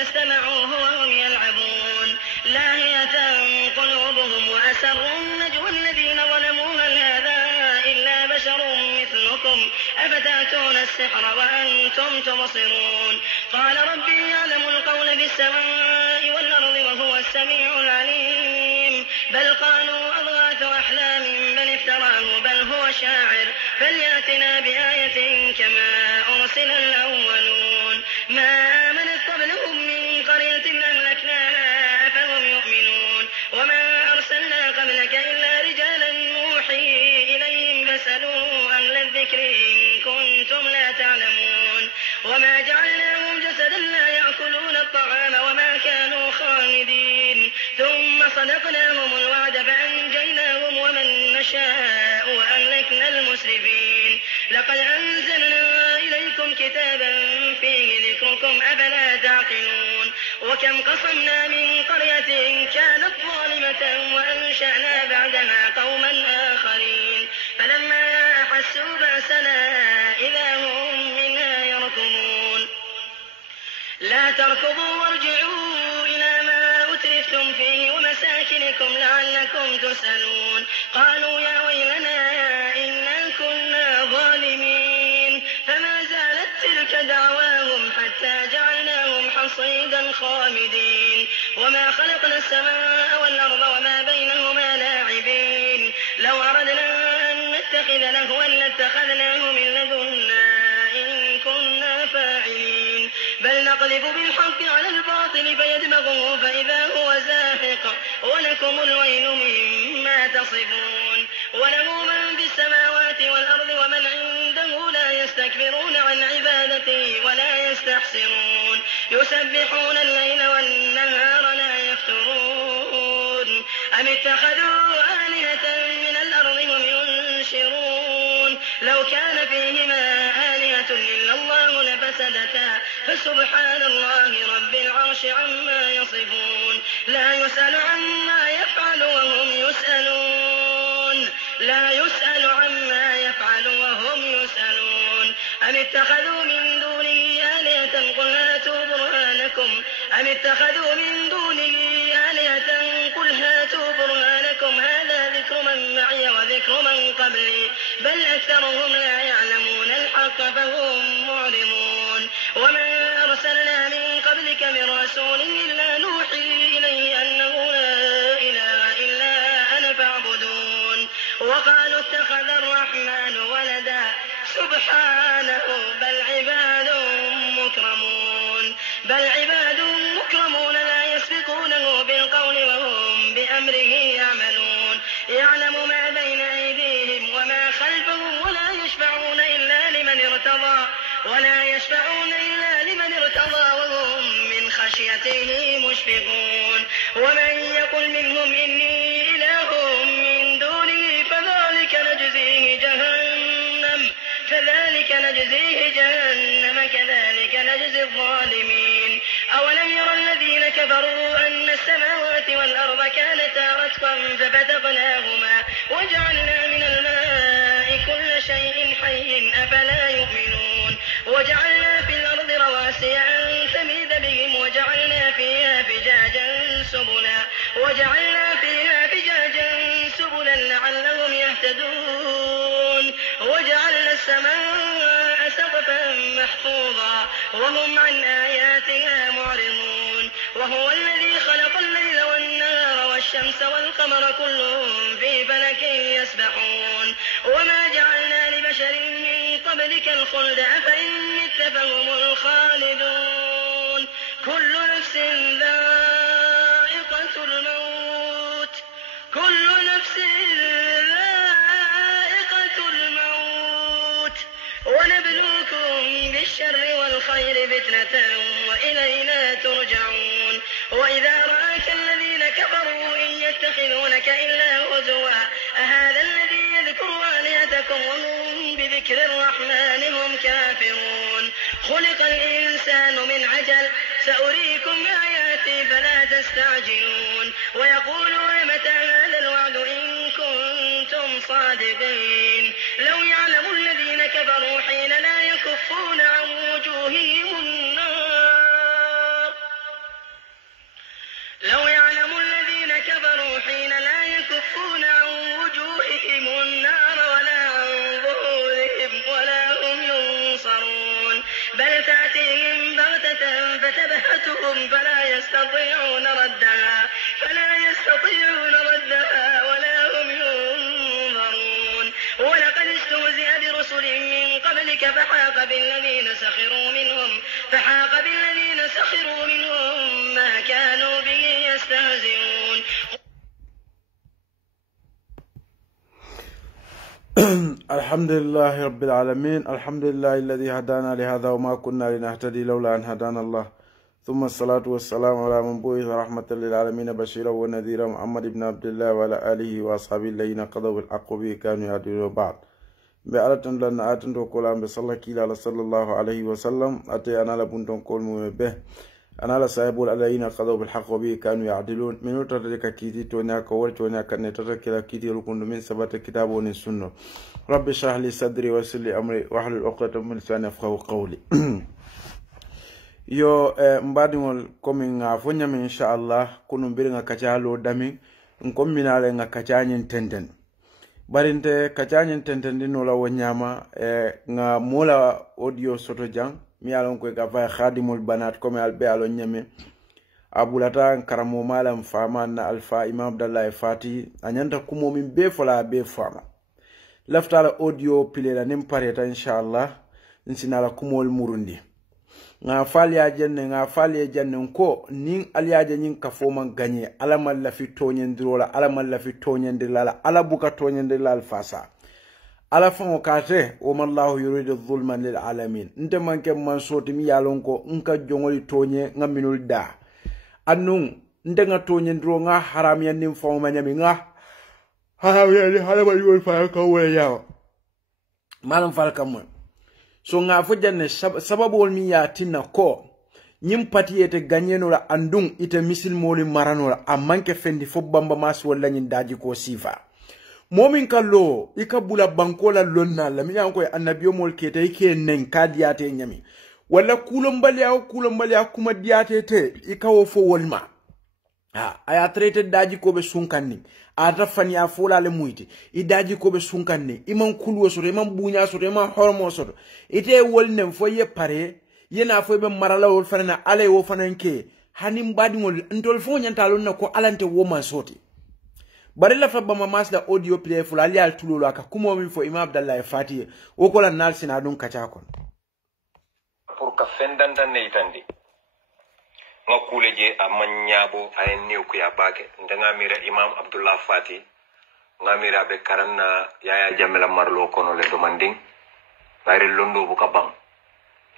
إذا استمعوه وهم يلعبون لاهية قلوبهم وأسروا النجوى الذين ظلموا هل هذا إلا بشر مثلكم أفتأتون السحر وأنتم تبصرون قال ربي يعلم القول في السماء والأرض وهو السميع العليم بل قالوا أضغاث أحلام بل افتراه بل هو شاعر فليأتنا بآية كما أرسل الأولون ما آمنت قبلهم من قرية أهلكناها أفهم يؤمنون وما أرسلنا قبلك إلا رجالا نوحي إليهم فاسألوا أهل الذكر إن كنتم لا تعلمون وما جعلناهم جسدا لا يأكلون الطعام وما كانوا خالدين ثم صدقناهم الوعد فأنجيناهم ومن نشاء وأهلكنا المسرفين لقد أنزلنا إليكم كتابا فيه ذكركم أفلا تعقلون وكم قصمنا من قرية كانت ظالمة وأنشأنا بعدها قوما آخرين فلما أحسوا بأسنا إذا هم منها يركضون لا تركضوا وارجعوا إلى ما أترفتم فيه ومساكنكم لعلكم تسألون قالوا يا ويلنا إنا كنا ظالمين فما زالت تلك دعواهم حتى جعلناهم حصيدا خامدين وما خلقنا السماء والأرض وما بينهما لاعبين لو أردنا أن نتخذ لهوا لاتخذناه من لدنا إن كنا فاعلين بل نقذف بالحق على الباطل فيدمغه فإذا هو زاهق ولكم الويل مما تصفون وله من في السماوات والأرض ومن عنده لا يستكبرون عن عبادته ولا يستحسرون يسبحون الليل والنهار لا يفترون أم اتخذوا آلهة من الأرض هم ينشرون لو كان فيهما آلهة إلا الله لفسدتا فسبحان الله رب العرش عما يصفون لا يسأل عما يفعل وهم يسألون لا يسأل عما يفعل وهم يسألون أم اتخذوا من دونه آلهة قل هاتوا برهانكم أم اتخذوا من دونه آلهة قل هاتوا برهانكم هذا ذكر من معي وذكر من قبلي بل أكثرهم لا يعلمون الحق فهم معرضون وما أرسلنا من قبلك من رسول إلا نوحي إليه أنه لا إله إلا أنا فاعبدون وقالوا اتخذ الرحمن ولدا سبحانه بل عباد مكرمون لا يسبقونه بالقول وهم بأمره يعملون يعلم ما بين أيديهم وما خلفهم ولا يشفعون إلا لمن ارتضى وهم من خشيته مشفقون ومن يقل منهم إني إله من دونه فذلك نجزيه جهنم كذلك نجزي الظالمين أولم ير الذين كفروا أن السماوات والأرض كانتا رتقا ففتقناهما وجعلنا من الماء كل شيء حي أفلا يؤمنون وجعلنا في الأرض رواسي أن تميد بهم وجعلنا فيها فجاجا سبلا لعلهم يهتدون وجعلنا السماء سقفا محفوظا وهم عن آياتها معرضون وهو الذي خلق الليل والنهار والشمس والقمر كلهم في فلك يسبحون وما جعلنا لبشر من قبلك الخلد أفإن مت فهم الخالدون كل نفس ذائقة الموت ونبلوكم بالشر والخير فتنة وإلينا ترجعون وإذا رآك الذين كفروا إن يتخذونك إلا هزوا أهذا الذي يذكر آلهتكم وهم بذكر الرحمن هم كافرون خلق الإنسان من عجل سأريكم آياتي فلا تستعجلون ويقولون متى هذا الوعد إن كنتم صادقين لو يعلم الذين كفروا حين لا يكفون عن وجوههم النار لو يعلم الذين كفروا حين لا يكفون عن وجوههم النار ولا عن ظهورهم ولا هم ينصرون بل تأتيهم بغتة فتبهتهم فلا يستطيعون ردها ولا هم ينظرون ولقد استهزئ برسل من قبلك فحاق بالذين سخروا منهم ما كانوا به يستهزئون. الحمد لله رب العالمين. الحمد لله الذي هدانا لهذا وما كنا لنهتدي لولا أن هدانا الله، ثم الصلاة والسلام على من بعث رحمة للعالمين بشيرا ونذيرا محمد بن عبد الله وعلى آله وأصحابه الذين قضوا بالحق به كانوا يهتدون. بعد بألتن لنا آتن كلام بصلى كلا صلى الله عليه وسلم أتي أنا لبنتم كل به أنا لا سايبول الذين قضوا بالحق به كانوا يعدلون من ترك كيتي تونيا كول تونيا كن ترك كيتي لكم من سبت كتاب والسنة. رب اشرح لي صدري ويسر لي أمري واحلل عقدة من لساني يفقهوا قولي. yo mbadingol komi nga fonyami inshallah kunu mbiri nga kachalo dami nkominale nga kachanyin tenten barinte kachanyin tenten dino la wonyama nga mola audio soto jang mi alon ko ga fa khadimul banat komi albe alon nyame abulata karamo malam fama na alfa imam abdallah fati anyanta kumo min be fola be fama laftala audio pilela nim pareta inshallah nsinala kumol murundi nga falya jenne ko nin aliyaje nyin kafoman ganye alamal la fi tonyendirola alamal la fi tonyendirala ala buka tonyendirala fasa ala fon kate o mallahu yuridu dhulman lil alamin nte manke man soti mi yalon ko nka jongoli tonye ngaminul da annun nte nga tonyendiro nga haram ya nim fon manyami nga haram ya ni halama yul fa ka we yawo malam falkam so nga fujanne sababu wol mi yatina ko nyim patiyete ganyeno la andung ite misil moli marano la amanke fendi fo bamba mas wala nyin daji ko sifa momin kallo ikabula bankola lonna la mi yanko annabiyo mol kete ike nen kadiyate nyami wala kulombali akuma diyate te ikawo fo wolma aya traité daji ko be sunkanni ata fani ya fola le muyti I daji ko be sunkanni iman kulwo so iman bunya so iman hormo so ite wolnem fo ye pare yena fo be marala wol fanana ale wo fananke hanim badingol ndol fo nyantalon na ko alante wo man soti barilla fa bama masda audio play fula ali al tulolo aka kumo min fo imam abdallah fati wo ko la nalsina dun kacha kon pour ka fendanda ne itandi nga kuleje amanyabo ay new ku ya bake ndanga mira imam abdullah fati nga mira be karanna yaya jamela marlo kono le domanding bayre londo bu ka bang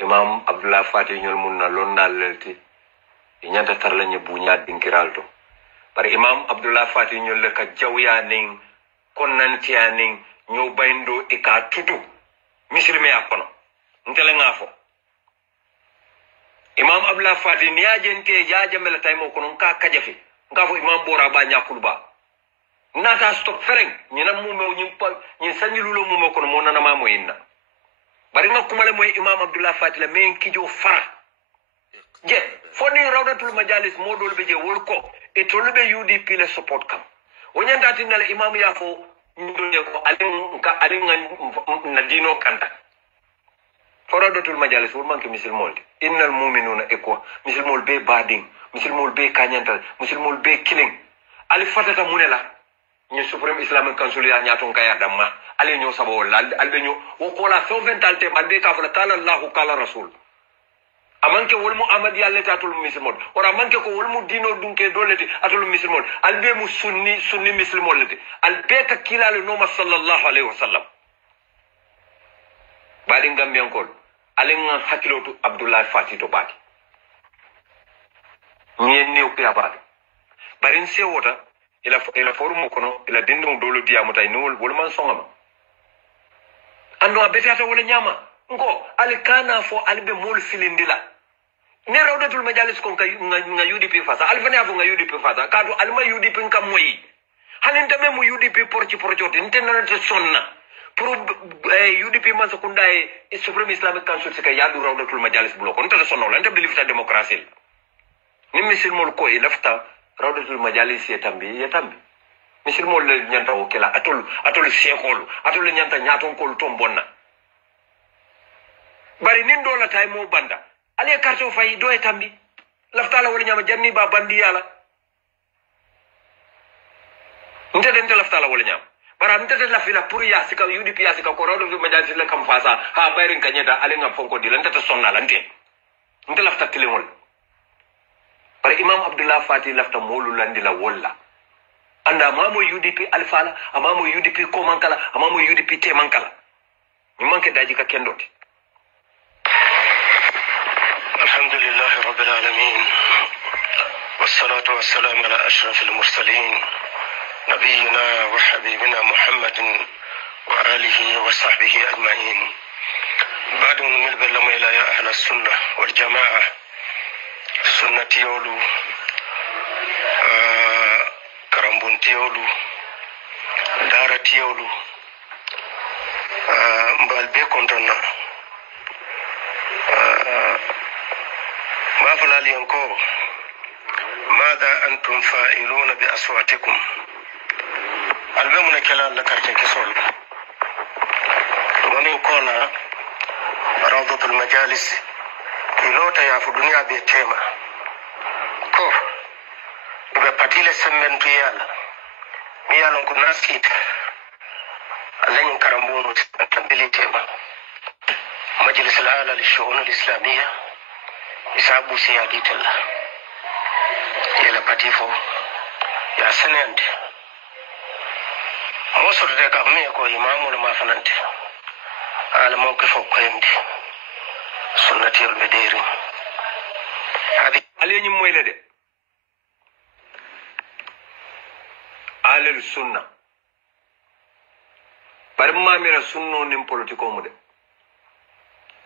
imam abdullah fati ñol munna lonna lelti ñanta tarla ñe bu ñaat dinkiralto par imam abdullah fati ñol le ka jawya ning konnantiya ning ño bayndo e ka tutu muslimi akono ntele nga fo imam abdullah fati ni ajente jamela taymo kono ka kajafi nga fo imam bora ba nyakul ba nata stop fereng ñina mumo ñi sañilulo mumo kono mo nana ma mo inna bari nga kumale moy imam abdullah fati la men kijo fara je foni rawdatul majalis modol be je wolko e tolbe UDP le support kam wonyanda tinala imam ya fo ndone ko alin na dino kanta rawdatul majalis wol manke musulmol innal mu'minuna ikwa musulmol be bading musulmol be kanyantal musulmol be killing ali fatata munela ñu supreme islamic council ya ñaton kaya damma ali ñoo sabo wala albe ñu wo ko la soventalté balbe ka fala qala allah qala rasul amanke wol mu amad yalla tatul musulmol ora manke ko wol mu dino dunke doleti atul musulmol albe mu sunni musulmol leti albe ka kilale no sallallahu alaihi wasallam badi ngam yankol alinga hakilotu abdullah fati to baki ñen new ko yabade barin sewota ila forum kono ila dindum dolo diya mutay nul wol man songama ando abetata wala nyama ngo alikana fo albe mol filindila ne rawdatul majalis kon kay nga UDP fasa alfane avo nga UDP fasa kadu alma UDP kam moyi hanin tame mu UDP porci intenante sonna pour UDP man sakunda e supreme islamic council sika yadu rawdatul majalis bloko on tata sonno lan tabde lifta démocratie ni misil mol ko e lafta rawdatul majalis yetambi misilmol le ñanta o kela atol seekolu atol ñanta ñatonkolu ton bonna bari nin do la tay mo banda ale carte o fayi do e tambi laftala wala ñama janni ba bandi yala ntede laftala wala ñama bara ntede la fila pour ya sika UDP ya sika ko rawdatul majalis le kam fasa ha bayrin kanyeta ale ngam fonko di lan tata sonna lante nte lafta tilemol bari imam abdullah fati lafta molu landi la walla anda amamo UDP alfala amamo UDP ko mankala amamo UDP te mankala ni manke daji ka kendoti alhamdulillah rabbil alamin wassalatu wassalamu ala ashrafil mursalin nabiyina wa habibina muhammadin wa alihi wa sahbihi ajma'in بعد من البلم إلى يا أهل السنة والجماعة سنة يولو كرمبون تيولو دارة تيولو مبالبي كنتنا ما فلالي أنكو ماذا أنتم فائلون بأصواتكم البمنا كلام لكرتك سول ومن كونا روضة المجالس ilota ya dunia be tema ko be patile sementu yala mi yalon ko nasit alayin karambono tambili tema majlis al-ala lishun al-islamiyya isabu siyaditullah yala patifo ya senende moso de ka me ko imamu ma fanante ala mawqifo ko yemdi sunnati al-badiri hadi aliñi moyle de alel sunna bari mamira sunno nim politiko mu de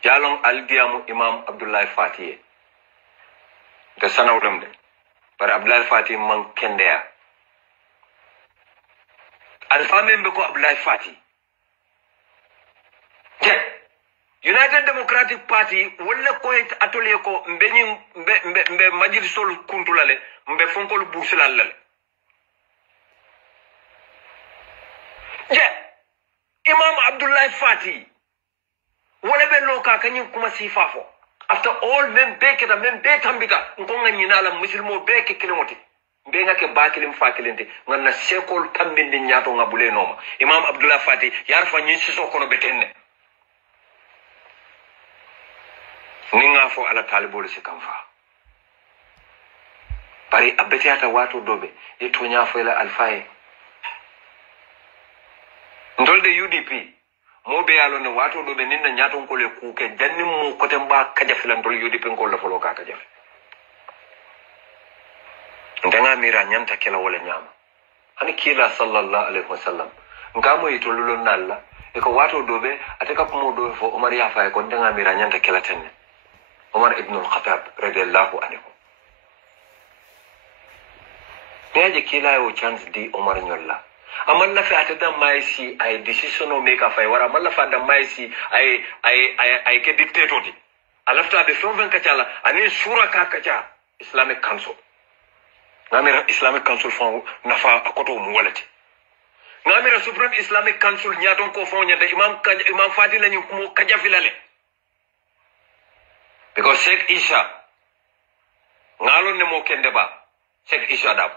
jalon aldiamu imam abdullah fatiye de sanawdam de bari abdullah fati man kendeya alfa membe ko abdullah fati United Democratic Party wala ko atelier ko mbe majlisol kuntulale mbe fonkol bursulale Imam Abdullah Fati wala be loka kanyi kuma sifafo after all men beke da men be tambika ngonga nyinala muslimo beke kilimoti mbe ngake bakilim fakilente nganna sekol tambindi nyato ngabule noma Imam Abdullah Fati yarfa nyi siso kono betenne ninga fo ala talibol si kamfa bari abetiata wato dobe e tonya fo ila alfaye ndolde UDP mo be yalo ne wato dobe ninna nyaton ko le kuke jannim mo kote mba kaja filan dol UDP ko la folo ka kaja ndanga mira nyanta kala wala nyama hani kila sallallahu alaihi wasallam ngamo yitolulon nalla e ko wato dobe ateka ko mo do fo Omar ya fa ko ndanga mira nyanta kala tenne Omar ibn al-Khattab radiyallahu anhu yaje kila yo chance di Omar nyolla amal la fi atada maisi ay decision o make afay wara mal la fa da maisi ay ke dictator di alafta be fon ven kachala ani sura ka kacha Islamic Council ngamira Islamic Council fon nafa akoto mu walati ngamira Supreme Islamic Council nyaton ko fon nyanda imam Fati lañu ko kaja filale because Sheikh Isha ngalon ne mo kende ba Sheikh Isha dab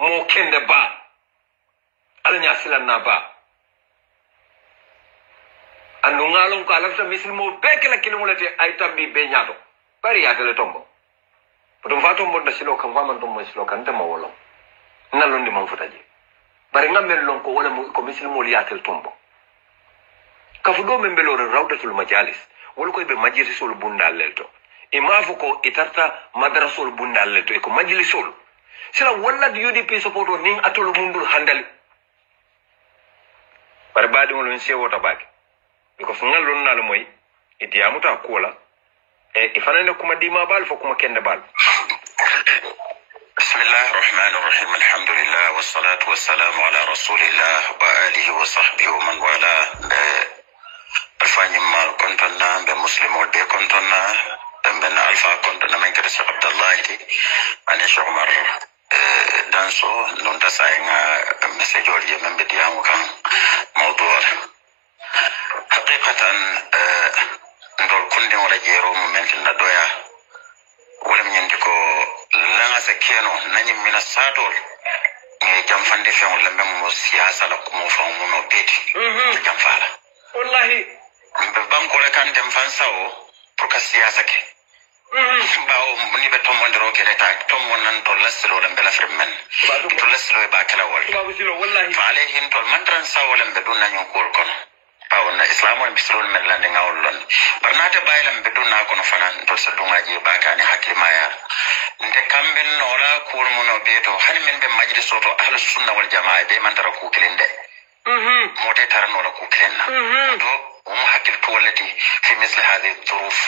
mo kende ba ala nya silan na ba andu ngalon ko alafta muslimo bekela kilimulate ay tambi be nyato bari ya tele tombo potom fa tombo da silo kan faman tombo silo kan tama wolo nalon di man futaje bari ngamel lon ko wala ko muslimo li yatel tombo kafudo men belore rawdatul majalis wala ko be majlisol bundal lelto imafu ko itarta madrasol bundal lelto e ko majlisol sila wala di UDP supporto ning atol mundul handal bari baadi mo lon sewota baake because ngalon nalo moy idiamuta kola e ifanane kuma dima bal fo kuma kende bal bismillahir rahmanir rahim alhamdulillah wassalatu wassalamu ala rasulillah wa alihi wa sahbihi wa man wala alfani mal kontonna be muslimo be kontonna be na alfa kontonna men kede Sheikh Abdullah ani Sheikh Umar danso non ta sai nga message ol je membe diamu kan mawduwar haqiqatan ndol kunde wala jero moment na doya wala nyandi ko langa se keno nani mina sadol ngi jam fande fe wala memo siyasa la ko mo fa mo no beti jam fala wallahi mbe banko le kan dem fan sawo pour ka siyasa ke bawo ni be tomo ndiro ke reta tomo nan to laslo lambe la firmen to laslo e ba kala wal babu silo wallahi fa alayhim to man tran sawo lambe dun nanyo kol kono bawo na islamu en bisrol men lande ngawol lon barnata baylam be dun na kono fanan to sadungaji ba kani hakima ya nde kamben nola kul muno beto hani men be majlis to ahlus sunna wal jamaa be man tara ku kilinde mote tara nola ku kilenna do um hakil to walati fi misli hadhihi dhuruf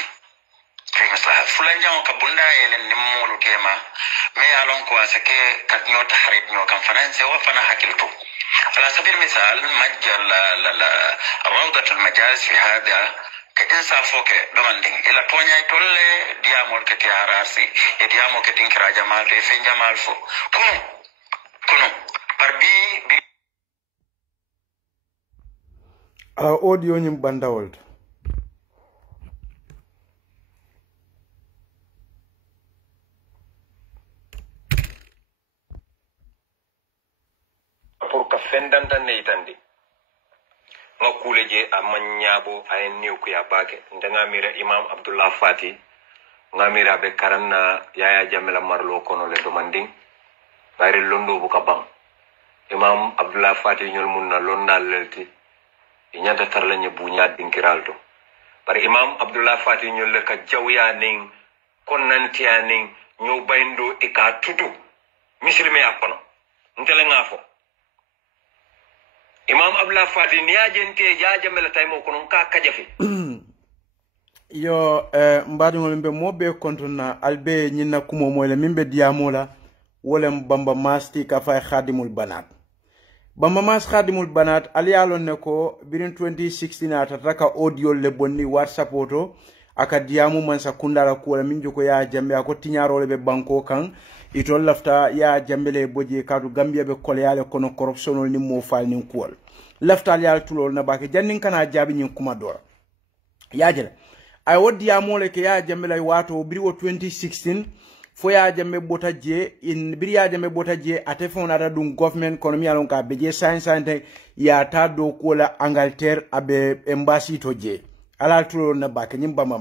fi misli hadhihi fulan jaw ka bunda yelen nimmolu tema me alon ko asake kat nyo tahrib nyo kam fanan se wa fana hakil to على سبيل المثال مجال روضة المجاز في هذا كإنسان فوق دوماندين إلى تونيا يطول ديامول كتياراسي ديامول كتينكرا جمال فين جمال فو كنو بربي audio nyim bandawol pour ka fendantan ne itandi nga kule je amanyabo ay new ku ya bake ndanga mira imam abdullah fati nga mira be karanna yaya jamela marlo kono le domanding bari londo bu ka bang imam abdullah fati ñol munna lonnal lelti ñanta tarla ñe bu ñaat dinkiralto bari imam abdullah fati ñol le ka jawya ning konnantiya ning ñoo bayndo e ka tutu muslime akono ntele nga fo imam abdullah fati ni ajente jamela taymo kono ka kajafi yo mbaɗigol mbe moɓe kontona albe ñinna kumo moyle min ɓe diyamola wolem bamba masti ka fay khadimul banat bamba mas khadimul banat aliyalon ne ko birin 2016 atata ka audio le bonni whatsapp oto aka diyamu man sa kundala kuwala min joko ya jambe ako tiñarole ɓe banko kan itol lafta ya jambele boje kadu gambia be kolyale kono corruptionol ni mo fal nin kuwal lafta yal tulol na bake jannin kana jabi nyin kuma dora yajele ay wodi ya mole ke ya jambele wato biriwo 2016 fo ya jambe botaje in biri ya jambe botaje ate fon ada dum government kono mi alon ka beje science ya ta do kola Angleterre abe embassy to je ala tulol na bake nyim bama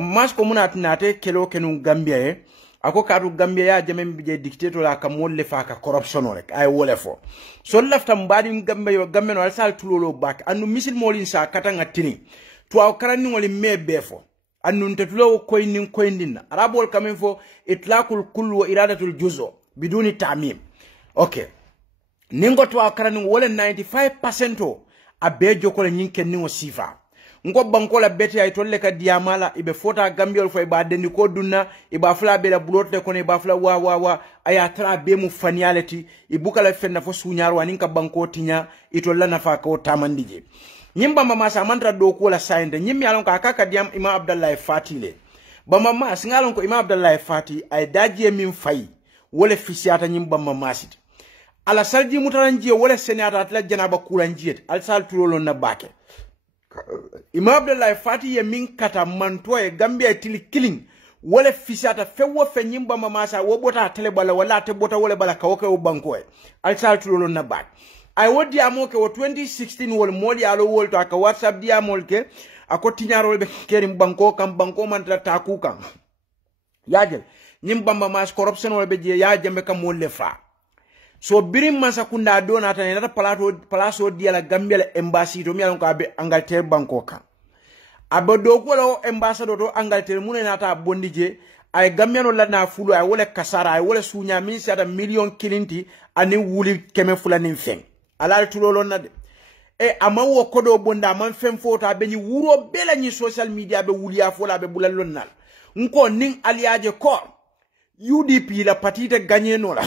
mas ko munat nate kelo kenun gambia e ako kadu gambia ya jamen bije dictator la ka molle fa ka corruption rek ay wole fo so lafta mbadi gambia yo gammeno al sal tulolo bak anu misil molin sa katanga tini to aw karani woli mebe fo anu ntetulo koynin koyndina arabol kamen fo itlaqul kull wa iradatul juz'u biduni ta'mim okay ningo to aw karani wole 95% abejo ko nyin kenni wo sifa ngo banko la beti ay tolle ka diamala ibe fota gambiol fo iba dendi ko dunna iba fla be la bulote kono iba fla wa aya tra be mu faniality ibuka la fenna fo sunyar wani ka banko tinya itolla na fa ko tamandije nyimba mama sa mantra do ko la sainde nyimmi alon ka kaka diam imam abdallah fatile ba mama singalon ko imam abdallah fati ay daje min fay wala fisiata nyimba mama sit ala salji mutaranji wala senata atla janaba kuranjiet al sal tulolo na bake Imam Abdullah Fati ye min kata manto e Gambia tili killing wala fisata fewo fe nyimba mamasa wo bota tele bala wala te bota wala bala ka woke o banko e al saltulo na bat ay wodi amoke wo 2016 wol moli alo wol to aka WhatsApp di amolke ako tinyaro be kerim banko kam banko man ta ku kam yajel nyimba mamas corruption wala be je ya jambe kam wolle fa so birim man sakunda dona tan nata palaso di la Gambia la embassy to mi alon ko be Angleterre banko kan abado ko lo ambassador to Angleterre mun nata bondije ay Gambiano la na fulu ay wala kasara ay wala sunya min sada million kilinti ani wuli keme fulani fen ala tulolo na de e amawo kodo bonda man fen fota be ni wuro bela ni social media be wuli afola be bulalon nal nko ning aliaje ko UDP la patite gagné no la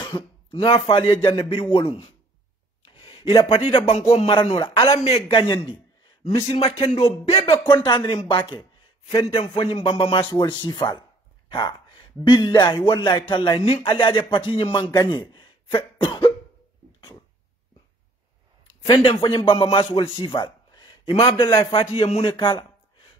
nga faliye janne biri wolum ila patita banko maranola ala me ganyandi misilma kendo bebe kontandre mbake fentem foni mbamba mas wol sifal ha billahi wallahi tallahi nin aliaje pati ni man gagné fendem fanyim bamba mas wal sifal imam abdallah fati ye mune kala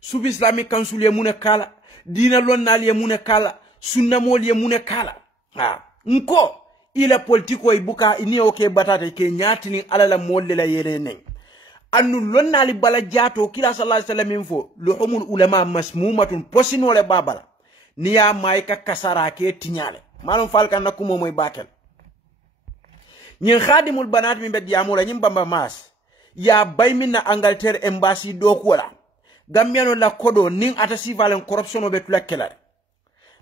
sub islamic council ye mune kala dina lonnal ye mune kala sunna mol ye mune kala ha nko ila politiko e buka ini oke batata ke nyatini alala molle la yere nen annu lonnali bala jato kila sallallahu alaihi wasallam info luhumul ulama masmumatun posino le babala niya maika kasara ke tinyale malum falkan nakumo moy bakel nyin khadimul banat min be diamura nyim bamba mas ya baymin na Angleterre embassy do kola gambiano la kodo ning ata civil corruption be tulakela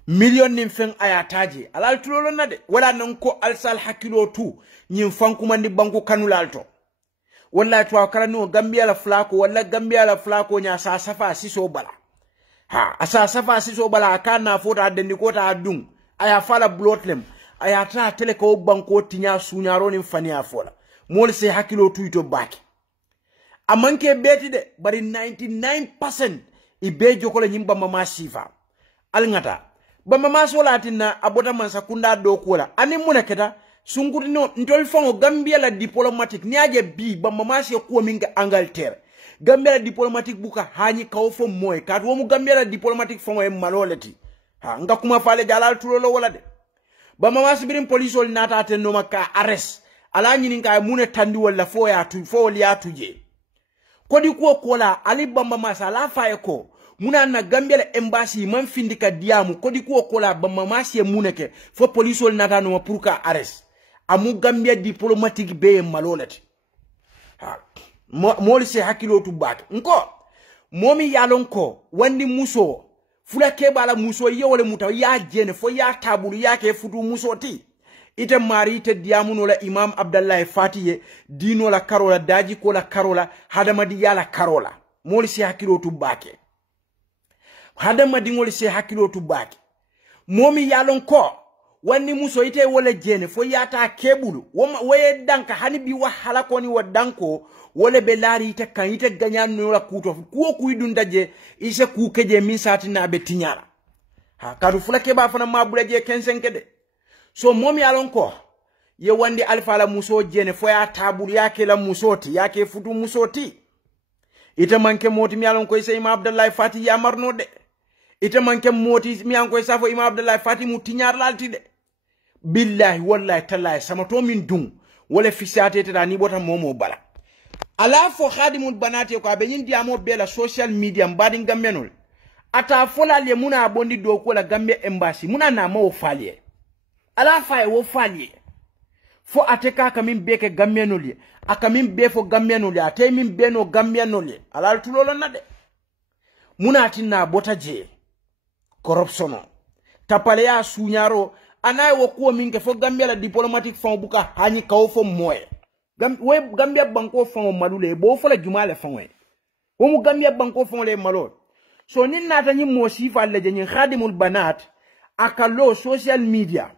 million nin fen ayataji alal tulolo nade wala nan ko alsal hakilo tu nyin fankumandi banku kanulalto wala to akarano gambia la flako wala gambia la flako nya sa safa siso bala ha asa safa siso bala kana fota dendi ko ta dum aya fala blotlem aya ta tele ko banko tinya sunyaro nin fani afola mol se hakilo tu to baki amanke beti de bari 99% ibe joko la nyimba mama sifa alngata bamba masola tinna abota man sakunda do kola ani munaketa sunguri no ntol fango gambia la diplomatique niaje bi bamba masi ko minga Angleterre gambia la diplomatique buka hani kawfo moy kat wo mu gambia la diplomatique fango e maloleti ha nga kuma fale jalal tulolo wala de bamba masi birim police ol nata ten no makka arrest ala nyini nga mune tandi wala fo ya tu fo li atuje kodi ko kola ali bamba masa la faye ko muna na gambia la embassy man findika diamu kodi ko kola bamba masi muneke fo police ol nata no pour ka arrest amu gambia diplomatique be malolati ha mo se hakilo tu bak nko momi yalon ko wandi muso fula kebala muso yewole muta ya jene fo ya tabulu yake futu muso ti ite mari ite diamu no la imam abdallah fatiye dino la karola daji ko la karola hadamadi yala karola mo se hakilo tu bake hadamadi ngol se hakilo tu bake momi yalon ko wani muso ite wala jene fo yata kebulu waye danka hani bi wa halako ni wadanko wala be lari ite kan ite ganyan no la kuto ko kuidunda je ise ku keje min sati na be tinyara ha kadu fulake ba fana mabula je kensenke de so momi alon ko ye wandi alfa la muso jene fo ya tabulu yake la musoti yake futu musoti ite manke moti mi alon ko ise imam abdallah fati ya marno de ite manke moti mi an ko safo imam abdallah fati mu tinyar lalti de billahi wallahi tallahi sama to min dum wala fisate ta ni bota momo bala ala fo khadimul banati ko be nyindi amo bela social media mbadi ngamenol ata fola le muna bondi do ko la gambe embassy muna na mo falie ala fa e wo falie fo ateka kamin beke gamenol akamin be fo gamenol ate min beno gamenol ala tulolo nade muna tinna bota je corruption tapale ya sunyaro anay wo ko minke fo gambia la diplomatique fond buka hani kaw fo moy we gambia banko fond malule bo fo la jumale fond wo mu gambia banko fond le malo so nin nata nyi mo sifa le je nyi khadimul banat akalo social media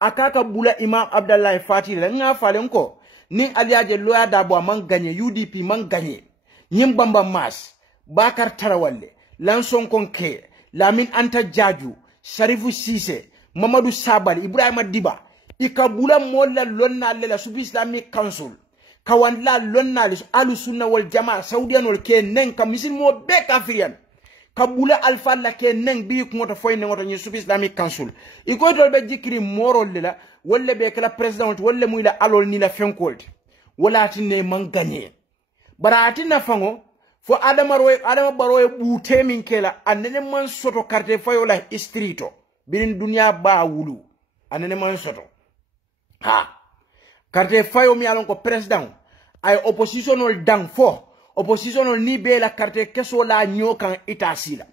akaka bula imam abdallah fati la nga fale nko ni aliaje loya dabo man gagné UDP man gagné nyim bamba mas bakar tarawalle lanson konke lamin anta jaju sharifu sise Mamadou Sabali Ibrahima Diba ikabula molla lonna lela sub islamic council kawanla lonna alu sunna wal jamaa saudian wal ke nen kam misil mo be kafirian kabula alfa la ke nen bi ko ngoto foy ne ngoto ni sub islamic council iko to be jikri morol lela wala be kala president wala muy la alol ni la fenkold wala tinne man gagné barati na fango fo adama baroy bute min kela anene man soto carte fayola streeto birin dunia ba wulu anene man soto ha carte fayo mi alon ko president ay oppositionol dang fo oppositionol ni be la carte keso la nyokan itasila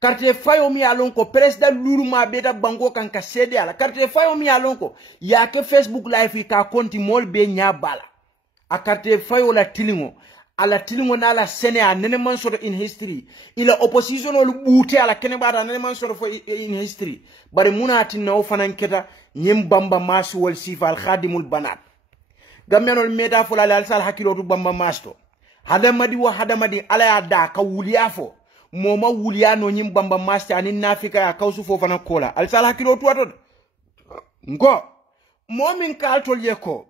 carte fayo mi alon ko president luruma beta bango kan ka cede ala carte fayo mi alon ko ya ke facebook live ka konti mol be nya bala a carte fayo la tilingo ala tilingo na la sene a nene man soto in history ila opposition ol buute ala kene bata nene man soto fo in history bari munati no fanan keta nyim bamba masu wal sifal khadimul banat gammenol meta fo la sal hakilotu bamba masto hadamadi wa hadamadi ala ya da ka wuliya fo moma wuliano nyim bamba master ani nafika ya kausu fofana kola alsal hakilo tuwato ngo momin kaltol yeko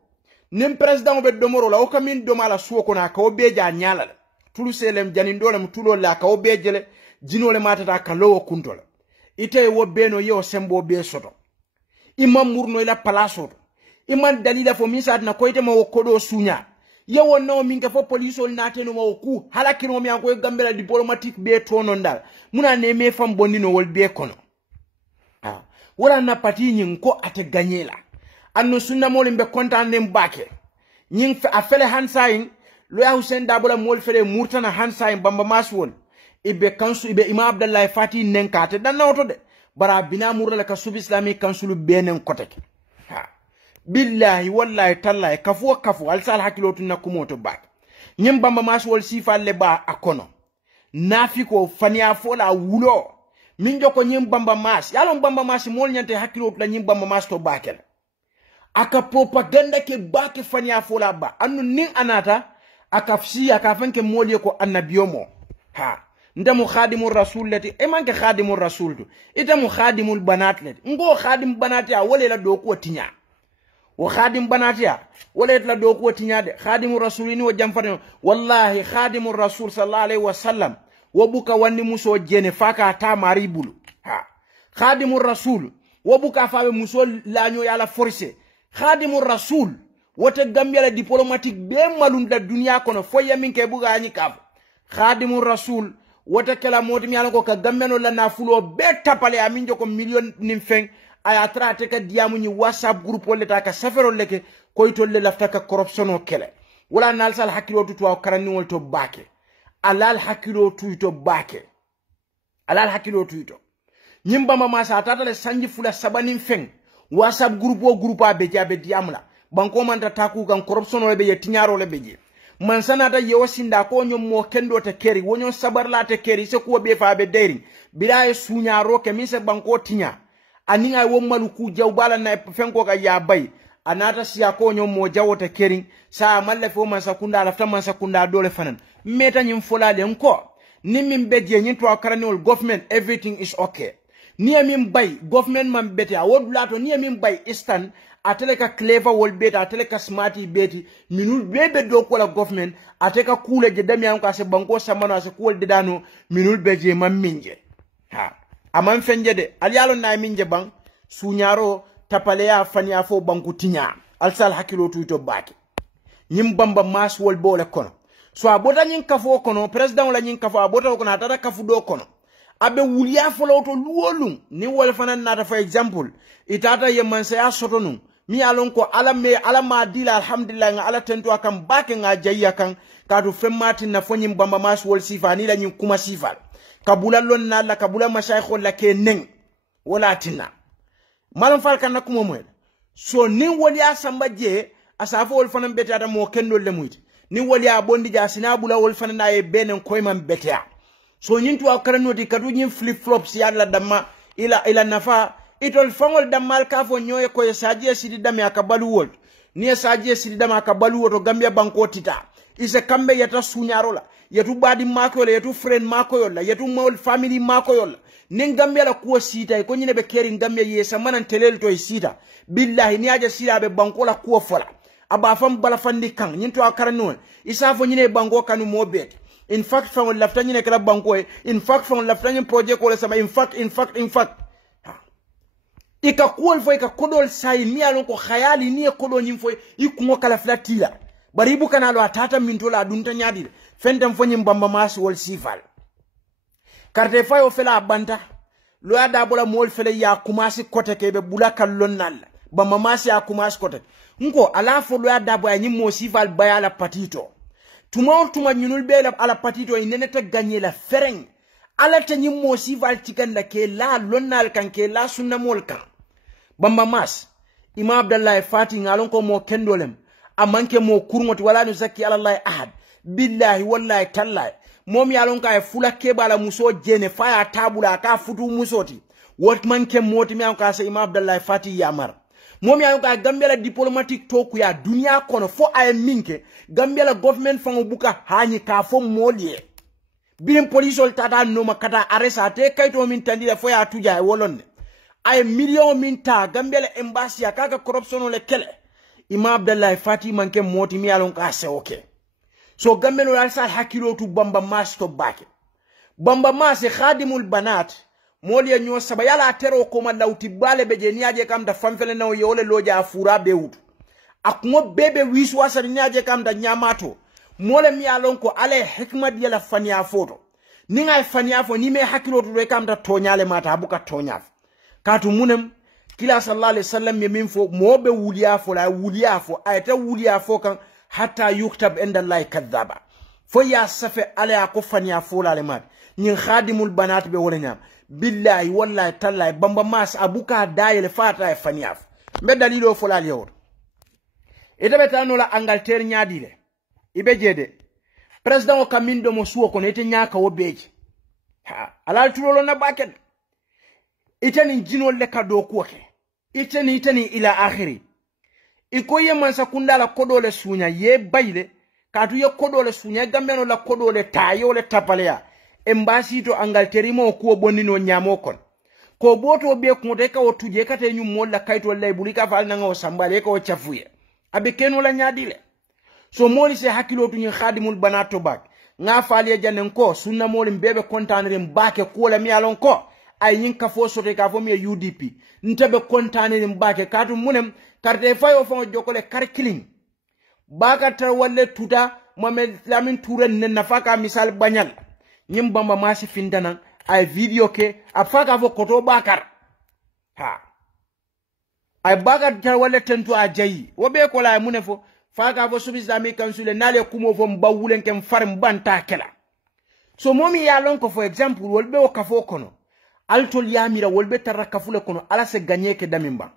nim president be domoro la o kamin domala suoko na ka obeja nyala tulu selem janindole mtulo la ka obejele jinole matata ka lowo kuntola ite wo beno yo sembo be soto imam murno ila palaso iman dalila fo min sadna ko ite mo kodo sunya yewo no min ka fo police ol nateno mo ku halakino mi an ko gambela diplomatique be tono ndal muna ne me fam bonnino wol be kono wala na pati nyin ko ate ganyela anno sunna mol be kontane mbake nyin fa afele hansayin lo ya Hussein Dabola mol fele murtana hansayin bamba maswol ibe kansu ibe Imam Abdallah Fati nenkate dan nawto de bara bina murla ka sub islami kansulu benen koteke billahi wallahi tallahi kafu alsal hakilotu nakumoto bak nyim bamba maswol sifalle ba akono nafiko fania fola wulo min joko nyim bamba mas yalon bamba mas mol nyante hakilotu la nyim bamba mas to bakel aka propaganda ke bake fania fola ba anu nin anata akafsi akafanke mol ko annabiyomo ndamu khadimur rasul lati e manke khadimur rasul to itamu khadimul banat lati ngo khadim banati ya wala la do ko tinya wa khadim banati ya wala la do ko tinya de khadimur rasulini wa jamfane wallahi khadimur rasul sallallahu alaihi wasallam wabuka wani muso jene faka ta maribulu khadimur rasul wabuka faabe muso laño yala forcé khadimur rasul wote gambia la diplomatique be malunda dunia kono fo yaminke buga ani kaf khadimur rasul wata kala moti mi alako ka gammeno la nafulo be tapale aminjo ko million nim feng aya trate ka diamu ni whatsapp group wala ta ka safero leke koy tolle lafta ka corruption o kele wala nal sal hakilo tu to karani wol to bake alal hakilo tu to bake alal hakilo tu to nyimba mama sa tata le sanji fula sabanim feng whatsapp group o group a be jabe diamula banko man ta taku kan corruption o be yetinyaro le beje man sanata yewo sinda ko nyom mo kendo te keri wonyo sabarla te keri se ko be fa be deri bila e sunyaro ke mi se banko tinya aninga wo maluku jawbala na fenko ka ya bay anata siya ko nyom mo jawote keri sa malle fo man sakunda lafta man sakunda dole fanan meta nyim folale nko nimin bedje nyin to akaranol government everything is okay ni min bay government man beti a wodulato ni min bay istan ateleka clever wol beti ateleka smarty beti minul bebe do ko la government ateka kule je dami an ko ase banko samano ase ko de dano minul beje man minje aman fenje de alyalo na minje bang sunyaro tapale ya fani afo banku tinya alsal hakilo tuito baki nyim bamba mas wol bole kono so abota nyin kafo kono president la nyin kafo abota kono atata kafu do kono abe wuliya folo to luwolum ni wol fanan nata for example itata yemanse ya sotonu mi alon ko ala ma dila alhamdulillah nga ala tento akam bake nga jayya kan kadu femmati na fonyim bamba mas wol sifa ni la nyin kuma sifa kabula lon na la kabula mashayikh la ke nen wala tinna malam fal kan nakuma moy so ni woli asamba je asafo wol fanan beti ata mo kendo le muyti ni woli a bondi ja sinabula wol fanan na e benen koyman betia so nyintu akarano di kadu nyin flip flops yalla damma ila nafa itol fangol damal ka fo nyoye ko saje sidi dami akabalu wol ni saje sidi dami akabalu woto gambia banko tita ise kambe yata sunyarola yetu badi mako yola yetu friend mako yola yetu mol family mako yola nin gambia la kuwa sita ko nyine be keri gambia yesa manan telel to sita billahi ni aja sira be banko la kuwa fola aba fam bala fandi kan nyintu akarano isa fo nyine banko kanu mobet in fact fangol lafta nyine kala banko in fact fangol lafta nyine project ko sama in fact ika kuol fo ika kodol sai ni alon ko khayali ni kodo nyim fo ikungo kala flatila baribu kanalo atata mintola adunta nyadi fentam fo nyim bamba mas wol sifal karte fayo fela banta lo ada bola mol fele ya kumasi kote kebe bulaka lonnal bamba mas ya kumasi kote nko ala fo lo ada boya nyim mo sifal bayala patito tuma nyunul bela ala patito inene ta gagner la fereng ala ta nyim mo sifal tikanda ke la lonnal kan ke la sunna mol kan bamba mas Imam Abdallah Fati ngalon ko mo kendolem amanke mo kurmoti wala nu zakki ala Allah ahad billahi wallahi tallahi mom yalon ka e fula kebala muso jene faya tabula ka futu musoti wot manke moti mi an ka sa Imam Abdallah Fati yamar mom yalon ka gambela diplomatique toku ya dunia kono fo ay minke gambela government fango buka hani ka fo molie birin polisol tata noma kata aresa te kayto min tandile fo ya tuja e wolonne ay million min ta gambele embassy kaka corruption le kele Imam Abdallah Fati manke moti mi alon ka se okay so gambelo al sal hakilo tu bamba mas to bake bamba mas khadimul banat moli nyo sabayala tero ko ma lawti bale be je niaje kam da famfele no yole loja afura be wutu akmo bebe wisu wasa niaje kam da nyamato mole mi alon ko ale hikmat yala fania foto ninga fania fo ni me hakilo to kam da tonyale mata abuka tonyaf katu munem kila sallallahu alaihi wasallam min fo mobe wuliya fo la wuliya fo ayta wuliya fo kan hatta yuktab inda Allah kadhaba fo ya safe ala ko fania fo la le mat nyin khadimul banat be wolenya billahi wallahi tallahi bamba mas abuka dayele fata e faniaf me dalilo fo la lewo ite betano la Angleterre nyaadile ibe jede president o kamindo mo suwo ko nete nyaaka wo beji ha alal tulolo na baket itani jinol le kado kuoke itani ila akhiri iko ye mansa kundala kodole sunya ye bayle katu ye kodole sunya gambeno la kodole tayo le tapalea embassy to Angleterre mo ko bonino nyamo kon ko boto be ko de ka wotuje kate nyum molla kayto lay bulika fal na ngaw sambale ko chafuye abe keno la nyaadile so moni se hakilo to nyi khadimul banato bak nga faale janen ko sunna moli bebe kontanere mbake ko la mi alon ko ay nyin ka fo sote ka fo mi UDP ntebe kontanere mbake katu munem karte fayo fo jokole karkilin baka tar walle tuta mohammed lamin touren nen nafaka misal banyal nyim bamba masi findana ay video ke afaka fo koto bakar ha ay bakar tar walle tentu a jayi wobe ko la munefo faka fo subi islamic council nale kumo fo mbawulen kem far mbanta kela so momi ya lon ko for example wolbe o kafo kono altol yamira wolbe tarra kafule kono ala se gagner ke damimba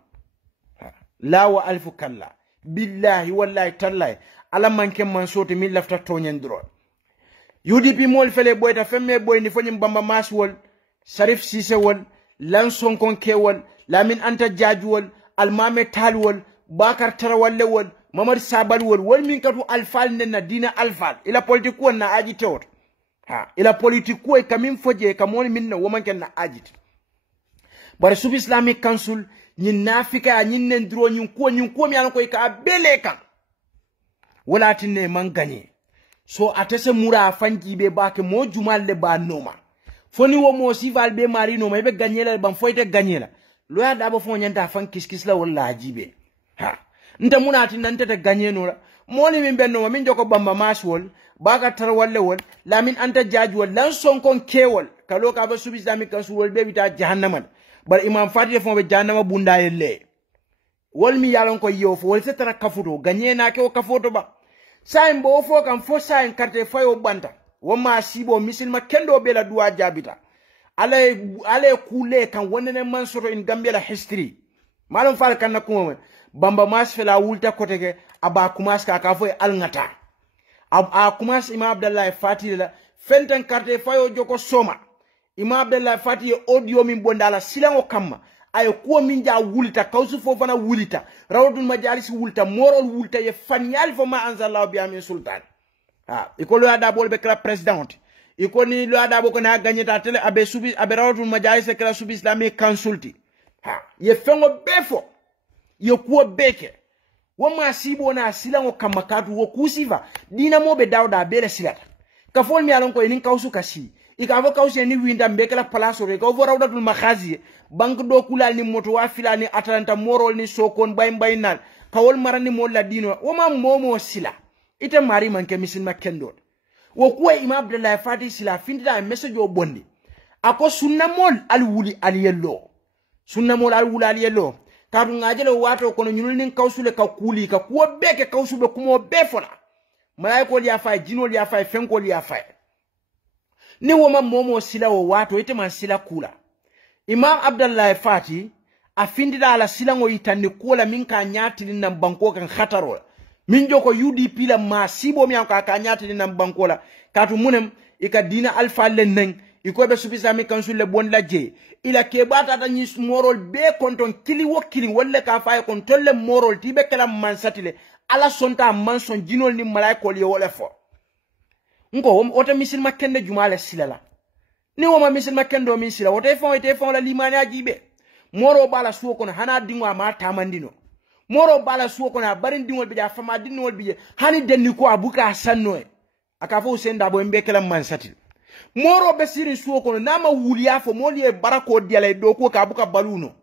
la wa alfu kalla billahi wallahi tallahi ala manke man soto min lafta tonyen dro UDP mol fele boyta femme boy ni fonyim bamba mas wol Sharif Cissé wol lan sonkon ke wol Lamin Anta Jaaju wol almame tal wol Bakar Tarawalle wol Mamad Sabal wol min katu alfal nenna dina alfal ila politiku na ajite wot ha ila politiku e kamin foje kamol minna woman ken na ajite bare sub Islamic Council nyin nafika nyin nen dro nyin ko mi an ko ka bele kan wala tinne man gagné so atese mura fanki be bake mo jumal le ba noma foni wo mo sival be mari noma be gagné la ban foyte gagné la lo ya dabo fo nyanta fan kiskis la wala ajibe ha nta muna tin nante te gagné no la mo ni min benno min joko bamba maswol baka tarwalle wol Lamin Anta Jaaju wol lan sonkon kewol kalo ka ba sub Islamic Council wol be bita jahannama bar imam Fati fo be jahannama bunda yelle wol mi yalon ko yo fo wol se tara kafuto gagné na ke o kafoto ba sain bo fo kan fo sain karte fayo banta woma sibo misilma kendo bela duwa jabita ale kule kan wonene man soto in Gambia history malum fal kan nakuma bamba mas fela wulta koteke aba kumas ka fo alngata a kumas Imam Abdallah Fati la fenten karte fayo joko soma Imam Abdallah Fati audio min bondala silango kamma ay ko min ja wulita kawsu fofana wulita rawdul majalis wulita morol wulita ye fanyal fo ma anzallahu bi amin sultan iko lo ada bol be kala president iko ni lo ada boko na gagneta tele abe subi abe rawdul majalis kala subi Islamic Council ye fengo befo ye ko beke wo ma sibo na silango kamakatu wo kusiva dina mobe dawda bele silata ka fol mi alon ko ni kawsu kasi ikavo kawse ni winda mbekela palaso re ko rawdatul makhazi bank do kulal ni moto wa filani Atlanta morol ni sokon bay nan kawol marani mo la dino o ma momo sila ite mari manke misin makendo wo kuwa Imam Abdallah Fati sila finda message o bondi ako sunna mol al wuli al yello kadu ngajelo wato kono nyul nin kawsule ka kuli ka kuwa beke kawsube kumo befona malaiko li afay jino li afay fenko li afay ni wo ma momo sila wo wato ite man sila kula Imam Abdallah Fati afindida ala silango itande kola min ka nyatili nan banko kan khataro min joko UDP la masibo mi anka ka nyatili nan banko la katu munem ika dina alfa len iko be subi Islamic Council le bon la je ila ke bata ta nyis morol be konton kili wokili wolle ka fay kon tolle morol tibe kala mansatile ala sonta manson jinol ni malaiko li wole fo nko wota misil makende jumale silala ni woma misil makendo min sila wota fon la limani ajibe moro bala suwo kono hana dingwa ma tamandino moro bala suwo kono barin dingol be ja fama dinol be hani denni ko abuka sanno aka fo senda bo mbekela mansatil moro be sirin suwo kono nama wuliya fo moli e barako diala do ko ka abuka baluno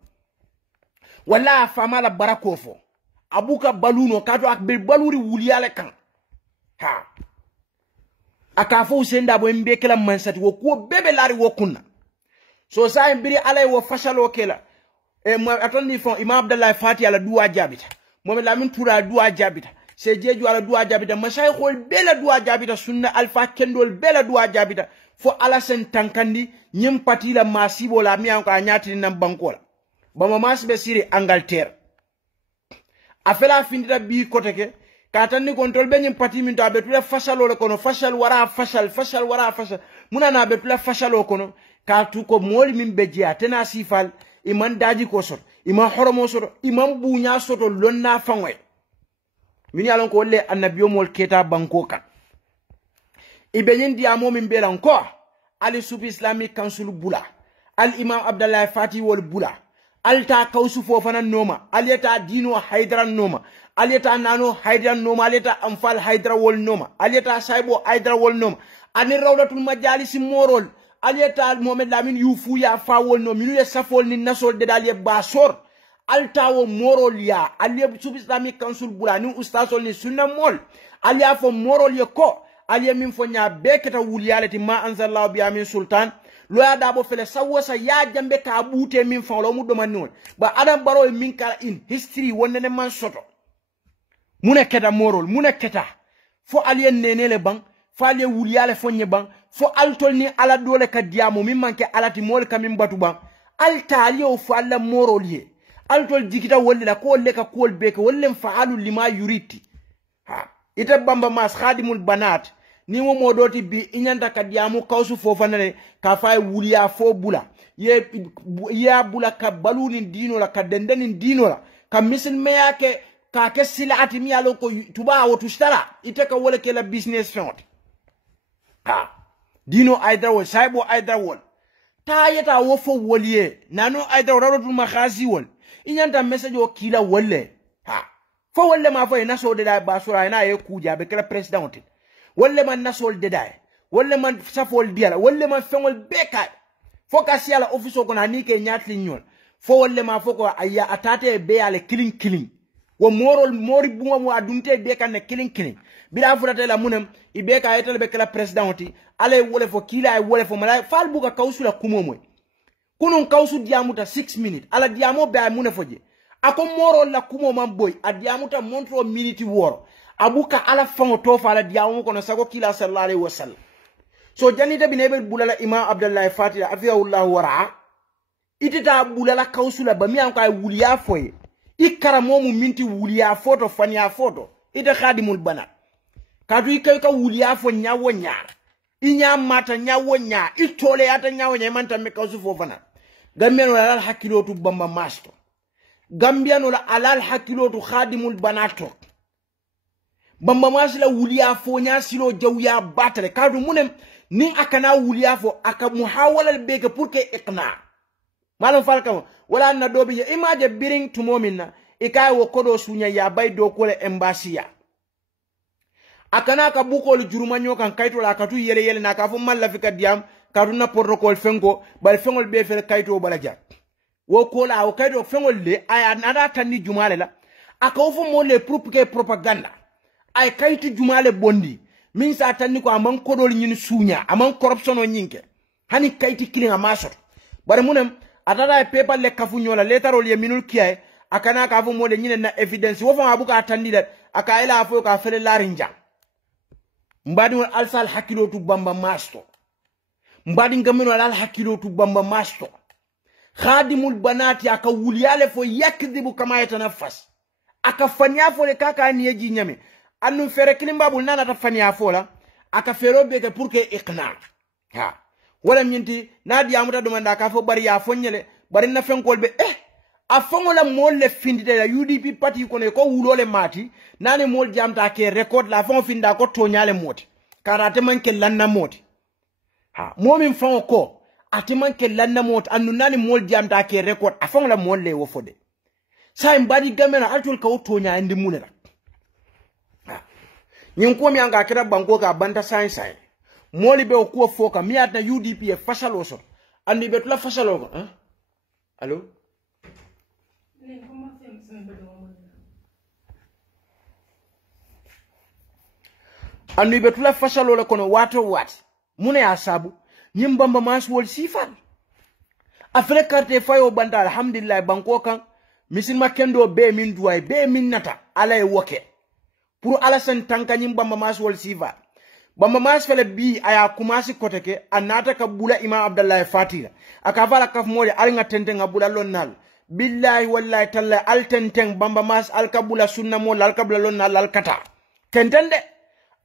wala fama la barako fo abuka baluno kato akbe baluri wuliya le kan ha aka fo senda bo mbekela mansati wo ko bebe lari wo kunna so sa mbiri alay wo fashalo kela e mo atonni fon imam abdallah fati ala duwa jabita mo lamin tura duwa jabita se jeju ala duwa jabita masaykhol bela duwa jabita sunna alfa kendol bela duwa jabita fo ala sen tankandi nyim patila masibo la mi an ko nyati nan bankola bama masbe siri Angleterre afela findita bi koteke katani kontrol be nyim pati min to abetula fashalo le kono fashal wara fashal muna na abetula fashalo kono ka tu ko moli min bejiya tena sifal iman daji ko sot iman horomo sot iman bunya soto lonna fanwe min yalon ko le annabiyo mol keta banko kan ibe yindi amo min belan ko ali sub islamic council bula al imam abdallah fati wol bula alta kausu fofana noma aleta dino haidra noma aleta nano haidra noma aleta amfal haidra wol noma aleta saibo haidra wol noma ani rawlatul majalis morol aleta mohamed lamin yufu ya fawol no minu ya safol ni nasol de dal basor alta wo morol ya aliye sub islamic council bula ni ustasol ni sunna mol aliya fo morol ye ko aliye min fo nya beketa wuliyalati ma anzalallahu bi amin sultan lo ya dabo fele sawosa ya jambe ka bute min fa lo muddo man non ba adam baro min kala in history wonne man soto mune keta morol mune keta fo aliye nenele bang fo aliye wuliyale fo nye bang fo altol ni ala dole ka diamo min manke alati mol kamin batu bang alta aliyo fo alla morol ye altol jikita wolle la ko le ka kol beke wolle fa'alu lima yuriti ha ite bamba mas khadimul banat ni mo modoti bi inyanda ka diamu kawsu fofanane ka fay wuliya fo bula ye bula ka baluni dino la ka dendani dino la ka misil meyake ka ke silati mi alo ko tuba wo tushtara ite ka wole ke la business font ha dino aidra wol saibo aidra wol ta yeta wo fo woliye nano aidra rawdul makhazi wol inyanda message o kila wolle ha fo wolle ma fo ina so de da basura ina ye kuja be kala president wolle man nasol de da wolle man safol diala wolle man fengol beka fo ka siala office ko na ni ke nyatli nyol fo wolle ma fo ko aya atate be ale killing wo morol mori bunga mo adumte be kan killing bila furata la munem ibeka etel be kala president ale wole fo kila ay wole fo mala fal buka kausula kumomo kunun kausu diamuta 6 minutes ala diamo be ay mune foje ako morol la kumo man boy a diamuta montro minute woro abuka ala fango tofa ala diamo kono sago kila sallallahu alaihi wasallam so janita binebe bulala imam abdullah fatih afiyahullah wara itita bulala kausula ba mi an kay wuliya foye ikara momu minti wuliya foto fanya foto ite khadimul bana kadu ikay ka wuliya fo nyawo nyaar inya mata nyawo nya itole ata nyawo nya manta me kausu fofana gambeno la hakilotu bamba masto gambeno la alal hakilotu khadimul banato bamba masila wuliya fo nya silo jawya batale kadu munem ni akana wuliya fo aka muhawala beke pour que iqna malum falka wala na dobi ya imaje biring tumomina ikay wo kodo sunya ya bay do ko le embassy ya akana ka bukol jurumanyo kan kayto la katu yele na ka fo malla fika diam kadu na protocol fengo bal fengol be fel kayto balaja wo ko la o kayto fengol le ay nada tanni jumale la aka fo mo le propaganda ay kayti jumale bondi min sa tanni ko amman kodol nyin sunya amman corruption o nyinke hani kayti kilinga masot bare munem atata paper le kafu nyola letarol ye minul kiay akana ka fo mo le nyin na evidence wo fa abuka tanni dat aka ila fo ka fele larinja mbadi won alsal hakilotu bamba masto mbadi ngamino al hakilotu bamba masto khadimul banati aka wuliyale fo yakdibu kama yatanafas aka fanya fo le kaka ni yeji nyame anu fere kilimbabul nana ta fanya fo la aka fero beke pour que iqna ha wala nyinti nadi amuta demanda ka fo bari ya fonyele bari na fenkol be a fongola mol le findide la UDP party ko ne ko wulole mati nane mol jamta ke record la fon finda ko tonyale moti karate man ke lanna moti ha momin fon ko ati man ke lanna moti annu nani mol jamta ke record afon la mol le wo fode sai mbadi gamena altul ka wotonya indi munela ha nyin ko mi anga kira banko ka banta sai moli be ko foka mi atna UDP e fasalo so andi be tula fasalo ko hein allo andi be tula fasalo la kono wato wati mune asabu nyimbamba maswol sifan afre carte fayo banda alhamdulillah banko kan misin makendo be min duway be min nata alay woke pour alasan tanka nyimbamba maswol sifa bamba masfele bi aya kumasi koteke anata ka bula imam abdallah fatila akafala kaf mole alnga tenten abula lonnal billahi wallahi talla al tenten bamba mas al kabula sunna mol al kabula lonnal al kata tentende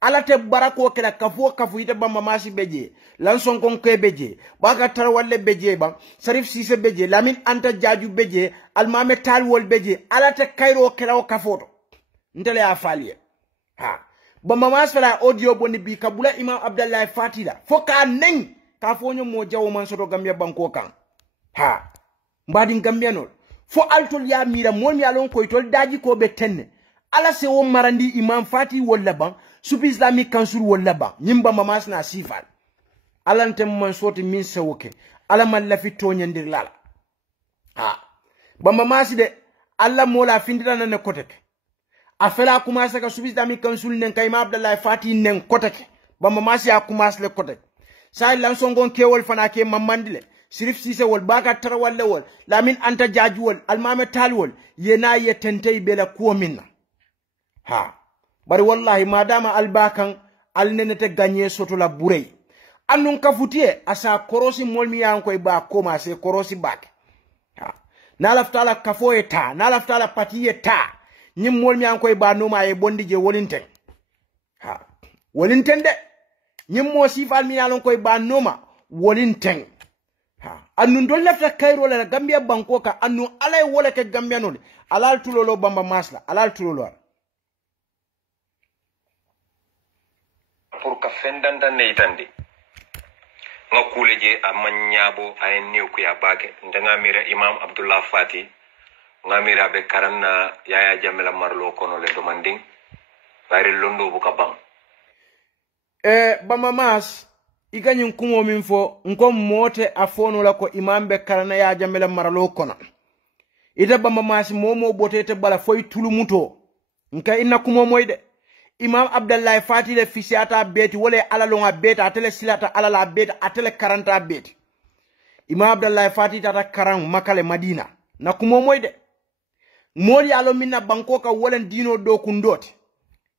alate barako kala kafu ite bamba masi beje lanson kon ke beje baka tar walle beje ba sarif sise beje lamin anta jaju beje al mame tal wol beje alate kairo kala kafoto ndele afaliye ha bamba masfala audio boni bi kabula imam abdallah fatila foka nen ka fonyo mo jawo man soto gambia banko kan ha mbadi gambia no fo altol ya mira mo mi alon ko tol daji ko be tenne ala se wo marandi imam fati wala ban supi islamic council wala ban nyimba mamas na sifal ala ntem man soti min sewoke ala man la fi toñandir lala ha bamba masi de alla mola findira na ne koteke afela commencé ka subi islamic council nen kayma abdallah fati nen koteke bamba masi a commencé le koteke say lan songon kewol fana ke mamandile sirif sise wol baka tarawalle wol lamin anta jaji wol almame talwol yena ye tentey bela ko minna ha bari wallahi madama albakan alnenete gagné soto la burey annun kafutie asa korosi molmi yankoy ba commencé korosi bak ha na laftala kafo eta na laftala patiye ta nyim molmi yankoy ba noma e bondije wolinten ha wolinten de nyim mo sifal mi yalon koy ba noma wolinten ha annun don lafta kayro la gambia banko ka annu alay wala ke gambia non alal tulolo bamba masla alal tulolo pour ka fendanda ne itandi nga kuleje amanyabo ay new ku ya bake ndanga mira imam abdullah fati nga mira be karanna yaya jamela marlo kono le domanding bari londo bu ka bam bamba mas iganyin kumo min fo nko mote afono la ko imam be karana ya jamela marlo kono ida bamba mas momo botete bala foy tulumuto nka inna kumo moyde imam abdallah fati le fisiata beti wole ala longa beta atele silata ala la beta atele karanta beti imam abdallah fati tata karan makale madina na kumo moyde moli alo minna banko ka wolen dino do kundote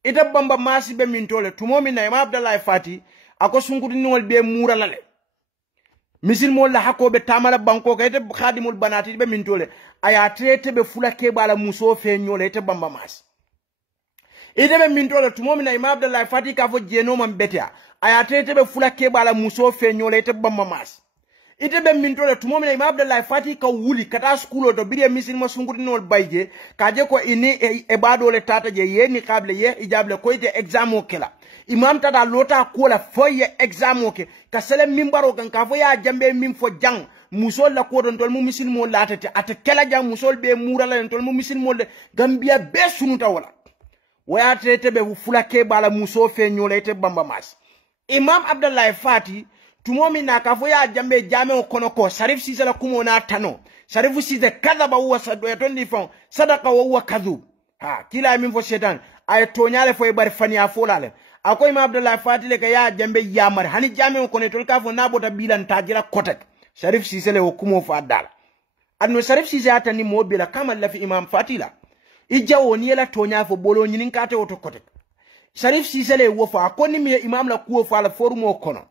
ita bamba masi be min tole tumo minna imam abdallah fati ako sunkudinol be muralale misil mol la hakobe tamala banko ka ite khadimul banati be min tole aya trete be fulake bala muso fe nyole ite bamba masi idebe mintola tumomina imam abdallah fati ka fo jeno man betia aya tebe fulake bala muso fe nyole te bamba mas idebe mintola tumomina imam abdallah fati ka wuli kata skulo to biye misil ma sunguti nol bayje ka je ko ini e bado le tata je yeni kable ye ijable ko ite examo kala imam tata lota ko la foye examo ke ka sele mimbaro kan ka fo ya jambe mim fo jang musol la ko don tol mu misil mo latete ate kala jang musol be murala tol mu misil mo de gambia be sunuta wala waya tete be fulake bala muso fe nyolete bamba mas imam abdallah fati tumomi na kafo ya jambe jame kono ko sharif sise la kumo na tano sharif sise kadaba huwa sadu yatondi fon sadaka huwa kadhub ha kila min fo shetan ay tonyale fo bari fani afolale ako imam abdallah fati le ka ya jambe yamar hani jame kono tol kafo nabota bilan tajira kotek sharif sise le kumo fa dal anno sharif sise atani mo bila kama la fi imam fatila ijawo ni la tonya fo bolo nyinin kate oto kote sharif sisele wo fa koni mi imam la kuo fa la forumo kono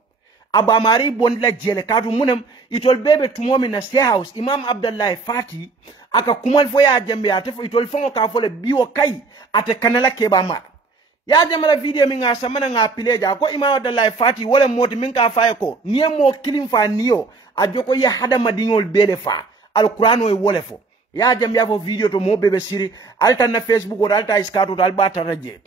aba mari bond la jele katu munam itol bebe tumomi na stay house imam abdallah fati aka kumal fo ya jambe ate fo itol fongo ka fo le biwo kai ate kanala ke ba ma ya jamala video mi nga samana nga pileja ko imam abdallah fati wala moti min ka fa ko niemo kilim fa niyo ajoko ya hada madingol bele fa alqur'ano e wole fo ya jam ya fo video to mo bebe siri alta na facebook o alta iskato dal bata raje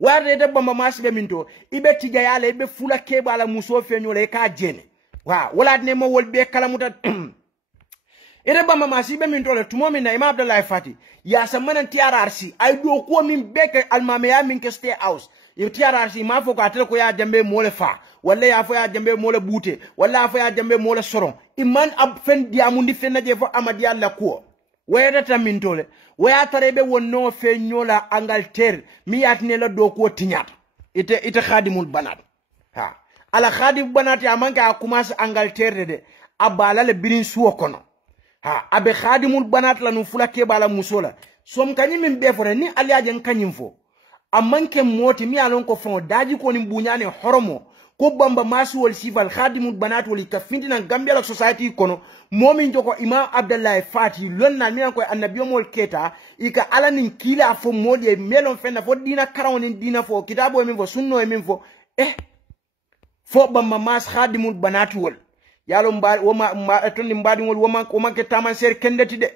warde de bamba masibe minto ibe tija yale ibe fula keba la muso fenyole ka jene wa wala ne mo wol be kala muta ere bamba masibe minto le tumo min na Imam Abdallah Fati ya samana TRRC ay do ko min beke almame ya min ke stay house yo TRRC ma fo ko atel ko ya jambe mole fa walla ya fo ya jambe mole bute walla ya fo ya jambe mole soron iman ab fen diamundi fen je fo amadi alla ko wayata tamintole waya tarebe wonno fe nyola Angleterre mi yatne la do ko tinyata ite khadimul banat ha ala khadim banat ya manka akumas Angleterre de abala le birin suwo kono ha abe khadimul banat la nu fulake bala musola som kanyi min be fore ni aliaje kanyim fo amanke moti mi alon ko fon daji ko ni bunyane horomo ko bamba masu wal sifal khadimul banat wal kafindi na Gambia society kono momin joko Imam Abdallah Fati lonna mi ko annabiyo mol keta ika alanin kila fo modi melon fenna fo dina karawni dina fo kitabo min fo sunno min fo fo bamba mas khadimul banat wal yalo mba woma tondi mbadi wol woma ke taman ser kendati de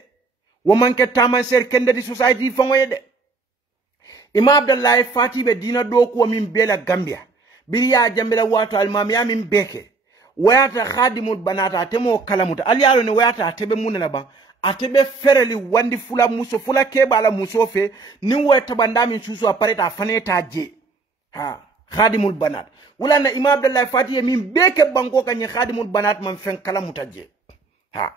woma ke taman ser kendati society fangoye de Imam Abdallah Fati be dina do ko min bela Gambia biriya jambela wato almam ya min beke wayata khadimul banata temo kalamuta aliyalo ne wayata tebe munana ban atebe fereli wandi fula muso fula kebala muso fe ni wayta bandami susu apareta faneta je ha khadimul banat wala na Imam Abdallah Fati min beke banko kany khadimul banat man fen kalamuta je ha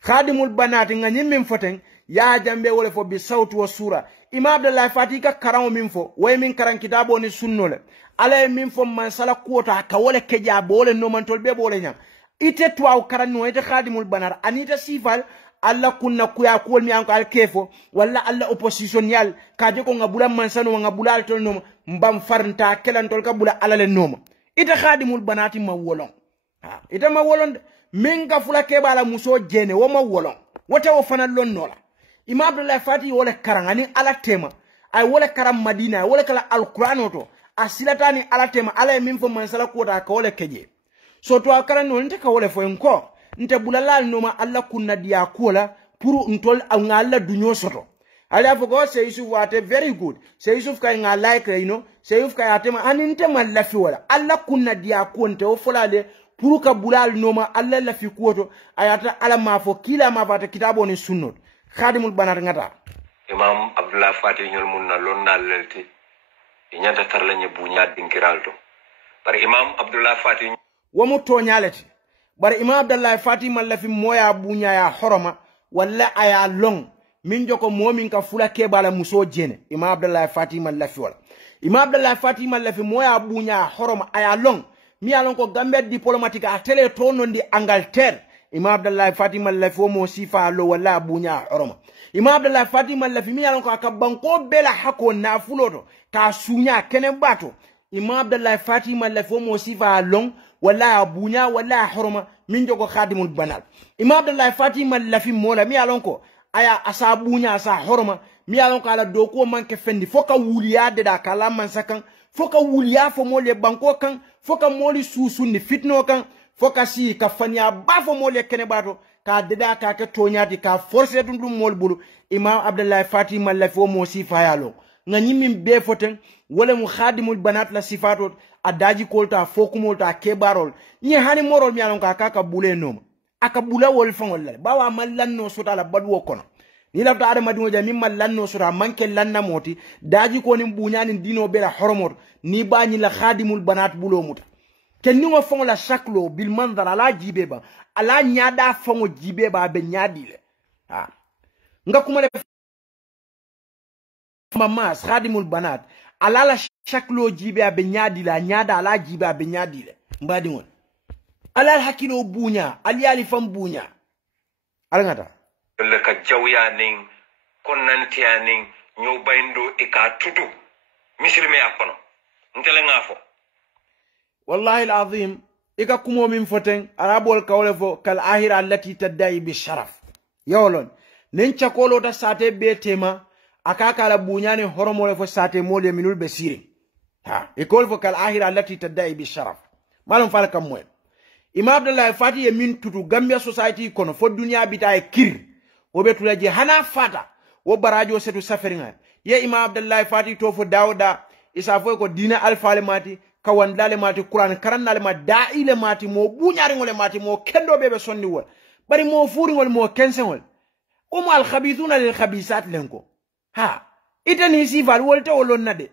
khadimul banat ngani min foten ya jambe wala fo bi sawtu wa sura Imam Abdallah Fati ka karam min fo way min karan kitabo ni sunnole ala min fo man sala kuota ka wala keja bole no man tolbe bole nyam ite tuwa karan no ite khadimul banar anita sifal alla kunna kuya kuol mi anko al kefo wala alla opposition yal ka je ko ngabula man sano ngabula al tol no mbam farnta kelan tol ka bula alale no ite khadimul banati ma wolon ha ite ma wolon min ga fula ke bala muso jene wo ma wolon wote wo fanal lon nola Imam Abdallah Fati wala karangani ala tema ay wala karam Madina wala kala alquran oto asilatani ala tema ala min fo man sala ko ta ka wala keje so to akara no nte ka wala fo enko nte bulala no ma alla kunna dia kola pour ntol ngalla dunyo soto ala fo go say Yusuf wate very good say Yusuf kay nga like say Yusuf kay atema aninte man lafi wala alla kunna dia ko nte o folale pour ka bulal no ma alla lafi ko to ayata ala ma fo kila ma fata kitabo ni sunnot khadimul banat ngata Imam Abdallah Fati ñol mun na lon dal lelti ñanta tar lañu buña dinkiralto bar Imam Abdallah Fati wamu toñalati bar Imam Abdallah Fati man la fi moya buña ya horoma walla aya long min joko momin ka fula ke bala muso jene Imam Abdallah Fati man la fi wala Imam Abdallah Fati man la fi moya buña horoma aya long mi alon ko gambe diplomatique a tele tono ndi Angleterre Imam Abdallah Fati man la fi mo sifa lo walla buña horoma Imam Abdallah Fati man la fi mi alon ko akabanko bela hako na fuloto ka sunya kenen bato Imam Abdallah Fati man la fi mo sifa long wala buña wala horoma min jogo khadimul banal Imam Abdallah Fati man la fi mola mi alon ko aya asa buña asa horoma mi alon ko ala do ko manke fendi foka wuliya de da kala man sakan foka wuliya fo mole banko kan foka moli susunni fitno kan foka si ka fanya ba fo mole kene bato ka deda ka ke tonyati ka forcer dum mol bulu Imam Abdallah Fati man la fi mo sifa yalo ngani min be foten wala mu khadimul banat la sifatot adaji kolta fokumolta kebarol ni hani morol mi alon ka ka bule nom aka bula wol fangol la bawa mallanno sota la badwo kono ni lafta adama dimo jami mallanno sota manke lanna moti daji ko ni buñani dino bela horomot ni bañi la khadimul banat bulo muta ken ni ngo fangol la shaklo bil manzar ala jibe ba ala nyada fango jibe ba be nyadile ha nga kuma le mamas khadimul banat ala la shaklo jibe abe nyadi la nyada ala jibe abe nyadi le mbadi won ala hakilo bunya ali ali fam bunya ala ngata le ka jawya ning konnanti aning nyo bayndo e ka tutu mislime akono ntele ngafo wallahi alazim ika kumo min foten arabol kawle fo kal ahira allati tadai bi sharaf yolon nen chakolo ta sate be tema akaka la bunyani horomole fo sate mole minul besiri ha ikol fo kal ahira allati tadai bi sharaf malum fal kam moy Imam Abdallah Fati e min tutu Gambia society kono fo dunya bita e kir wo betula je hana fata wo barajo setu saferinga ye Imam Abdallah Fati to fo dawda isa fo ko dina alfaale mati kawandale mati Qur'an karannale ma da'ile mati mo buñari ngole mati mo kendo bebe sonni wol bari mo furi ngol mo kensengol o al khabithuna lil khabisat lenko ha itani sifal wolte wolon nade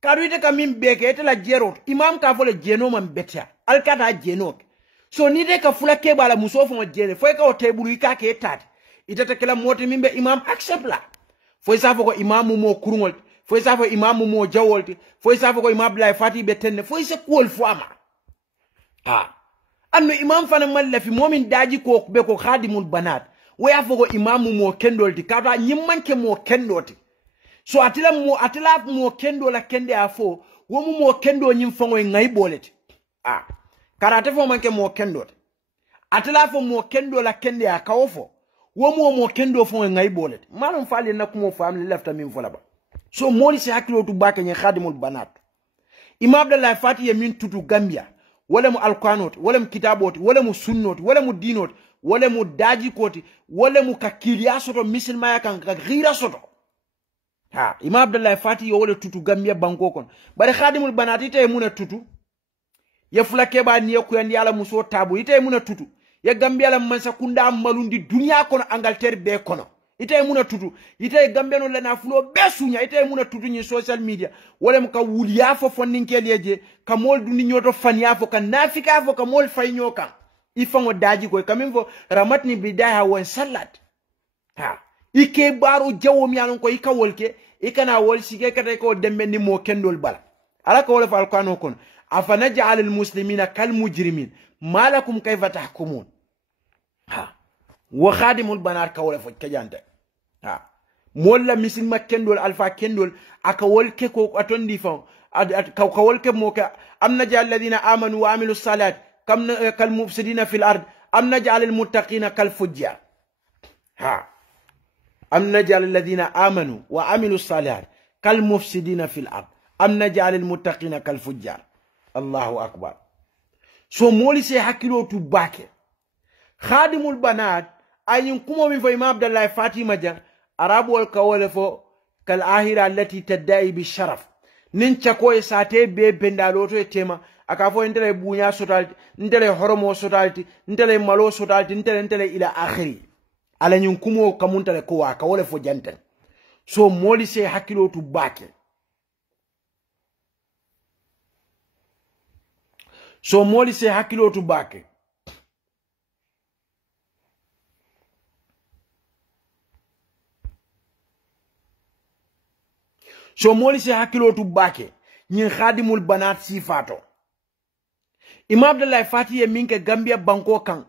kadu ite kamim beke ite la jerot imam ka fole jeno man betia alkata jenok so ni de ka fula ke bala musofo mo jene fo ka o tebulu ika ke tati itata kala moti mimbe imam accept la fo isa fo ko imam mo kurungol fo isa fo imam mo jawolti fo isa fo ko imam Abdoulaye Fati be tenne fo isa kuol fama ha anno imam fana malla fi momin daji ko be ko khadimul banat waya fo ko imam mo kendolti kata nyimmanke mo kendoti so atila mo kendo la kende afo womu mo kendo nyim fango ngai bolete karate fo manke mo kendo atila fo mo kendo la kende akawofo womu mo kendo fo ngai bolete malum fali na ko mo family lefta min fola ba so moli se hakilo tu bake nye khadimul banat imam Abdoulaye Fati ye min tutu Gambia wala mu alqanot wala mu kitabot wala mu sunnot wala mu dinot wala mu daji koti wala mu kakiliya soto misilma ya kan gira soto ha imam Abdoulaye Fati yo wala tutu Gambia banko kon bari khadimul banati tay muna tutu ya fulake ba ni ko yandi ala muso tabu ite muna tutu ya Gambia la man sakunda malundi dunya kono Angleterre be kono ite muna tutu ite Gambia no lana fulo besunya ite muna tutu ni social media wala mka wuliya fo fonninke leje ka mol dundi nyoto fanya fo ka nafika fo ka mol fay nyoka ifango daji ko kamimvo ramatni bidaya wa salat ha ike baro jawo mi alon ko ika wolke ikana wol sige kata ko dembe ni mo kendol bala ala ko wala fal kano kon afana ja'al al muslimina kal mujrimin malakum kayfa tahkumun ha wa khadimul banar ka wala fo kajante ha molla misil ma kendol alfa kendol aka wolke ko atondi fa ka wolke mo ka amna ja'al alladhina amanu wa amilus salat kam kal mufsidina fil ard amna ja'al al muttaqina kal fujjar ha أم نجعل الذين آمنوا وعملوا الصالحات كالمفسدين في الأرض أم نجعل المتقين كالفجار الله أكبر سو مولي سي حكيلو تباكي خادم البنات أين كمو من فإمام عبد الله فاتي مجا عرب والكوالفو كالآهرة التي تدعي بالشرف ننشكو ساتي بندالوتو يتيما akafo ndele bunya sotalti ndele horomo sotalti ndele malo sotalti ndele ila akhiri ala nyun kumo kamuntale ko waka wala fo janten so moli se hakilo tu bake so moli se hakilo tu bake so moli se hakilo tu bake nyin khadimul banat sifato imam Abdoulaye Fati ye minke Gambia banko kan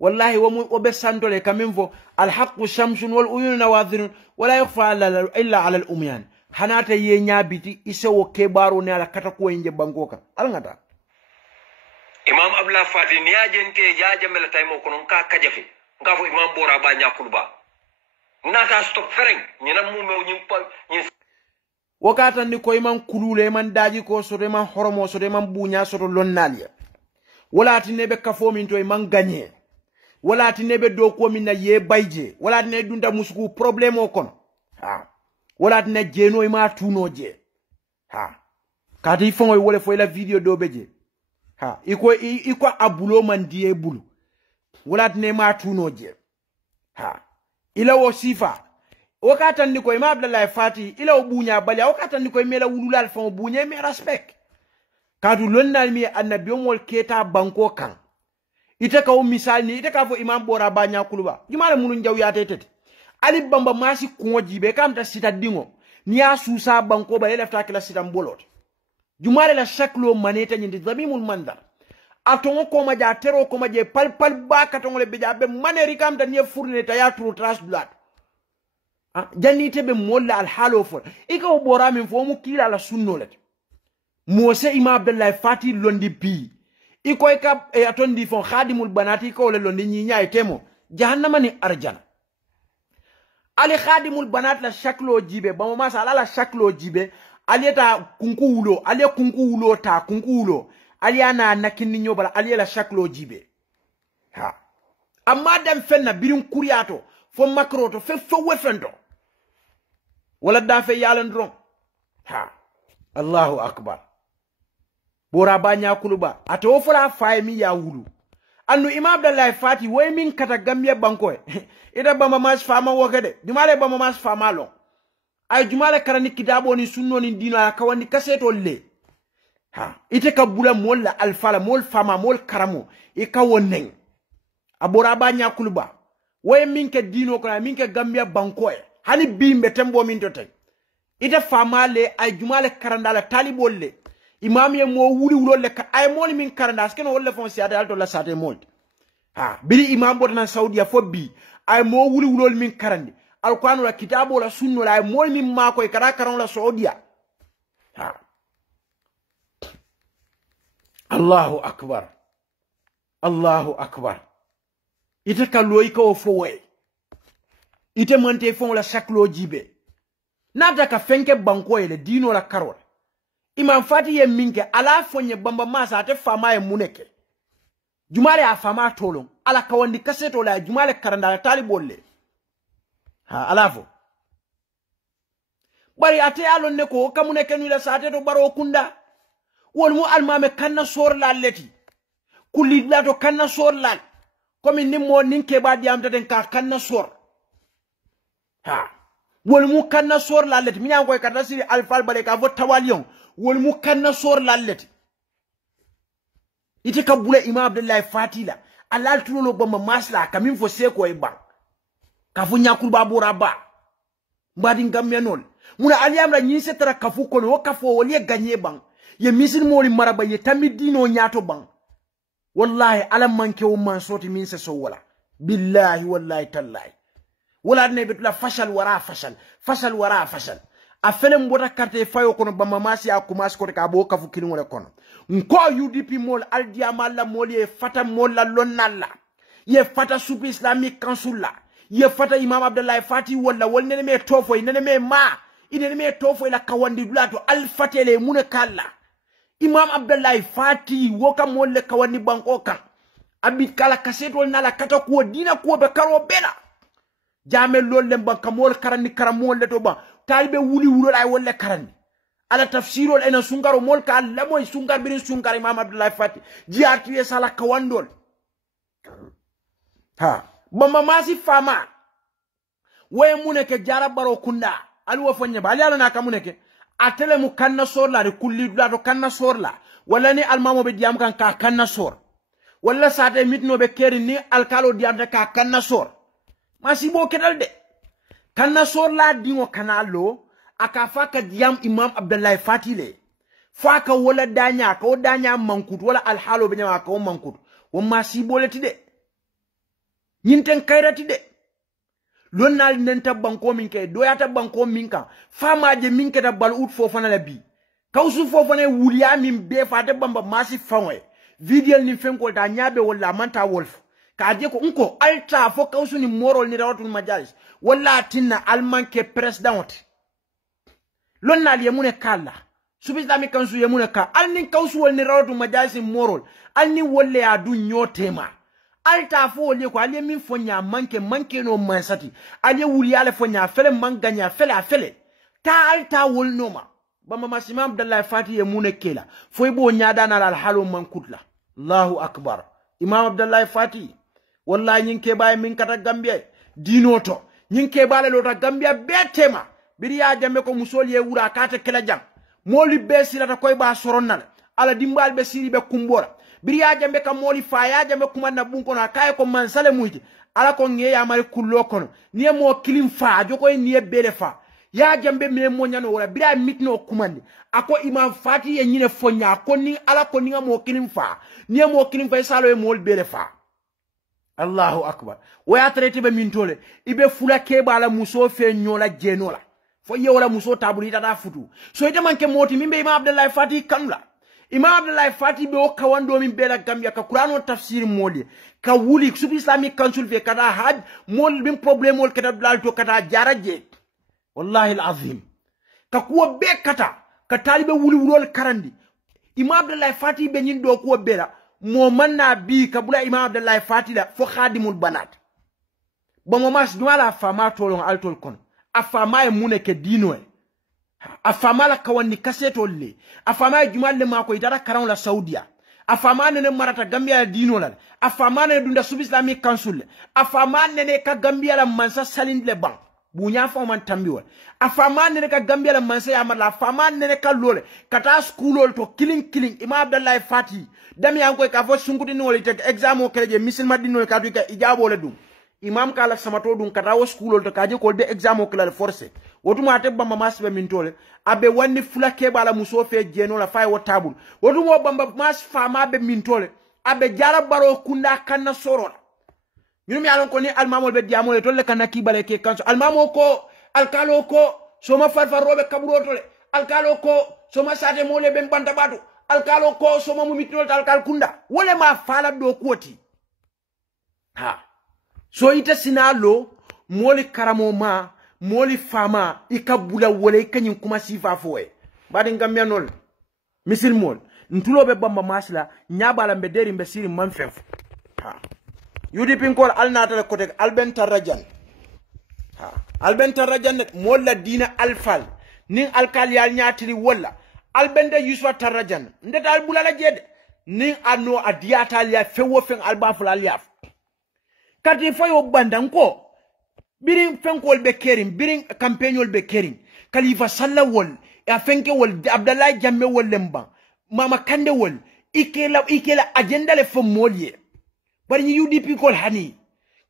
والله وبسانتولي كمينفو الحق شمس والعيون نواظر ولا يخفى الا على الاميان حناتا ينيا بيتي اسو كبارو نالا كاتاكو ينجي بانكوكا الغاتا imam Abdoulaye Fati niya jente jaaja mel taymo kono ka kajafi ngafo imam bora ba nyakulba nata stop fereng nyina mumew nyimpa nyi wakata ni ko imam kulule man daji ko soto man horomo soto man bunya soto lonnalia wala tinebe kafo min to imam gagné wala tinebe do ko min na ye bayje wala ne dunda musuku problème o kono ha wala ne jeno ma tuno je ha kati fongo wole fo la video do beje ha iko abulo man die bulu wala ne ma tuno je ha ila wo sifa wakata ndiko imam Abdoulaye Fati ila obunya bali wakata ndiko mela wululal fon obunya me respect kadu lonnal mi annabi mol keta banko kan ite ka o misal ni ite ka fo imam bora banya kuluba jumala munu njaw ya tetete ali bamba masi kungo jibe kam ta sita dingo ni asusa banko ba lefta kala sita mbolot jumala la shaklo maneta nyindi zamimul mandar atongo ko ma ja tero ko ma je pal ba katongo le bija be maneri kam ta ni fourne ta ya tru trash blood janni tebe molla al halo fo ika o bora min fo mu kila la sunnolet Mose imam Abdoulaye Fati londi bi iko ika atondi fon khadimul banati ko le londi nyi nyaay temo jahannama ni arjana ali khadimul banat la shaklo jibe ba ma sala la shaklo jibe ali ta kunkuulo ali kunkuulo ta kunkuulo ali ana nakini nyobala ali la shaklo jibe ha amma dem fenna birin kuriato fo makroto fe fo wefendo wala da fe yalan dron ha Allahu akbar bora banya kuluba ato fura faimi ya wulu annu imam abdallah fati way min kata gambia banko ida bamba mas fama wogade jumale bamba mas fama lo ay jumale karani kidabo ni sunno ni dino akawani kaseto le ha ite kabula molla alfala mol fama mol karamo e kawonnen abora banya kuluba way min ke dino ko min ke gambia banko hani bimbe tembo min to tay ite fama le ay jumale karandala talibol le imam ye mo wuri wulol le ka ay mol min karanda skeno wolle fon siade alto la sate mol ha biri imam botna saudiya fobbi ay mo wuri wulol min karandi alquran la kitabo la sunno la ay mol min ma koy kara karon la saudiya ha Allahu akbar ite kalloy ko fo way ite mante fon la saklo jibe nada ka fenke banko ele dino la karol imam fati ye minke ala fonye bamba masa ate fama ye muneke jumale a fama tolong ala kawandi kaseto la jumale karanda talibolle ha alafo bari ate alon ne ko kamuneke ni la sate to baro kunda wol mu almame kanna sor la leti kulli lato kanna sor la komi nimmo ninke ba diam taten ka kanna sor ha wol mu kanna sor la leti minya koy kata siri alfal bale ka vo tawalion wol mu kanna sor la leti ite kabula imam abdullah fatila alal tulo bamba masla kamin fo seko e ba ka fu nyakul babura ba mbadi ngamenol muna aliyam la nyi setara kafu kono wo kafo woli gagné bang ye misil moli maraba ye tamidino nyato bang wallahi alam manke wo man soti min se so wala billahi wallahi tallahi wala ne betula fashal wara fashal afele mbota carte fayo kono bamba masi akumas ko ka bo kafu kini wala kono nko UDP mol aldiama la mol ye fata mol la lonnalla ye fata soup islamique council la ye fata imam abdallah fati wala wol nene me tofo nene me ma inene me tofo la kawandi dulato al fatele mune kala imam abdallah fati woka mol le kawandi banko kan abit kala kaseto na la kata ko dina ko be karo bela jame lol le banka mol karani karamol le to ba talibe wuli wulol ay wolle karani ala tafsirol ena sungaro mol ka alla moy sungar birin sungar imam abdullah fati jiati sala kawandol ha bamba masi fama way muneke jara baro kunda alwa fonye ba ala na kamuneke atele mu kanna sorla de kulli do kanna sorla wala ni almamo be diam kan ka kanna sor wala sate mitno be keri ni alkalo diam ka kanna sor masi bo kedal de kanna sorla dingo kanalo aka faka diam imam abdullah fatile faka wala danya ka danya mankut wala alhalo be nyama ka mankut wo masi boleti de nyinten kairati de lonnal nenta banko minke doyata banko minka fama je minke da bal ut fofana la bi kawsu fofana wuliya min be fate bamba masi fanwe video ni fenko da nyabe wala manta wolf ka je ko unko alta fo kawsu ni morol ni rawatul majalis wala tinna almanke president lonnal yemune kala subislami kansu yemune ka alni kawsu wol ni rawatul majalis morol alni wolle adu nyotema alta fo le ko ale min fonya manke no mansati ale wuli ale fonya fele manganya fele ta alta wol noma bamba masimam abdallah fati yemune kela fo ibo nyaada na al halu mankutla allahu akbar imam abdallah fati wallahi nyinke baye min kata gambia dinoto nyinke bale lota gambia betema biriya jambe ko musol ye wura kata kala jam moli be silata koy ba soronnal ala dimbal be siri be kumbora biriya jambe ka moli faya jambe kumanna bunko na kay ko mansale muyti ala ko nge ya mari kullo kono niye mo kilim fa joko niye bele fa ya jambe me mo nyano wala biriya mitno kumande ako imam fati ye nyine fonya ko ni ala ko ni mo kilim fa niye mo kilim fa salo e mol bele fa allahu akbar waya traité be min tole ibe fula keba la muso fe nyola jenola fo ye wala muso tabuli tata futu so ite manke moti mimbe imam abdallah fati kamla imam abdallah fati be o kawando min bela gambia ka qur'ano tafsir moli ka wuli sub islamic council fe kada haj mol bim problème mol kada dal to kada jaraje wallahi alazim ka kuwa be kata ka talibe wuli wulol karandi imam abdallah fati be nyin do kuwa bela mo manna bi kabula imam abdallah fati la fo khadimul banat bo mo mas dwala fama tolon altol kon afama e muneke dino afama la kawandi kaseto le afama jumal le mako idara karan la saudia afama ne marata gambia dino la afama ne dunda sub islamic council afama ne ka gambia la mansa salin le ban bunya fa man tambiwa afama ne ka gambia la mansa ya mala afama ne ka lole kata schoolol to killing imam abdallah fati dami yanko ka fo sunguti no le tek exam o keleje musulman dino ka du ka ijabo le dum imam kala samato dum kata wo schoolol to kaje ko de exam o kala forcé wotuma te bamba masbe min tole abe wani fulake bala muso fe jeno la fay wo tabul wotumo bamba mas fama be min tole abe jara baro kunda kanna soro ñum mi alon ko ni almamol be diamole tolle kanna kibale ke kanso almamo ko alkalo ko soma farfarobe kaburo tole alkalo ko soma sate mole ben banta batu alkalo ko soma mu mitol alkal kunda wole ma fala do koti ha so ita sinalo moli karamo ma moli fama ikabula wole ikanyin kuma sifa foe badi ngamya nol misil mol ntulo be bamba masla nyabala mbe deri mbe siri manfef ha yudi pinkol alnata ko tek alben tarajan ha alben tarajan mol la dina alfal nin alkal yal nyatiri wala albende yuswa tarajan ndeta albula la jede nin anno adiyata ya fewo fen alba fulal yaf kati fayo bandanko birin fenkol be kerin birin campagnol be kerin khalifa sallawol ya fenke wol abdallah jamme wol lemba mama kande wol ikela agenda le fo molye bari UDP kol hani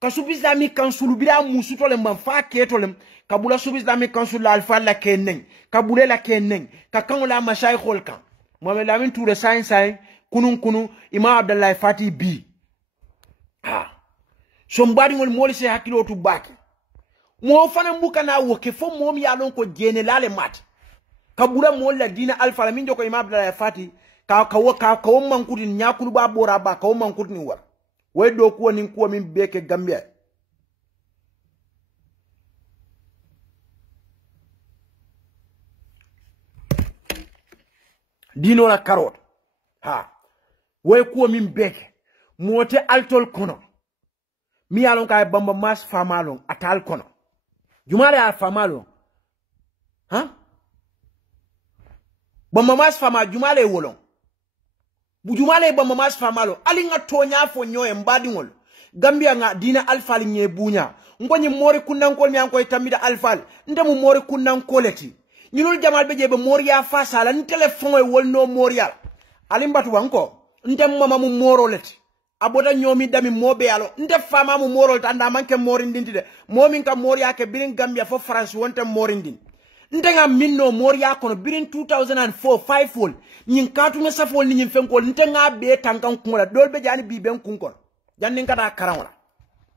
ka sub islamic council bira musu to lemba fa ketolem ka bula sub islamic council la alfa la kenen ka bule la kenen ka kangola mashayikhol kan mohamed lamin toure science kunun imam abdallah fati bi ha so mbadi ngol moli se hakilo tu baki mo fana mbuka na woke fo mom ya lon ko jene lale mat kabura mo la dina alfa min joko imam abdallah fati ka man kudin nyakulu ba bora ba ka man kudin war way do ko nin ko min beke gambia dino la carotte ha way ko min beke mote altol kono mi yalon ka bamba mas famalon atal kono jumale al famalo ha bamba mas fama jumale wolon bu jumale bamba mas famalo ali nga tonya fo nyoe mbadingol gambia nga dina alfal nye bunya ngonyi mori kunnankol mi ankoy tamida alfal ndemu mori kunnankoleti ñinul jamal be jebe moria fasala ni telephone wolno moria ali mbatu wanko ndem mama mu moroleti aboda nyomi dami mobe alo nde fama mu morol tanda manke morindindi de momin ka moria ke birin gambia fo france wonte morindin ndenga minno moria kono birin 2004 5 fol nyin katuma safol ni nyin fenkol ntenga be tankan kungola dolbe jani bi ben kunkon jannin kata karawla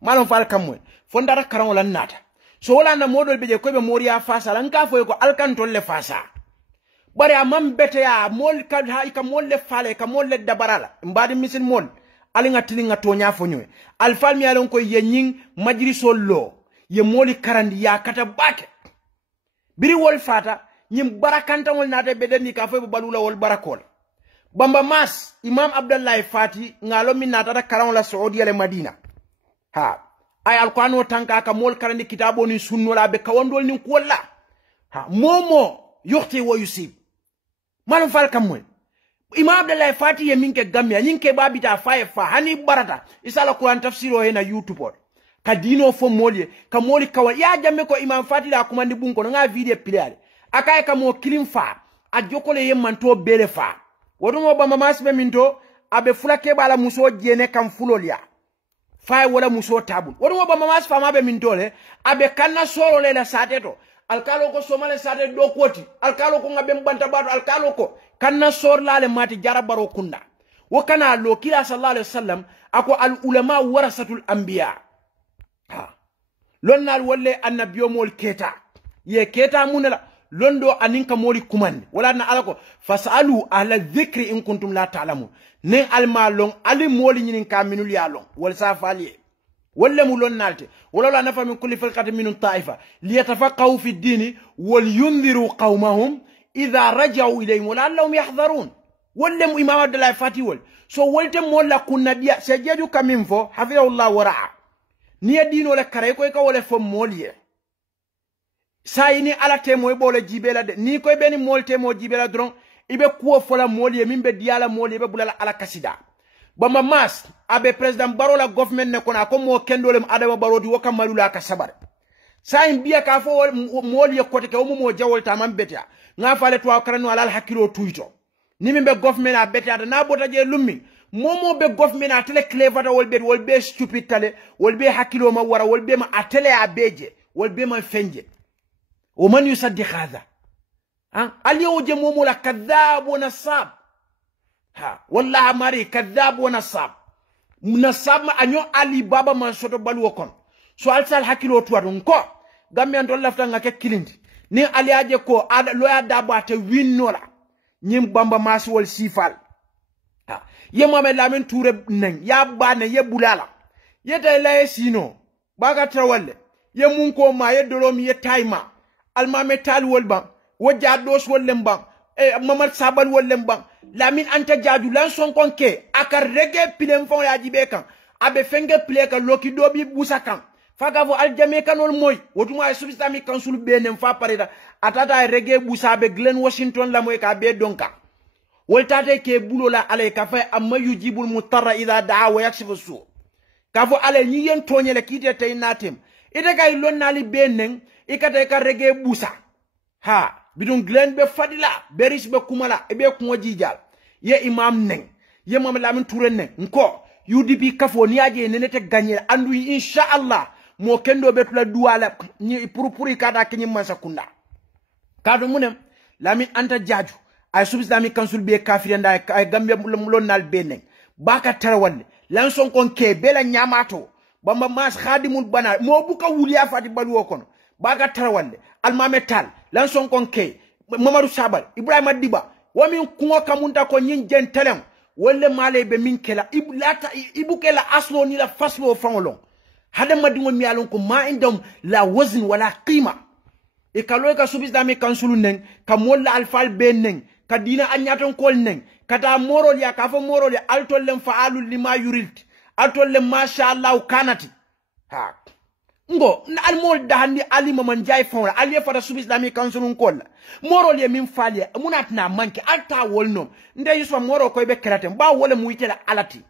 malon fal kamwe fondara karawla nata so wala na modol beje ko be moria fasa lan ka foy ko alkan tolle fasa bare amam bete ya mol ka ha ka mol le fale ka mol le dabarala mbadi misin mol alinga tilinga tonya fonyoy alfal mi alon ko yenyin majrisol lo ye moli karandi ya kata bake biri wol fata nyim barakanta wol nata bedeni ka foy balula wol barakol bamba mas imam abdallah fati ngalo min nata karan la saudi le madina ha ay alquran tanka ka mol karandi kitabo ni sunno la be kawandol ni ko wala ha momo yoxti wo yusib malum fal kamwe imam abdallah fati ye minke gamya nyinke babita fa hani barata isala quran tafsiro he na youtube ka dino fo molye ka moli kawa ya jamme ko imam fati la kumandi bunko nga video pilale akaye ka mo kilim fa a jokole ye manto bele fa wodumo bamba masbe minto abe fulake bala muso jene kam fulolia fa wala muso tabul wodumo bamba mas fa mabe mintole abe kanna soro le la sateto alkalo ko somale sate do koti alkalo ko ngabe mbanta bato alkalo ko kanna sor lale mati jarabaro kunda wakana lo kila sallallahu alaihi wasallam ako al ulama warasatul anbiya ha lonnal wolle annabiyo mol keta ye keta munela londo aninka moli kumande wala na alako fasalu ahla dhikri in kuntum la ta'lamun ne alma long ali moli nyinin ka minul ya long wal safali wala mu lonnalte wala la nafa min kulli falqatin minun ta'ifa liyatafaqahu fi ad-din wal yunziru qaumahum idha raja'u ilayhim wala lahum yahdharun wala mu imam abdullah fati wal so wolte molla kunna dia sejeju kamimfo hafizahullah wa ra'a ni dino le kare ko ka wala fo moliye sayini ala temo bole jibela de ni koy beni mol temo jibela dron ibe kuo fola moli mimbe diala moli be bulala ala kasida bamba mas abe president barola government ne kona ko mo kendolem adama barodi woka malula ka sabar sayin biya ka fo moli kote ke mo jawol ta man betia nga fale to akarano ala hakilo tuito ni mimbe government a betia na bota je lummi momo be government a tele clever wol be stupid tale wol be hakilo ma wara wol be ma atele a beje wol be ma fenje ومن يصدق هذا اليوم جموم لا كذاب ونصاب والله ماري كذاب ونصاب نصاب ما انيو علي بابا ما سوتو بالو كون سوال سال حكيلو توادو نكو غامي اندول لافتا ngake kilindi ni ali aje ko loya dabate winnola nyim bamba mas wol sifal ye mohammed lamin touré neng ya bane ye bulala ye tay lay sino baga trawalle ye munko ma ye dolom ye tayma almame tal wolba wajja dos wollembang mamad sabal wollembang lamin anta jaju lan son konke akar rege pilem fon ya jibe kan abe fenge pile kan loki dobi busa kan faga vo aljame kanol moy wotuma subistami kansul benem fa parida atata rege busa be Glen Washington la moy ka be donka woltate ke bulola ale ka fa amma yujibul mutarra idha daa wa yakshifu su ka fo ale ñi yen toñele kite tay natem ite kay lonnali benen ikata ka rege busa bidon Glen be fadila beris be kumala e be ko jijal ye imam neng ye mam lamin touré neng nko UDP kafo ni aje nenete gagner andu inshallah mo kendo be tula duwala ni pour ikata kenyi mansa kunda kado munem lamin anta jaju ay subisami kansul be kafirenda ay gambe mulon nal beneng baka tarawal lan son kon ke bela nyamato bamba mas khadimul bana mo buka wuliya fati balu kono baga tarawal almame tal lan son kon ke Mamadou Sabal Ibrahima Diba wami kungo kamunta ko nyin jen telem wolle male be min kela ibukela aslo ni la faslo fangolong hada madingo mi alon ko ma indom la wazn wala qima e kalo ka subis dami kansulu neng ka molla alfal be neng ka dina anyaton kol neng kata morol ya ka fo morol ya altollem faalul lima yurilt altollem masha Allah kanati ngo almol dahandi ali maman jay fon ali fata subis dami kansulu kol morol ye min fali munatna manke alta wolnom nde yusfa moro ko be kratem ba wala mu yitela alati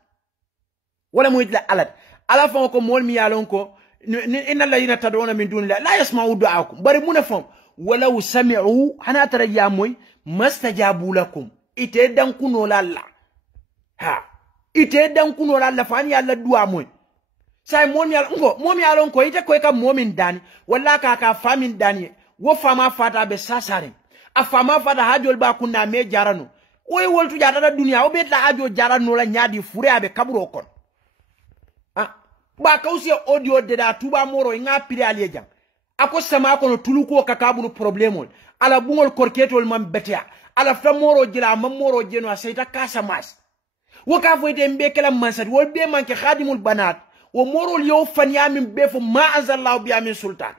ala fon ko mol mi yalon ko inna alladhina tad'una min dunillahi la yasma'u du'aakum bari mun fam wala sami'u hana tarayya moy mastajabu lakum ite dan kuno lalla ite dan kuno lalla fani yalla du'a moy say mom yalon ko ite ko ka momin dani walla ka famin dani wo fama fata be sasare a fama fata hajol ba kunna me jarano o e woltu jata dunya o be la hajo jarano la nyaadi fure abe kaburo kon ba kausi audio de da tuba moro nga pire aliyejang ako sama ko no tuluko kakabunu problemol ala bungol korketol man betia ala fa moro jila mam moro jeno asayta kasa mas woka foyde mbekela mansat wol be manke khadimul banat wo moro yow fanyamin be fo ma azallahu bi amin sultan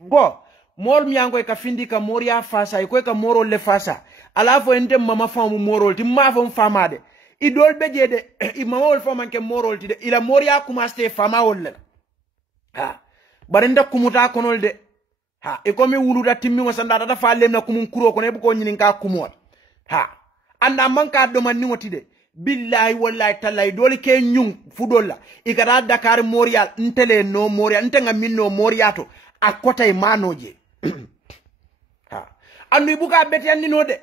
go mol mi yango ka findi ka moria fasa ko ka moro le fasa ala fo ende mama famu moro ti ma fo famade idol bejede imamol fo manke morol ti de ila moria kumaste fama wolle barenda kumuta konol de e komi wuluda timmi wasanda tata falem na kumun kuro ko ne bu ko nyinin ka kumot anda manka do man ni woti de billahi wallahi tallahi doli ke nyung fudolla ikara Dakar Morial ntele no Morial ntenga minno Moriato akota manoje andu ibuka beti andi no de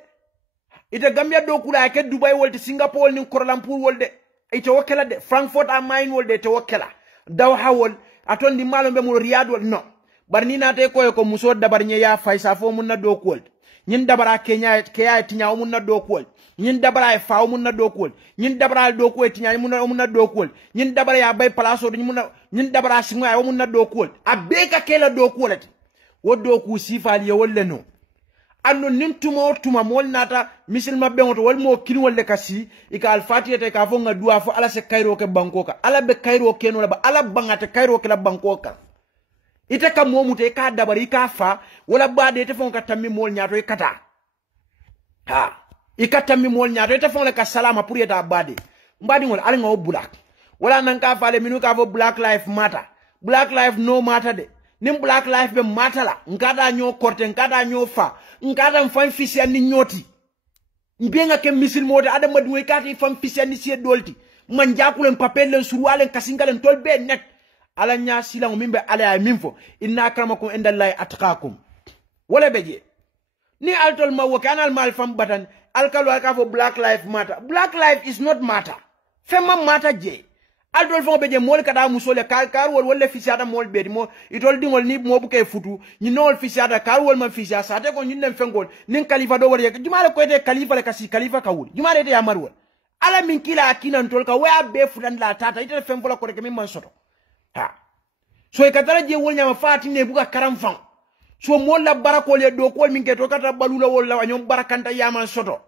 ite Gambia do kula ke Dubai wolde Singapore ni Kuala Lumpur wolde ite wokela de Frankfurt am Main wolde te wokela Doha wol atondi malo be mo Riyadh wol no barni na te ko muso dabar nya ya faisa fo mun na do ko nyin dabara Kenya ke ya tinya mun na do ko nyin dabara faaw mun na do ko nyin dabara do ko tinya mun na do ko nyin dabara ya bay place do nyin dabara sinwa mun na do ko abeka kela do ko lati wodo ku sifal ye wolle no anno nintumo tuma mol nata misil mabbe ngoto wal mo kin wolle kasi ika al fatiha te ka fo nga duwa fo ala se kayro ke bankoka ala be kayro ke no ba ala bangata kayro ke la bankoka ite ka momute ka dabari ka fa wala bade te fo ka tammi mol nyaato e kata ikata mi mol nyaato te fo le ka salama pour yeta bade mbadi ngol ala ngo black wala nan ka fa le minu ka fo black life matter no matter de nim black life be matala ngada nyo korte ngada nyo fa ngada mfan fisia ni nyoti mbienga ke misil mode ada madwe kati fam fisia ni sie dolti man jakulen papel len surwalen kasingalen tolbe net ala nya silang mimbe ala ay mimfo inna akramakum indallahi atqakum wala beje ni altol ma wakanal mal fam batan alkalo ka fo black life matter is not matter fema matter je altol fo beje mol kada musole kar wol wala fisiata mol bedi mo itol dingol ni mo buke futu ni nol fisiata kar wol man fisiata sate ko nyindem fengol nin khalifa do wari jumala ko ite khalifa le kasi khalifa kawul jumala ite ya marwol ala min kila akina ntol ka wa be fudan la tata ite fengola ko rek min man soto ha so e katara je wol nyama fati ne buka karam fan so mol la barako le do ko min ke to kata balula wol la nyom barakanta yaman soto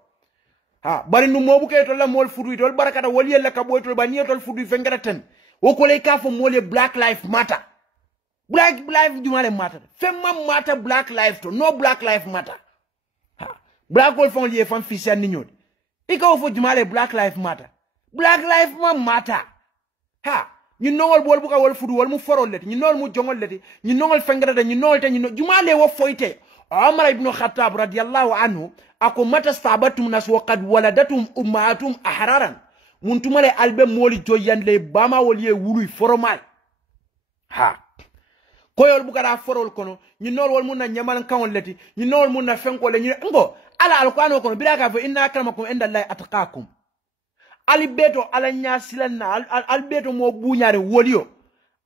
ha bari nu mo buke to la mol fudu tol barakata wol yella ka boy tol bani tol fudu fengara ten wo ko le ka fo mol black life matter black life jumale matter femma matter black life to no black life matter ha black wol fon lié fam fisian ni nyod iko fo jumale black life matter matter ha ñu nongol bol bu ka wol fudu wol mu forol leti ñu nol mu jongol leti ñu nongol fengara de ñu nol te ñu jumale wo foyte Umar ibn Khattab radiyallahu anhu ako mata sabatum nas wa qad waladatum ummatum ahraran muntumale albe moli joyande bama woliye wuluy foromal ha koyol bu kada forol kono ñu nol wol mun na nyamal kawol leti ñu nol mun na fenko le ñu ngo ala alqur'ano kono bilaka fa inna akramakum indallahi atqakum alibeto ala nyasilanna albeto mo buñare woliyo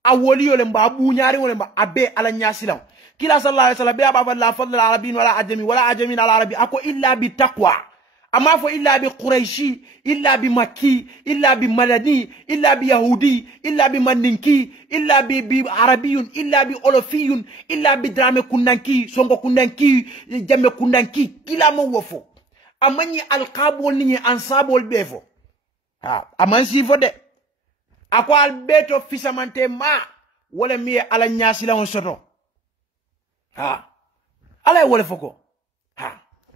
a woliyo le mba buñare wala mba abe ala nyasilan kila sallallahu alaihi wasallam biya baba la fadl arabin wala ajamin ala arabi ako illa bi taqwa ama fo illa bi quraishi illa bi makki illa bi malani illa bi yahudi illa bi maninki illa bi arabiyun illa bi olofiyun illa bi drame kundanki songo kundanki jamme kundanki kila mo wofo amani alqabol ni ansabol befo ha aman sifo de ako albeto fisamante ma wala mi ala nyasila on soto ha ala wala foko ha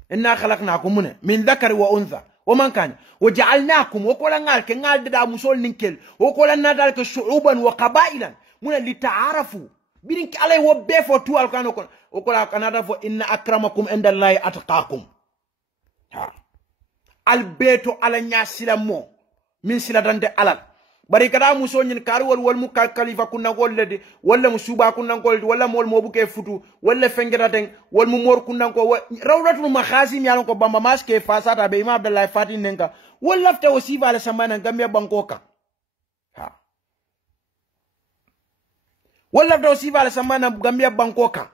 inna khalaqnakum min dhakari wa untha wa man kana waja'alnakum wa qala ngal ke ngal da musol ninkel wa qala nadal ke shu'uban wa qabailan mun li ta'arafu birin ki ala wo be fo tu alkano kon wa qala kanada fo inna akramakum indallahi atqakum ha albeto ala nyasila mo min sila dande alal bari kada muso nyin karwol wol mu khalifa kunna gol lede wala mu suba kunna gol wala mol mo buke futu wala fengera den wol mu mor kunna ko rawratul makhasim yalon ko bamba maske fasata be imam abdallah fati nenga wala fta wasifa ala samana gambe bankoka ha wala fta wasifa ala samana gambe bankoka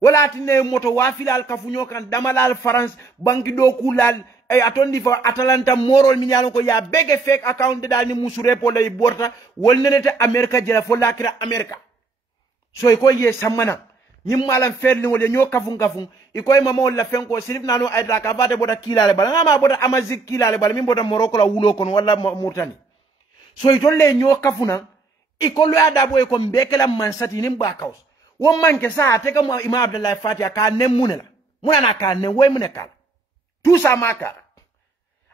wala tine moto wafila al kafunyo kan damalal france banki do kulal ay atondi fa atalanta morol mi nyalo ko ya bege fake account dal ni musure po lay borta wol nenete america jela fo lakira america so ko ye samana nyim malam ferli wol nyo kafun iko mama wala fenko silif nanu ay da ka vade boda kilale bala ngama boda amazik kilale bala min boda moroko la wulo kon wala murtani so ito le nyo kafuna iko lo ada boy ko mbekela mansati nim ba kaus wo manke sa te ka imam abdallah fatiha ka nem munela munana ka nem way munekala tout ça makara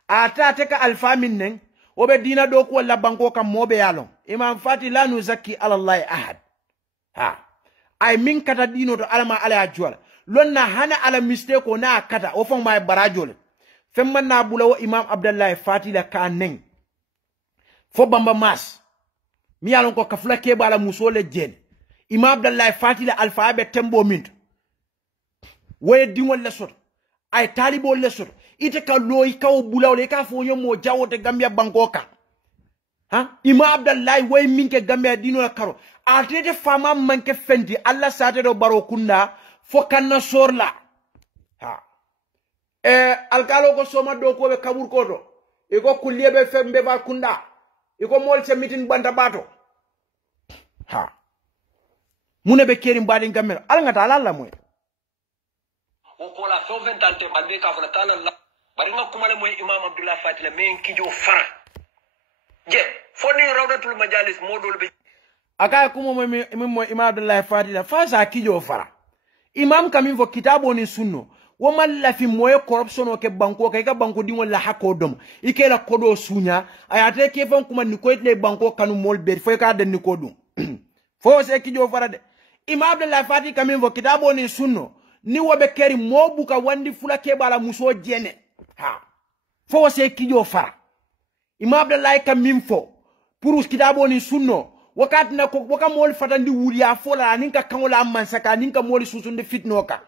ata te ka alfa min nen obe dina do ko wala banko kam mobe yalon imam fati la nu zakki ala allah ahad ha ay min kata dino to alama ala ajwala lonna hana ala mistake ko na kata o fon may barajole femman na bulawo imam abdallah fati la ka nen fo bamba mas mi yalon ko kafla ke bala musole jen imam abdallah fati la alfa be tembo mint way dingol la sot ay talibo lesor ite ka loy kaw bulawle ka fo nyomo jawote gambia bankoka ha ima abdallah way minke gambia dino la karo atete fama manke fendi alla sate do baro kunda fo kanna sorla ha alkalo ko soma do ko be kabur ko do e ko kullebe fembe ba kunda e ko mol se mitin banta bato ha munebe keri mbadi gamel alngata alla moy ko la fo ventante balbe ka fala tala la bari nga kuma le moy imam abdullah fatila men kijo fara je foni rawdatul majalis modol be aka kuma moy imam abdullah fatila fa sa kijo fara imam kamin fo kitabo ni sunno wo malla fi moy corruption o ke banko ke ka banko di wala hakodom ike la kodo sunya ayate ke fon kuma ni ko le banko kanu mol be fo ka den ni kodum fo se kijo fara de Imam Abdullah Fati kamin fo kitabo ni sunno ni wobe keri mobuka wandi fula kebala muso jene ha fo se kijo fara Imam Abdullah kamin fo purus kitabo ni sunno wakati na ko waka mol fatandi wuliya fola ninka kangola mansaka ninka moli susunde fitnoka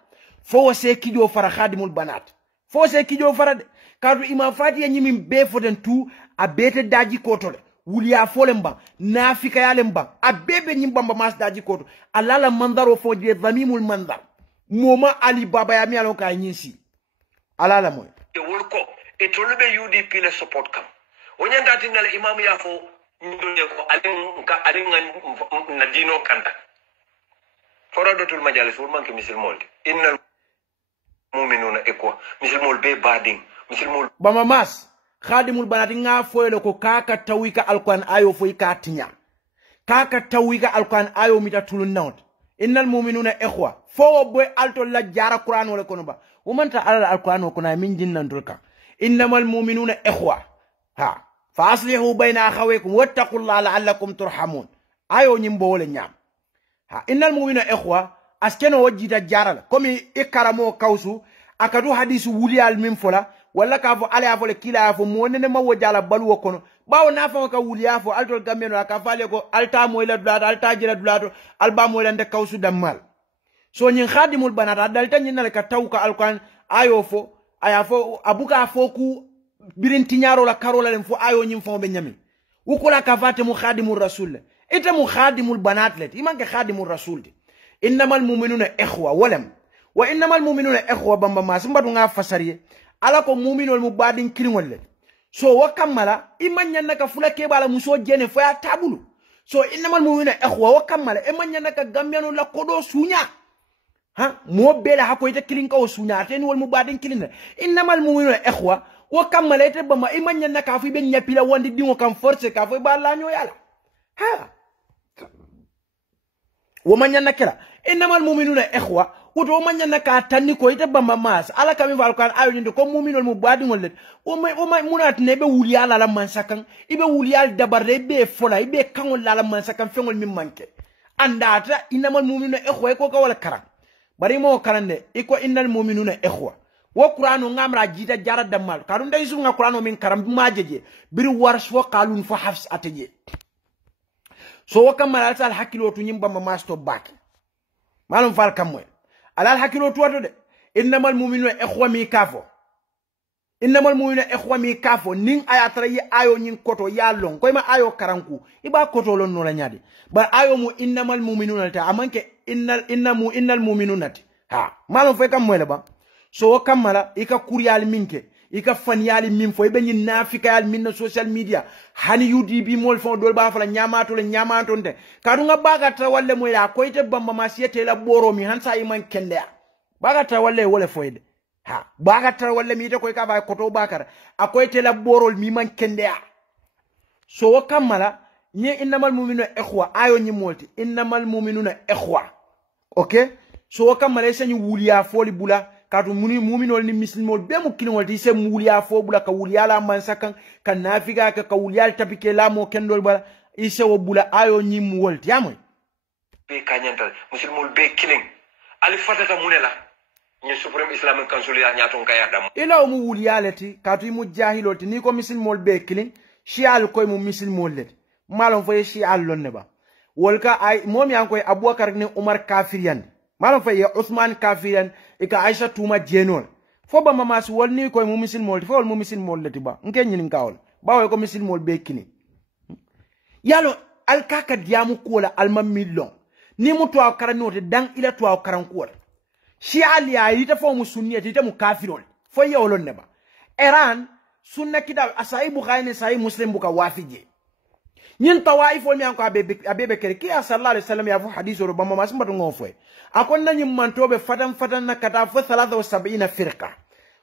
fo se kijo fara khadimul banat fo se kijo fara de kadu Imam Fati ya nyimi be foten tu a bete daji kotole wuliya folemba nafika yalemba abebe nyimbamba mas daji koto alala mandaro fo je dhamimul mandar moma ali baba ya mi alon ka nyinsi alala moy e wolko e tolbe UDP le support kam wonyanda tingal imam ya fo ndone ko alin na dino kanta foradatul majalis wol manke misil molde innal mu'minuna ekwa misil mol be bading misil mol bama mas khadimul banati nga foyelo ko kaka tawika alquran ayo foy katinya kaka tawika alquran ayo mita tulun nawt innal mu'minuna ikhwa fo boy alto la jara quran wala kono ba wumanta ala alquran ko na min jinnan dulka innamal mu'minuna ikhwa ha fa aslihu bayna akhawaykum wattaqullaha la'allakum turhamun ayo nyimbo wala nyam ha innal mu'minuna ikhwa askeno wajita jarala komi ikaramo kawsu akadu hadisu wuliyal min fola wala ka fo ala fo le kila fo mo ne ma wajala balu kono bawo na fa ka wuliya fo altol gameno ka fale ko alta mo ila dulato alta jira dulato alba mo ila de kawsu dammal so nyin khadimul banata dalta nyin nal ka tawka alquran ayo fo aya fo abuka fo ku birin tinyaro la karola len fo ayo nyin fo be nyami wukula ka fate mu khadimur rasul ite mu khadimul banat let imanke khadimur rasul innamal mu'minuna ikhwa walam wa innamal mu'minuna ikhwa bamba masimbatu nga fasariye ala ko mu'minol mu badin kiringol le so wakamala imanya naka fula ke bala muso jene fo ya tabulu so innamal mu'minuna ikhwa wakamala imanya naka gambiano la kodo sunya ha mo bela hako ite kilinka o sunya teni wol mu badin kilinga innamal mu'minuna ikhwa wakamala ite bama imanya naka fu be nyapila wandi dingo kam force ka fo bala nyo yala ha wamanya nakira innamal mu'minuna ikhwa uto manya naka tanni ko ite bamba mas ala kami val kan ayo nyinde ko mu'minol mu badi ngol o may munat ne be wuliya la mansakan ibe wuliya dabarde be fola ibe kangol la mansakan fengol mi manke andata innamal mu'minuna ikhwa ko ka wala karam bari mo karande iko innal mu'minuna ikhwa wo qur'anu ngamra jita jara damal karun day su nga qur'anu min karam majeje biri warsh fo qalun fo hafs ataje so wakamala al hakilo to nyimba mas to bak malum fal kamwe alal hakilo tuwato de innamal mu'minuna ikhwa mi kafo innamal mu'minuna ikhwa mi kafo ning ayatara yi ayo nyin koto ya long koy ma ayo karanku iba koto lon no la nyade ba ayo mu innamal mu'minuna ta amanke innal mu'minuna ha malum fe kam moyle ba so kamala ika kuryal minke ika fanyali min fo ibe nyin nafika yal min social media hani UDP mol fo dol ba fala nyamato le nyamato nde kadunga baga ta walle mo ya ko ite bamba masiyete la boro mi hansa iman kende baga ta walle wole foyde ha baga ta walle mi ite ko ka ba koto bakara akoyte la borol mi man kende so kamala nye innamal mu'minuna ikhwa ayo nyi molti innamal mu'minuna ikhwa okay so kamala senyi wuliya foli bula katu mu'minol ni muslimol be mu kilingol ti se muliya fo bula ka wuliya la mansakan kan nafiga ka wuliya tapike la mo kendol bala ise wo bula ayo nyim wolti yamoy be kanyantal muslimol be kiling ali fatata munela ni supreme islamic council ya nyaton kaya dam ila mu wuliya leti katu mu jahilol ti ni ko muslimol be kiling shial koy mu muslimol let malon fo shial lonne ba wolka ay mom yan koy abubakar ni umar kafiriyan malon fo Uthman kafiriyan ika Aisha tuma jenol fo ba mama su wolni ko mu misil mol fo mu misil mol leti ba nke nyin kawol bawo ko misil mol be kini yalo alkaka diamu kola alma million ni mu to karanote dan ila to karan kola shi ali ayi ta fo mu sunniyati ta mu kafirol fo yewlon ne ba Iran sunna kidal asai bukhari sai muslim buka wafije nyin tawaifo mi anko abebe kere ki sallallahu alaihi wasallam ya fu hadithu ro bamba masmbatu ngofwe akon na nyim mantobe fatan na kata fu 73 firqa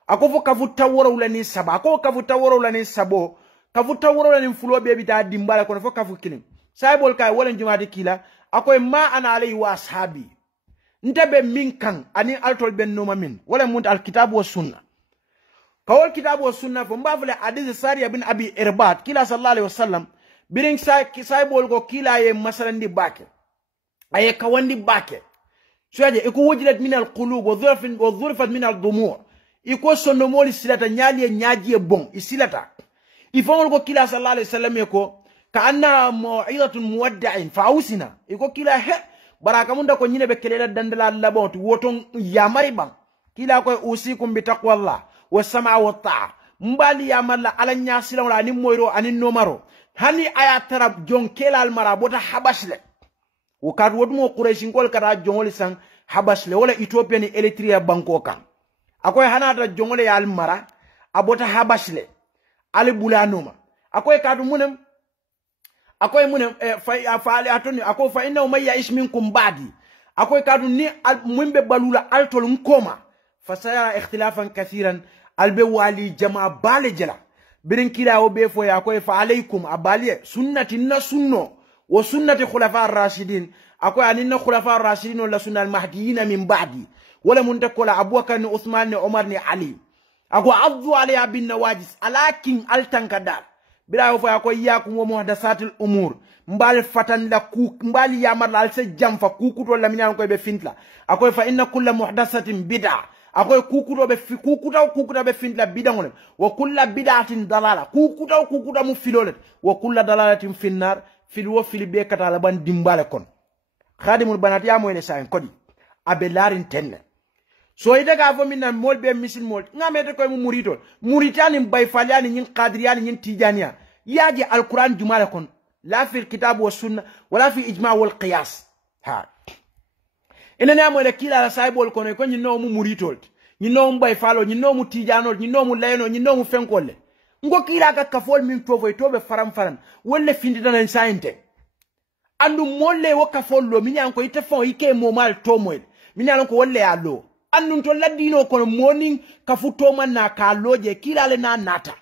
akofo kafu taworo ulani saba akofo kafu taworo ulani sabo kafu taworo ulani fulo be bita dimbala kono fo kafu kilim saibol kay wolen jumaati kila akoy ma ana alai wa ashabi ntabe minkan ani altol ben no mamin wala mun alkitab wa sunna kawol kitab wa sunna fo mbafle hadith sariya bin abi irbat kila sallallahu alaihi wasallam biring sai bol go kila ye masalandi bake aye kawandi bake soje iko wajilat min alqulub wa dhurfat min aldumur iko sondomoli silata nyali nyaaji bon isilata ifamol ko kila sallallahu alaihi wasallam ko ka anna mau'izatun muwadda'in fa'usina iko kila he baraka munda ko nyine be kelela dandala labon to woton yamari bang kila ko usikum bi taqwallah was sam'a wat ta'a mbali yamalla ala nyasila wala ni moyro anin nomaro hani aya tarab jon kelal mara bota habasle wo kad wodmo quraish ngol kata jongol sang habasle wala ethiopia ni eritrea banko kan akoy hanata jongole yal mara abota habasle ali bulanoma akoy kadu munem faali atoni akoy fa inna umayya isminkum badi akoy kadu ni mumbe balula altol nkoma fasaya ikhtilafan kathiran albe wali jamaa bale jela birin kila o be fo ya koy fa alaykum abaliye sunnati na sunno wa sunnati khulafa ar-rashidin akoy aninna khulafa ar-rashidin wala sunnal mahdiyina min ba'di wala muntakola abubakar ni uthman ni umar ni ali ako addu alayha bin nawajis alakin altankadar bila fo ya koy yakum wa muhdathatil umur mbal fatan la ku mbal yamar la se jamfa ku kuto la minan koy be fintla akoy fa inna kullu muhdathatin bid'ah akoy kukuto be fintla bidangole wa kullu bid'atin dalala kukuta mu filolet wa kullu dalalatin finnar fil wa fil be kata la ban dimbale kon khadimul banat ya moyle saen kodi abe larin tenne so ida ga fo minna mol be misil mol ngamete koy mu muritani bay falyani nyin qadiriyani nyin tijaniya yaji alquran jumala kon la fil kitab wa sunna wala fi ijma wal qiyas ha ina ne moyle kila la saibol kono ko nyino mu muritol nyino mu bay falo nyino mu tijanol nyino mu layno nyino mu fenkolle ngo kila ka kafol min tobe faram wolle findita nan sainte andu molle wo kafol lo min yanko ite fon ike mo mal tomoel min yanko wolle ya lo andu to ladino kono morning kafuto man na ka loje kila le na nata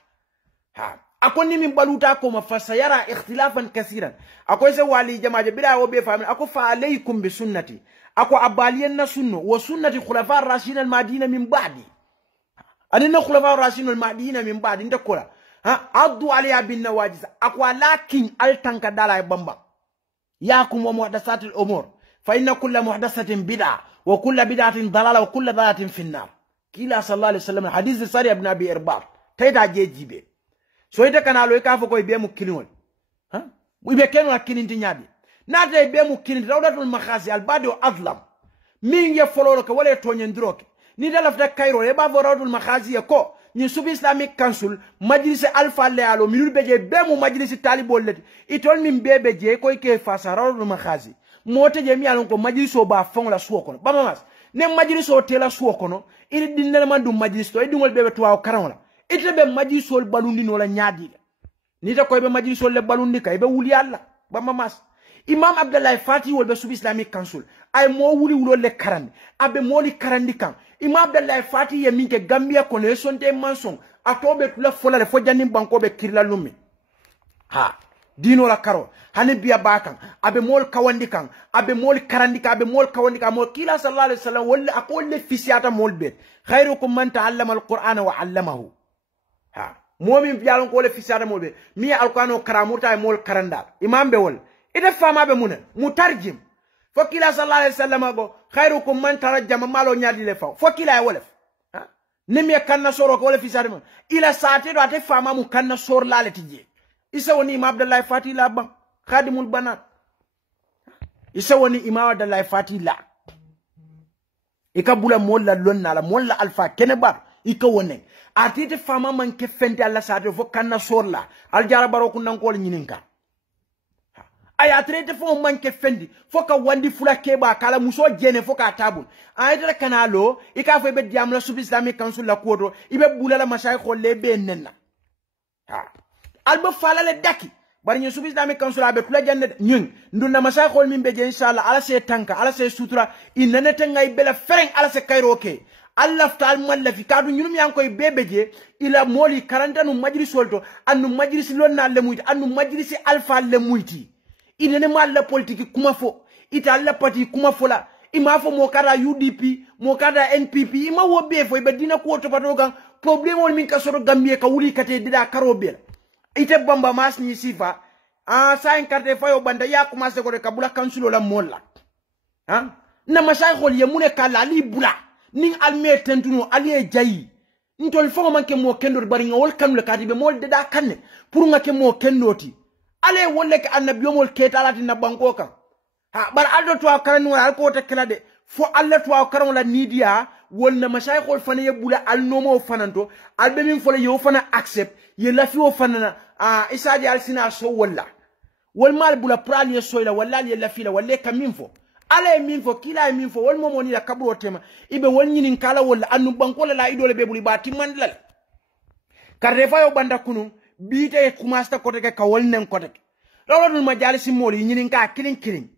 ha akoni min baluta ko mafasa yara ikhtilafan kaseeran akoy se wali jamaaje bida wo be famil ako fa alaykum bi sunnati ako abaliyan na sunno wa sunnati khulafa ar-rashidin al-mahdiyina min ba'di anina khulafa ar-rashidin al-mahdiyina min ba'di ndakola ha addu alayha bin nawajis ako lakin altanka dala bamba yakum wa muhdathatil umur fa inna kulla muhdathatin bid'ah wa kulla bid'atin dalala wa kulla dalalatin fi an-nar kila sallallahu alayhi wasallam hadith sari ibn abi irbad tayda jejibe so ite kana lo ka fo ko be mu kilinol ha wibe kenu akininti nyaade nata be mu kininti rawdatul makhasi al badi azlam min ye fololo ko wala to nyendroke ni dalafta kayro e ba rawdatul makhasi ko ni sub islamic council majlis alfa lealo mi beje be mu majlis talibol leti itol min bebeje ko ke fasa rawdatul makhasi moteje mi alon ko majlis o ba fon la suwo kono bamamas ne majlis o tela suwo kono iri dinnal man dum majlis to e dingol bebe to aw karanwala ite be majlisol balundi no la nyaadi ni ta koy be majlisol le balundi kay be wuli alla ba mamas imam abdallah fati wol be sub islamic council ay mo wuli wulo le karandi abe moli karandi kan imam abdallah fati ye minke gambia ko le sonte manson atobe tula fola le fo jannim banko be kirla lummi ha dino la karo hani biya bakan abe mol kawandi kan abe mol karandi kan abe mol kawandi kan mo kila sallallahu alaihi wasallam wala akol le fisiata mol be khairukum man ta'allama alqur'ana wa 'allamahu ha momin bialon ko le fisara molbe mi alqur'ano karamuta mol karandal imam be wol ida fama be munen mutarjim fokila sallallahu alaihi wasallam go khairukum man tarajjama malo nyaadi le fa fokila e wolef ha nemi kanna soro ko le fisara mo ila saati do ate fama mu kanna sor lale tije isa woni imam abdallah fati la ba khadimul banat isa woni imam abdallah fati la ikabula molla lonna la molla alfa kenebar ika wonen atite fama man ke fente alla saate fo kanna sorla al jara baro kun nan ko nyininka aya trete fo man ke fendi fo ka wandi fula keba kala muso jene fo ka tabul ayete kanalo ika fo be diam la sub islamic council la kodo ibe bulala mashay ko lebe nenna ha alba falale daki bari ñu sub islamic council abe tula jande ñun nduna mashay ko min be je inshallah ala se tanka ala se sutura inane te ngay bela fereng ala se kayro ke Allah ftal mallafi kadu ñunum yang koy bebeje ila moli 40 nu majlis wolto annu majlis lonna le muyti annu majlis alfa le muyti inene mal la politique kuma fo ita la parti kuma fola ima fo mo kara UDP mo kara NPP ima wo be fo be dina ko to patoga problème wol min ka soro gambie ka wuli kate dida karo bel ite bamba mas ni sifa sa en carte fayo banda ya commencé ko de kabula council la molla ha na masaykhol ye mune kala ali bula ning alme tentuno ali jayi ntol fo manke mo kendo bari ngol kanu le katibe mol de da kanne pour ngake mo kendoti ale wolle ke annabi mol ketalati na banko kan ha bar aldo to karanu al ko teklade fo alla to karanu la nidia wonna masaykhol fane ye bula al nomo fananto albe min fole yo fana accept ye lafi o fanana isaji al sina so walla wal mal bula prali soila walla ye lafi la walle kamin fo ala min fo kila min fo wal momoni la kabro tema ibe wal nyinin kala wala anu bankola la idole be buli bati mandlal karre fayo banda kunu biite kumasta kote ka wal nen kote lolo dul majalisi moli nyinin ka kilin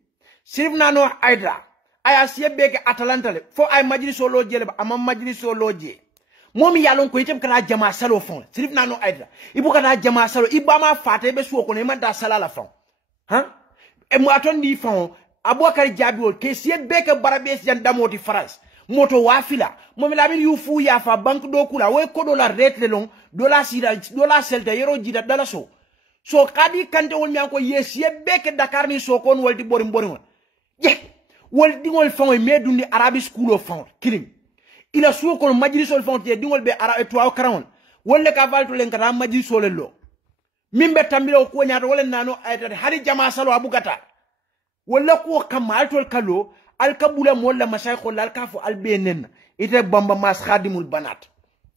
sirfna no aidra aya siebe ke atalanta le fo ay majliso lo jele ba am majliso lo je momi yalon ko yitem kala jama salo fon sirfna no aidra ibu kala jama salo ibama fate be suko ne man da salala fon ha e mo atondi fon Abouakar Diabiol ke siye beke barabes jan damoti France moto wafila momi lamin yufu ya fa bank do kula we ko dollar rate le long dollar sida dollar selta yero jida dala so kadi kante won mi anko yesiye beke Dakar ni so kon woldi borim won ye woldi ngol fon me dundi Arabic school of fon kilim ila so kon majlisol fon te dingol be ara to karawon wolle ka valto len kata majlisol lo mimbe tambilo ko nyaata wolen nano ayta hari jama salo abugata wala ko kamal tol kalo alkabula molla masaykhol lal kafu albenen ite bamba mas khadimul banat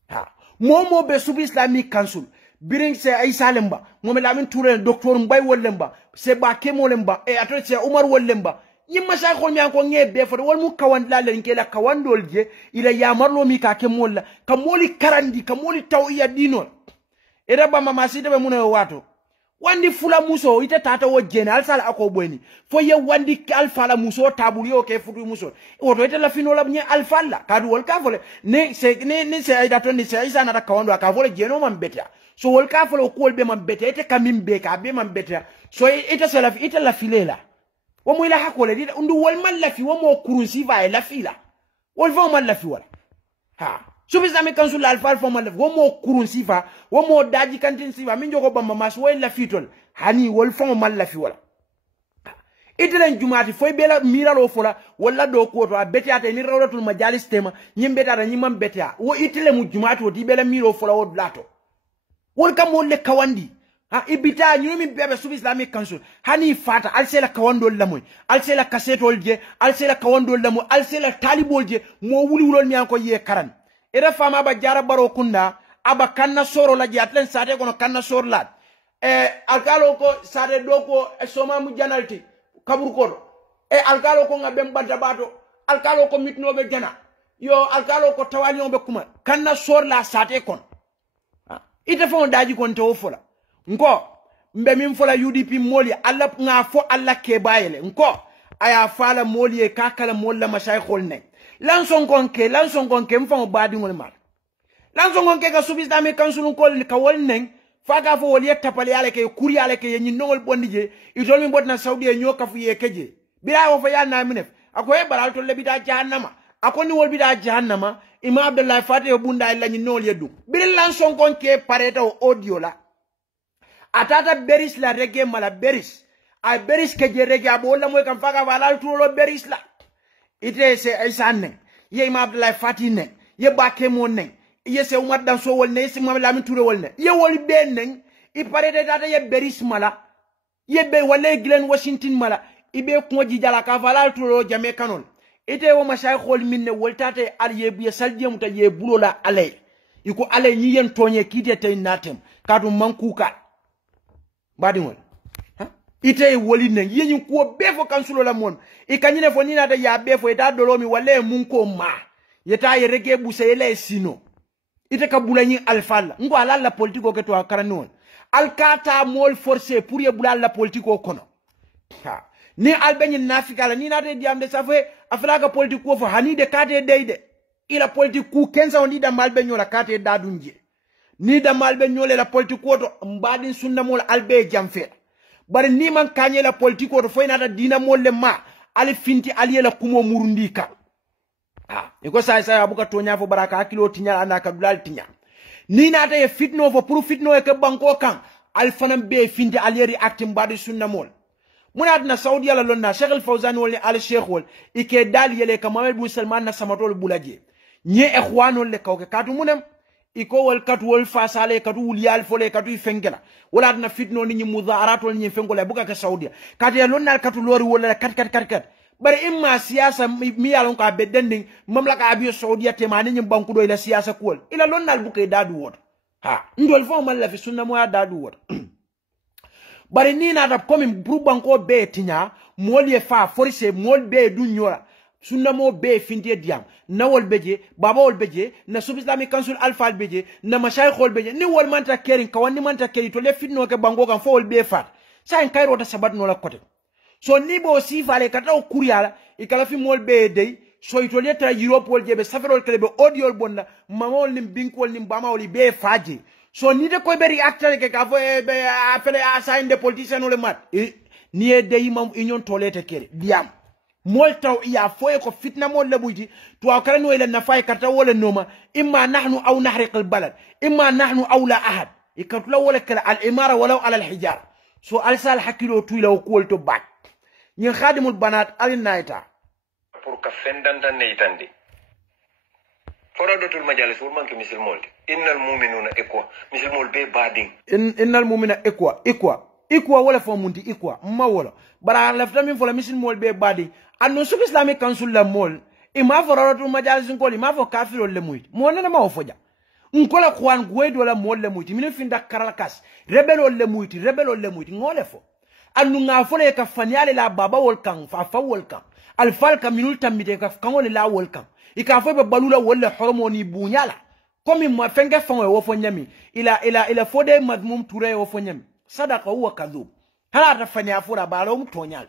ha momo be sub islamic council biring se ay salemba momi lamin touré docteur mbay wolemba se ba kemolemba e ato se umar wolemba yim masaykhol mi anko ngebe fo wol mu kawan la len kela kawandol je ila yamarlo mi ka kemolla kamoli karandi kamoli tawiya dinol ere bamba maside be muno wato wandi fula muso ite tata wo general sala ako bweni fo ye wandi alfa la muso tabuli o ke futu muso woto ite la fino la nye alfa la kadu wol ka fole ne se ay dato ni se ay sana ta kawando ka fole jeno man betia so wol ka fole ko be man betia ite kamim be ka be man betia so ite se la ite la filela wo mo ila hakole di ndu wol man la fi wo mo kurunsi va la fila wol fo man la fi wala ha Subi zame kansul alfa fo man wo mo kurun sifa wo mo daji kantin sifa min jogo bamba mas wo la fitol hani wol fo man la fi wala itelen jumati foy bela miralo fola wala do ko to betiata ni rawratul majalis tema nyim betata nyimam betia wo itele mu jumati wo di bela miro fola wo lato wol kam wol le kawandi ha ibita nyumi bebe subi islamic council hani fata alsela kawando lamoy alsela kasetol je alsela kawando lamoy alsela talibol je mo wuli wulol mi anko ye karan ere fama ba jara baro kunda aba kanna soro la jatlen sate kono kanna sor la alkalo ko sate do ko soma mu janalti kabur ko alkalo ko ngabem banta bato alkalo ko mitno be jana yo alkalo ko tawali on be kuma kanna sor la sate kon ite fon daji kon to fola nko mbe min fola UDP moli alla nga fo alla ke bayele nko aya fala moli e kakala molla masaykhol ne lanson konke mfa badi ngol mal lanson konke ka subis dame kansul ko ka wolnen faga fo wol yetta pale yale ke kuri yale ke nyi nongol bondije itol mi botna saudi e nyoka fu ye keje bira wo fa yalna minef ako e baral to lebita jahannama ako ni wol bida jahannama imam abdullah fatih bunda illa nyi nol yeddu bir lanson konke pareta audio la atata beris la reggae mala beris ay beris keje reggae abo la moy kam faga wala to lo beris la ite se aisan ye imam abdullah fati ne ye bakke mo ne ye se umar dan so wol ne se mam lamin touré wol ne ye wol be ne I parede data ye beris mala ye be wale Glen Washington mala ibe ko jijala ka valal to jame kanol ite wo mashay khol minne woltate al ye bi saljem ta ye bulola ale iko ale yi yen tonye kite tay natem kadu mankuka badi wol ite woli ne yenyi ko befo kansulo la mon e kanyine fo nina da ya befo eta dolomi wale munko ma yeta ye rege busele sino ite ka bulanyi alfal ngo ala la politiko ke to akaranon alkata mol forcé pour ye bulal la politiko kono ha ni albenyi nafika la ni na de diamde safe afraka politiko fo hani de kate deide ila politiku kenza on da malbenyo la kate dadunje ni da malbenyo la politiko to mbadin sunna mol albe jamfe bari ni man kanye la politiko to foyna da dina molle ma ali finti ali la kumo murundika iko sai abuka tonya fo baraka hakilo tinya anaka dulal tinya ni na ta fitno fo pour fitno e ke banko kan al fanam be finti ali react mbadi sunna mol munadna saudi ala lonna Sheikh al-Fawzan wal al Sheikh wal ike dal yele ka Mohamed bin Salman na samatol bulaje nye ikhwanol le kawke katu munem iko wal katu wal fasale katu wul yal fole katu fengela wala adna fitno ni mudaharat wal ni fengola buka ka saudi katu ya lonna katu lori wala kat bari imma siyasa mi yalon ka bedending mamlaka abiyo saudiya temani nyim banku do ila siyasa kol ila lonnal buke dadu wot ha ndol fo man la fi sunna mo ya dadu wot bari ni na dab komi bru banko be tinya mol ye fa forse mol be du nyora sunna mo be finde diam na wol beje baba wol beje na sub islamic council alfa beje na mashayikh wol beje ni wol manta kerin kawani manta keri to le fitno ke bango kan fo wol be fat sa en kayro ta sabat no la kote so ni bo si fale kata o kuriala ikala fi mol be dey so ito leta Europe wol jebe saferol kelebe audio bonna mamol nim binkol nim bamawol be faji so ni de ko be reactor ke ka fo be afele assign de politician ole mat ni e dey mam union tolete kere diam mol taw ya foye ko fitna mol lebuji to akala no ile na fay kata wala noma imma nahnu aw nahriq al balad imma nahnu aw la ahad ikatula wala kala al imara wala ala al hijar so alsal hakilo tuila ko to bak ñi khadimul banat alin naita pour ka fendanta neitandi foradatul majalis wol manke misil molde innal mu'minuna ekwa misil mol be bading innal mu'mina ekwa wala fo munti ekwa ma wala bara lafta min fola misil mol be bading anno sub islamic council la mol ima foradatul majalis ko ima fo kafiro le muit mo nana ma foja nkola kwan gwedo la mol le muit min finda karalkas rebelo le muit ngole fo anu nga fole ka fanyale la baba wolkan fa wolkan al falka minul tamite ka kangole la wolkan ika fo be balula wolle hormoni bunyala komi ma fenge fanwe wo fo nyami ila fode madmum ture wo fo nyami sadaqa huwa kadhub hala ta fanya fura balo mutonyal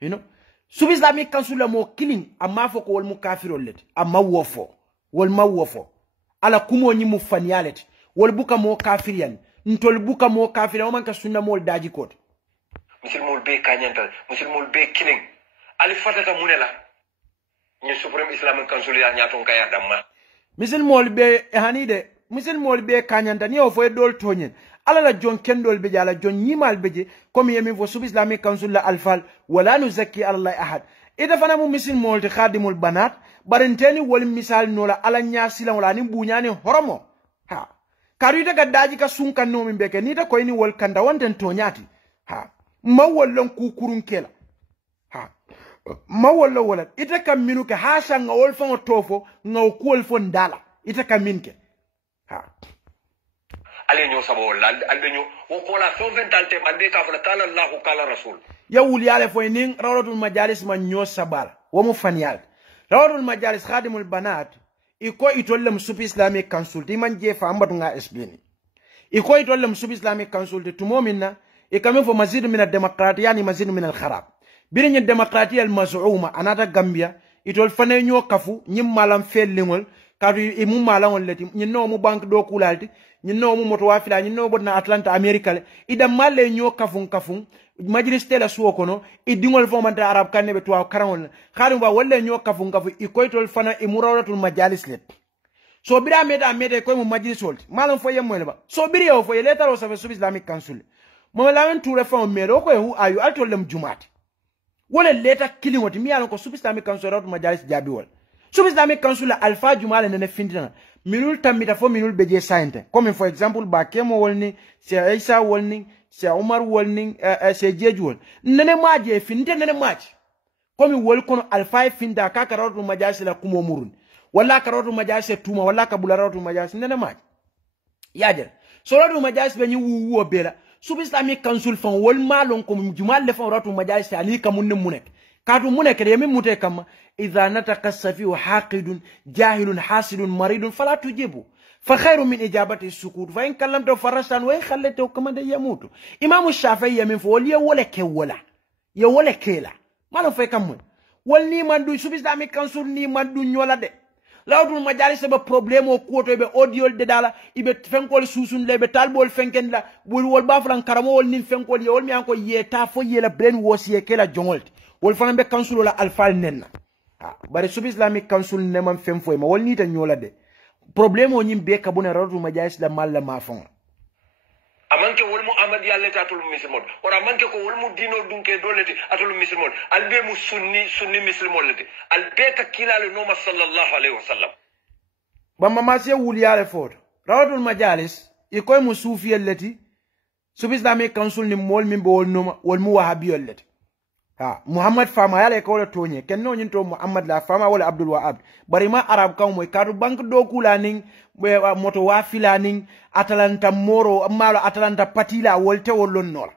you know sub islamic council la mo killing amma fo ko wol mukafirol let amma wofo wol ma wofo ala kumo nyi mu fanyalet wol buka mo kafiriyan ntol buka mo kafiriyan man ka sunna mol daji kote musulmul be kanyantal musulmul be killing ali fatata munela ni supreme islamic council ya nyaton kaya damma musulmul be hanide musulmul be kanyanta ni o fo dol tonyen ala la jon kendol be jala jon nyimal beje comme yemi fo sub islamic council la alfal wala nuzakki allah ahad ida fana mu musulmul te khadimul banat barenteni wol misal nola ala nya silan wala ni bunyani horomo ha karuita gaddaji ka sunkan no min beke ni ta koyni wol kanda wonten tonyati ha mawallon kukurun kela ha mawallo wala ita kam minuke hasha nga wol fa tofo nga ko fo ndala ita kam minke ha ale nyo sabo albe nyo wo ko la so ventalte albe ka fa kala allah kala rasul ya wuli ale fo nin rawratul majalis man nyo sabala wo mu fanyal rawratul majalis khadimul banat iko itollem sub islamic council di man je fa ambatu nga explain iko itollem sub islamic council de tumominna ikame fo mazid min ad-demokratiya yani mazid min al-kharab birin ad-demokratiya al-maz'uma anata gambia itol fane nyo kafu nyim malam fellingol kadu imum malam leti nyinno mu bank do kulalti nyinno mu moto wafila nyinno bodna atlanta america idam malle nyo kafun majlis tela suwo kono idingol fo manta arab kanne be to karangol kharim ba walle nyo kafun ikoytol fana imurawratul majalis let so bira meda ko mu majlis wolti malam fo yemmo ba so biri yo fo letter o sa sub islamic council mo lawen toure fa mero ko hu ayu altolem jumat wala leta kilingoti mi yalon ko sub islamic council rawratul majalis jabi wol sub islamic council alfa jumale nene findina minul tamita fo minul beje sainte comme for example ba kemo wolni se Isa wolni se Umar wolni se Jejul nene maje finde nene maje comme wol kono alfa finda ka rawratul majalis la kumo murun wala ka rawratul majalis tuma wala ka bula rawratul majalis nene maje yajer so rawratul majalis be ni wuwo bela sub islamic council fan wol malon ko jumal le fan rawratul majalis ali kamun munek kadu munek yemi mute kama إذا نطق السفيه حاقد جاهل حاسد مريض فلا تجيبه فخير من إجابة السكوت فإن كلمته فرشتا وإن خلته كما يموت إمام الشافعي يمين فول يا ولا كيلا ما لو في كم والني من دو سوبس دامي كانسول ني من دو نيولا دي لو المجالس به بروبليم او كوتو به اوديول دي دالا يبه فنكول سوسون لي به طالبول فنكن لا بول ول بافران كرامو ول نين فنكول يول مي انكو يتا فو يلا برين ووسي كلا جونولت ول فنان به كانسول لا الفال ننا bare sub islamic council ne man fem foy ma wolni ta nyola de problème o nyim be ka buna rawdu majalis la malla ma fon amanke wolmu amad yallete atolu misilmol wala amanke ko wolmu dino dunke dolete atolu misilmol albe mu sunni misilmol lete albe ka kilale noma sallallahu alaihi wasallam bamba masiya wuliyale foto rawatul majalis ikoy mu sufiyel leti sub islamic council ni mol min bo noma wol mu wahabiyol leti ha muhammad fama yale ko la tonye kenno nyin to muhammad la fama wala abdul wahab bari ma arab kan moy kadu bank do kula ning moto wa filaning atalanta moro malo atalanta patila wolte wollon nola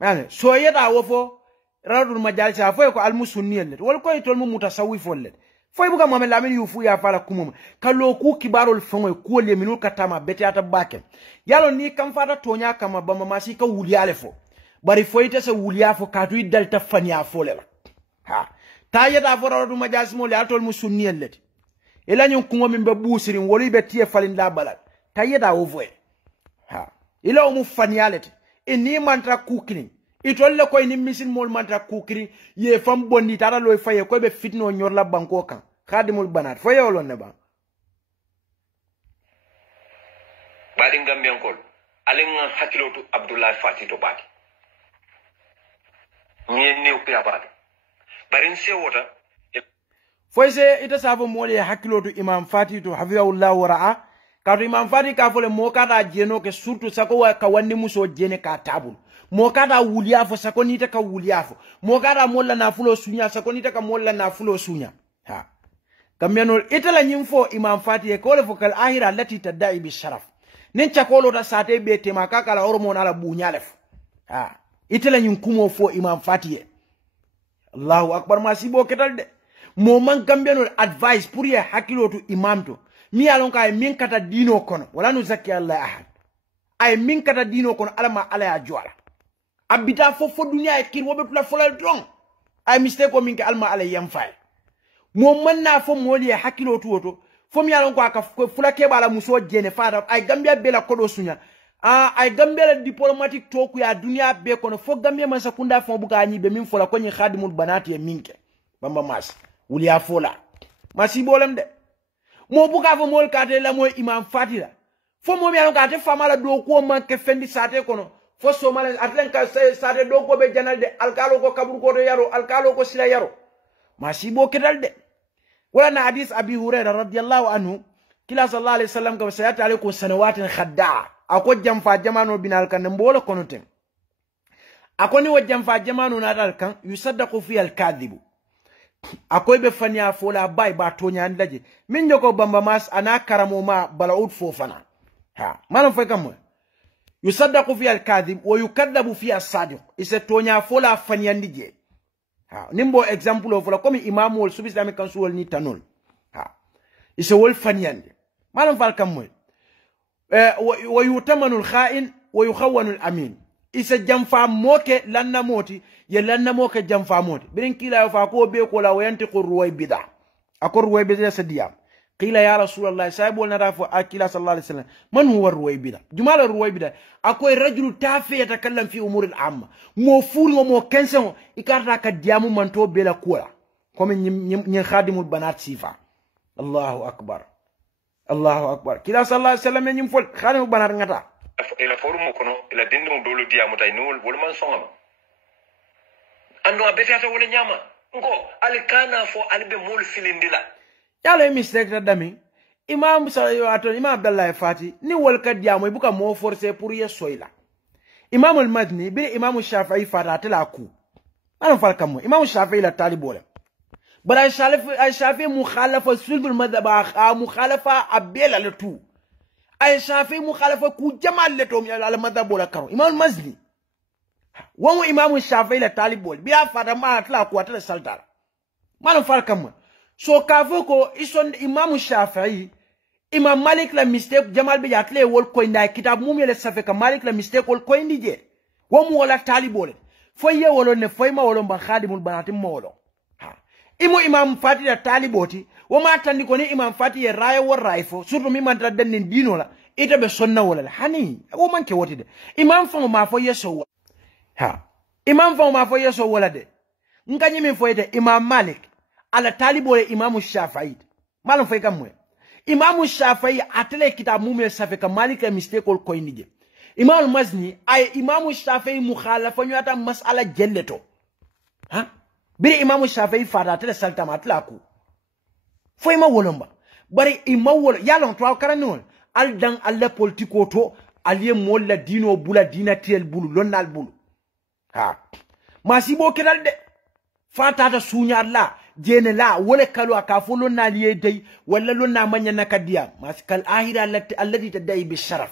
yani so yeda wofo radul majalisa fo ko al musunniyel wol koy tol mu mutasawwifol let foy buga mame lamin yufu ya fala kumum kallo ku kibarol fongo ko le minul katama beti ata bake yalo ni kam fata tonya kama bamba masi ka wuliyale fo bari foyte sa wuliya fo katu dalta fanya fo lela ha ta yeda fo radul majalisa mo le atol musunniyel let ela nyon kungo min be busirin woli be tie falin la balad tayeda wo voye ha ila mu faniyalete inni mantra kukini itolle koy ni misin mol mantra kukiri ye fam bonni tara loy faye ko be fitno nyor la banko kan khadimul banat faye wolon ne ba badi ngambian kol alinga hakilotu abdullah fati to baki nyen new pe abade barin se wota foyse ita safo mole hakilotu imam fati to hafizahullah wa ra'a kato imam fati ka fole mo kada jeno ke surtout sako wa ka wandi muso jene ka tabul mo kada wuliya fo sako nita ka wuliya fo mo kada molla na fulo sunya sako nita ka molla na fulo sunya ha kamyanol ita la nyimfo imam fati ko le fo kal ahira lati tadai bi sharaf nen chakolo ta sate be tema kaka la hormone ala bunyalef ha ita la nyinkumo fo imam fati Allahu akbar masibo ketal de mo man gambianol advice pour ye hakilotu imam to mi alon ka min kata dino kono wala nu zakki allah ahad ay min kata dino kono alama ala ya joala abita fo dunya e kir wobe tula folal dron ay mistake ko min ka alma ala yam fay mo man na fo moli ye hakilotu woto fo mi alon ko aka fula ke bala muso jene fada ay gambia bela kodo sunya ay gambia diplomatique to ku ya dunya be kono fo gambia man sakunda fo buga nyi be min fola ko nyi khadimul banati e minke bamba mas wuliya fola masi bolem de mo buka fo mol kate la moy imam fatila fo mo mi an kate famala do ko man ke fendi sate kono fo so mala atlen ka sate do ko be janal de alkalo ko kabur ko de yaro alkalo ko sila yaro masi bo kedal de wala na hadith abi hurairah radiyallahu anhu kila sallallahu alaihi wasallam ka sayata alaikum sanawatin khadda ako jamfa jamano binal kan mbolo kono ten akoni wo jamfa jamano na dal kan yusaddaqu fi al-kadhibu akoy be fanya fola bay ba to nyan laje min joko bamba mas ana karamo ma balaud fofana ha manam fay kam yusaddaqu fi al-kadhib wa yukadabu fi as-sadiq ise to nya fola fanya ndije ha nimbo example of la comme imam wol subi islamic council ni tanol ha ise wol fanyande manam fal kam wa yutamanu al-kha'in wa yukhawanu al-amin isa jamfa moke lanna moti ye lanna moke jamfa moti birin kila fa ko be ko la wayanti qurway bida akor ruway bida sadiya qila ya rasulullah sahibu na rafu akila sallallahu alaihi wasallam man huwa ruway bida jumala ruway bida akoy rajulu tafi yatakallam fi umur al-amma mo ful mo kensen ikarta ka diamu manto bela kola comme ñi khadimul banat sifa Allahu akbar kila sallallahu alaihi wasallam ñim fol khadimul banat ngata ila forumo kono ila dindum dolo diamu tay nul wol man songama ando abetata wala nyama ngo alikana fo albe mol filindila yalo mistake ta dami imam sayyid imam abdallah fati ni wol ka diamu buka mo forcer pour ye soila imam al-madni bi imam shafi'i fata tala ku an fal kam imam shafi'i la talibole bala shafi'i mukhalafa sulbul madhab mukhalafa abela le tout ay shafi mukhalafa ku jamal le tom ala madhab wala karo imam mazni wa imam shafi la talibol biya fada ma atla ko atla saltar man fal kam so kafo ko ison imam shafi imam malik la mistake jamal bi atle wol ko nda kitab mum yele safe ka malik la mistake wol ko ndi je wa mu wala talibol foye wolo ne foy ma wolo ba khadimul banatim mo wolo ha imo imam fatila taliboti wama tandi ko ni imam fati ye raya war raifo surtout mi man tan den dino la ita be sonna wala hani o man ke wotide imam fa ma fo yeso ha imam fa ma fo yeso wala de ngani mi fo ite imam malik ala talibo le imam shafi'i malam fay kam imam shafi'i atele kitab mumel safe ka malik mistake ko indije imam mazni ay imam shafi'i mukhalafa nyata mas'ala jelleto ha bire imam shafi'i fata tele saltama tlaku fo ima wolomba bari ima wol yalon to karanol al dan alla politiko to aliye molla dino bula dina tiel bulu lonnal bulu ha masibo kedal de fata ta sunya Allah jene la wala kalu aka fo lonnal yedai wala lonna manya nakadiya maskal ahira allati tadai bi sharaf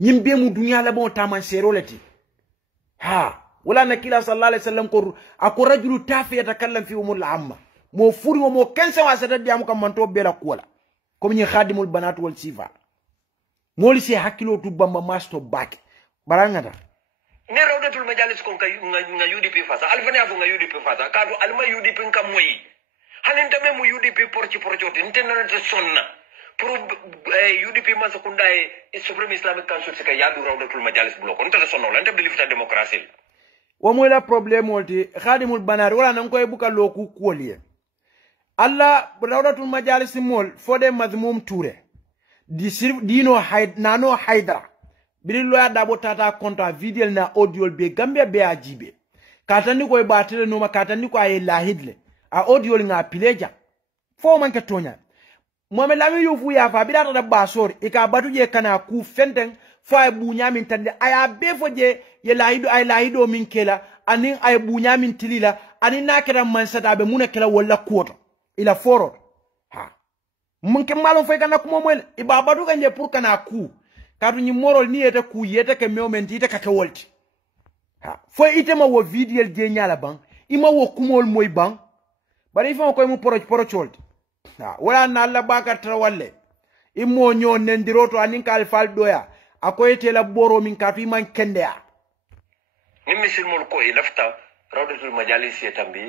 nyimbe mu dunya la bon taman serolati ha wala nakila sallallahu alaihi wasallam ko ako rajulu tafi yatakallam fi umur al-amma mo furi mo kensa wa sata diamu kam manto bela kuwala comme ni khadimul banat wal sifa moli se hakilo tu bamba masto bak barangata ne rawdatul majalis kon kay nga UDP fasa alfani afu nga UDP fasa kadu alma UDP kam moyi hanin tabe mu UDP porci porcioti ntenante sonna pour UDP man sakunda e Supreme Islamic Council sika yadu rawdatul majalis bloko ntata sonno la ntebe lifta démocratie wa moy la problème wolti khadimul banat wala nan koy buka loku kuoliye alla rawdatul majalis mol fode mazmum toure dino nano haidara biri loya dabo tata konta video na audio be gambia be ajibe katani ko ba tele no katani ko ay lahidle a audio nga pileja fo man ka tonya momen lami yufu ya fa bidata da basor e ka batuje kana ku fenten fo ay bunya min tande aya be foje ye lahido ay lahido min kela anin ay bunya min tilila anin nakira man sada be muna kela wala kuoto ila foro ha mun ke malon fay kana kuma moy ibabadu ganje pour kana ku kadu ni morol ni yete ku yete ke mewmenti ite kake wolti ha fo ite ma wo video je nyala bang ima wo kumol moy bang bari fa ko mu poro cholti ha wala na alla baka trawalle immo nyo nendiroto anin kal fal doya akoyete la boro min kafi man kende ya ni misil mol ko e lafta rawdatul majalis yetambi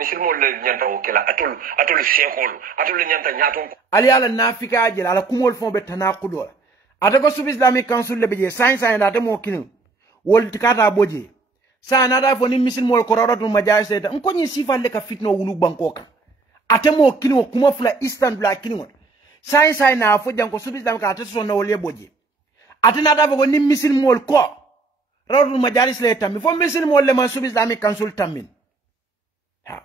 misil mol le nyanta o kala atol shekol atol nyanta nyaton ali ala nafika ajel ala kumol fon be tanaqudo atako sub islamic council le beje science and atamo kinu wol tikata boje sa nada fo ni misil mol ko rawdatul majalis eta ko ni sifa le ka fitno wulu bankoka atamo kinu kuma fula eastern bla kinu science and afo janko sub islamic ataso no wole boje atana da fo ni misil mol ko rawdatul majalis le tammi fo misil mol le man sub islamic council tammin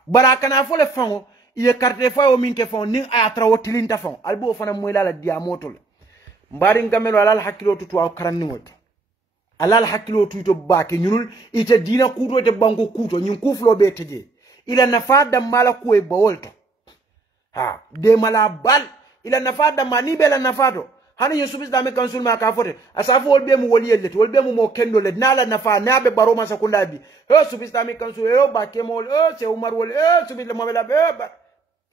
barakana fo le fango iye carte fo o minke fon ni atra o tilinta fon albo fana moyla la diamoto le mbari ngamelo alal hakilo tutu aw karanni wot alal hakilo tuto baake nyunul ite dina kuto te banko kuto nyin kuflo be teje ila nafada mala ko e bawolto ha de mala bal ila nafada mani be la nafato hani yusuf islamic council ma ka fote asafu wol be mu woli yellete wol be mu mo kendo le nala nafa nabe baroma sakunda bi yusuf islamic council yo baake mol se umar wol sub islamic mabela be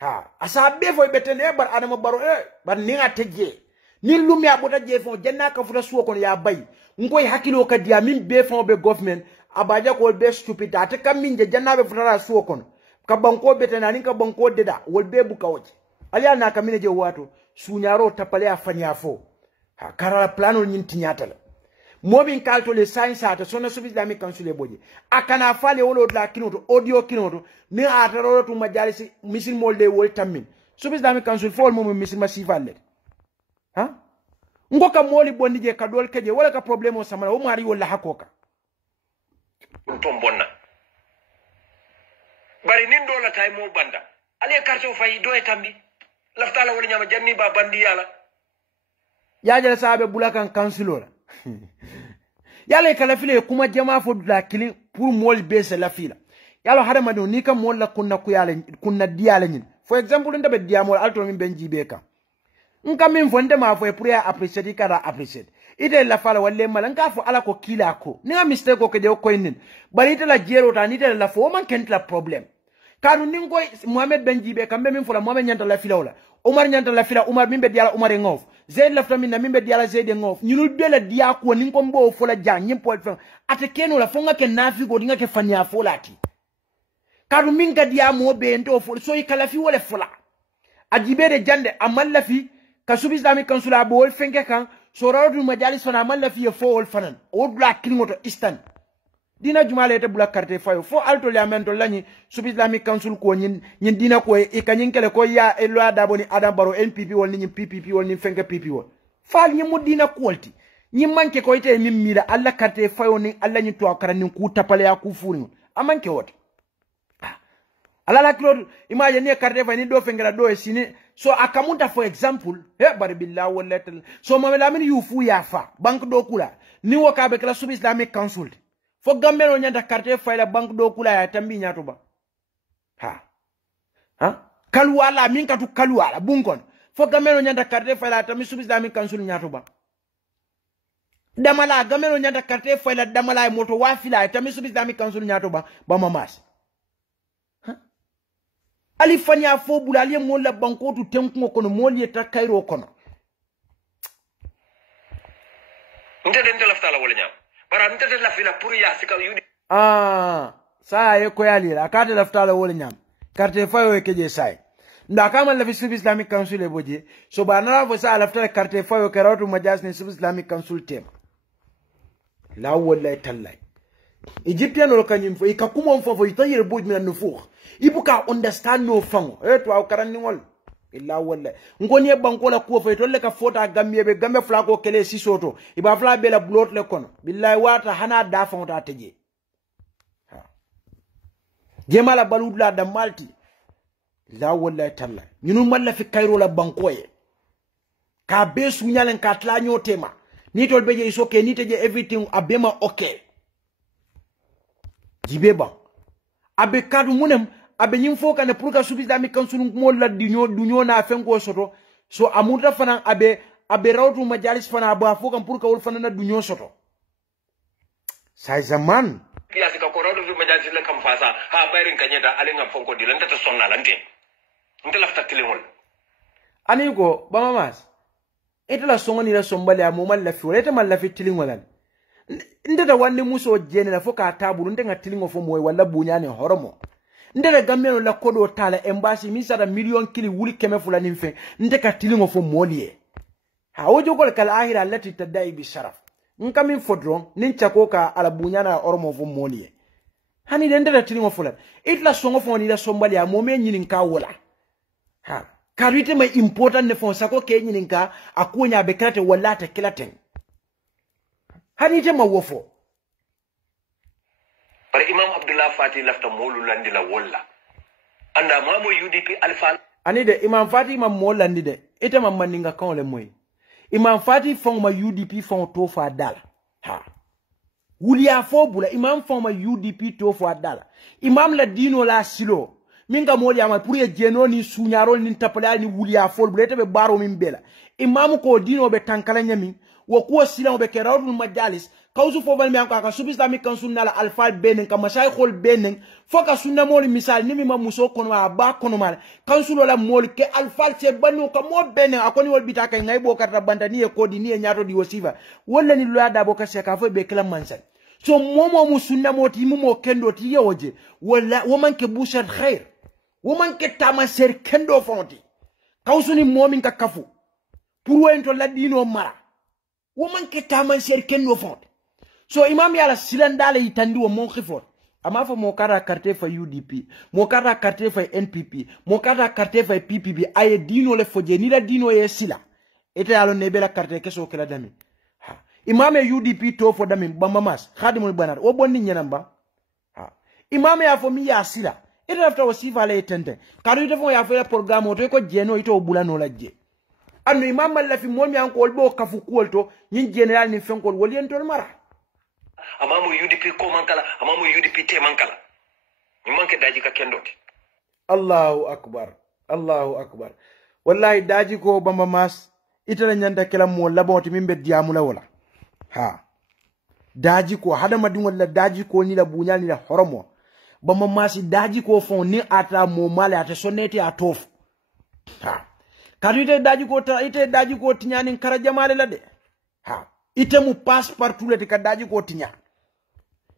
ha asabe fo betene bar adama baro bar ninga teje ni lumi abota je fon janna ka futa suwo kon ya bay ngoy hakilo ka dia min be fon be government abaja ko be stupid ate kam min je janna be futa suwo kon ka banko betena ni ka banko deda wol be bu kawoje aliya na kamine je wato sunyaro tapale afanya fo ha karala plano nyinti nyatala mobin kalto le science ata sona sub islamic council e boje akana fale wolo la kinoto audio kinoto ni ataro to majalisi misil molde wol tammin sub islamic council fol mom misil masifalle ha ngoka moli bondi je kadol keje wala ka problème o samara o mari wala hakoka tom bonna bari nin do la tay mo banda ale carte o fay do e tambi laftala wala nyama janni ba bandi yala ya jara sabe bulakan councilor yalla kala file kuma jama fo la kili pour mol bese la fila yalla harama do ni kam mol la kunna ku yalla kunna diala nyin for example ndabe diamol alto min benji be kam nka min fonde ma fo pour ya appreciate kara appreciate ide la fala walle malanka fo ala ko kila ko ni nga mistake ko de ko nin bari ite la jero ta ni ite la fo man kent la problem kanu ningo Mohamed Benjibe kambe min fula Mohamed nyanta la fila wala Omar nyanta la fila Omar mimbe diala Omar ngof Zaid la famina mimbe diala Zaid ngof nyinul bela dia ko ningo mbo fula jang nyimpo fa ate keno la fonga ke nafi go dinga ke fanya fola ti kanu minga dia mo be ento fo so ikala fi wala fula ajibe de jande amalla fi ka sub islamic council abo wol fenke kan so rawdu majalis fana amalla fi fo wol fanan o dula kingoto istan dina jumale te bula carte fayo fo alto le amento lañi sub islamic council ko ñin dina ko e kanyin kele ko ya e loi d'aboni adam baro npp wol ni PPP wol ni fenke PP wol fal ñi mu dina ko wolti nyi manke ko ite min mira alla karte fayo ni alla nyi to akara ni ku tapale ya ku furi amanke wote ala la klod imagine ne karte fa ni do fengera do sini so akamunta for example bari billahi wallahi so mamela min yufu yafa bank do kula ni woka be kala sub islamic council fo gambelo nyanda karte fa la bank do kula ya tambi nyato ba kalwala min katu kalwala bunkon fo gambelo nyanda karte fa la tambi sub islamic council nyato ba damala gambelo nyanda karte fa la damala moto wafila tambi sub islamic council nyato ba mamas ali fanya fo bulali mo la banko tu tenko kono moli ta kairo kono nte lafta la wala nyam bara nte la fila pour ya sika yudi sa ye ko yali la kate lafta la wala nyam carte fayo keje sai nda kama la fi islamic council e boje so ba na fo sa lafta carte fayo karatu majas ne islamic council tem la wallahi tallai Egyptian lo kanyim fo ikakuma mfo itayir boj min nufukh ibuka understand no fango to aw karan ngol illa walla ngoni banko la ko fay to le ka fota gambe be gambe fla ko kele sisoto iba fla be la blot le kono billahi wata hana da fango ta teje jemala balud la da malti la walla talla ñunu malla fi kayro la banko ye ka be su nyalen ka tla nyotema ni tol be je isoke ni teje everything abema okay jibeba abe kadu munem abe nyim foka ne pour ka sub islamic council mo la dunyo na fenko soto so amuta fana abe rawtu majalis fana ba foka pour ka wol fana na dunyo soto sai zaman ya sika ko rawtu majalis la kam fasa bayrin kanyeta alenga fonko dilanta to sonna lante nte lafta tilimol ani ko ba mamas ita la songoni la sombali amu mal la fi wala ita mal la fi tilimol ndeta wanne muso jene la foka tabulu ndenga tilingo fo moy wala bunyane horomo ndeta gamelo la kodo tala embassy misara million kili wuli keme fulani mfe ndeka tilingo fo moliye ha ojo kol kala ahira lati tadai bi sharaf nkami fodron nincha koka ala bunyana horomo fo moliye hani ndeta tilingo fulani itla songo fo ni la sombali ya mo me nyinin ka wala karite mai important ne fo sako ke nyinin ka akunya be krate wala ta kilaten hani jema wofo par imam abdullah fati lafta molu landi la walla anda mamo UDP alfa ani de imam fati mam mo landi de ite mam maninga kan le moy imam fati fon ma UDP fon to fa dala wuliya fo bula imam fon ma UDP to fa dala imam la dino la silo minga moli ama pour ye jeno ni sunyaro ni tapala ni wuliya fo bula ite be baro min bela imam ko dino be tankala nyami wokuwa sila be kerawul majalis kawsu fo balmi anko aka subis islamic council nala alfa benen ka mashayikhol benen foka sunna moli misal ni mi mamuso kono ba kono mal council la moli ke alfa se banu ka mo benen akoni wol bitaka ngay bo karta bandani e kodi ni e nyato di wasifa wala ni loada bo ka seka fo be kala mansan so momo musunna moti mo kendo ti yewoje wala woman ke bushat khair woman ke tama ser kendo fonti kawsu ni momin ka kafu pour wento la dino mara woman ke taman ser kenno fond so imam yala silandale yitandi wo mon khifot ama fa mo kara carte fa UDP mo kara carte fa NPP mo kara carte fa PPP ay dino le foje ni la dino ye sila ete yalo ne bela carte keso kala dami imam UDP to fo dami bamamas khadimul banar o bonni nyanamba imam ya fo mi ya sila ete after wasifa le tente kadu ite fo ya fo programme to ko jeno ito bulano lajje anu imam la fi momi an ko bo kafu kolto nyin general ni fenkol woli en tol mara amamu UDP ko mankala amamu UDP te mankala ni manke daji ka kendoti Allahu akbar wallahi daji ko bamba mas itala nyanda kala mo laboti mimbe diamula wala daji ko hada madin wala daji ko ni la bunya ni la horomo bamba mas daji ko fon ni ata mo male ata soneti atof kadu ite daji ko tinyani kara jamale la de ite mu passe partout le ka daji ko tinya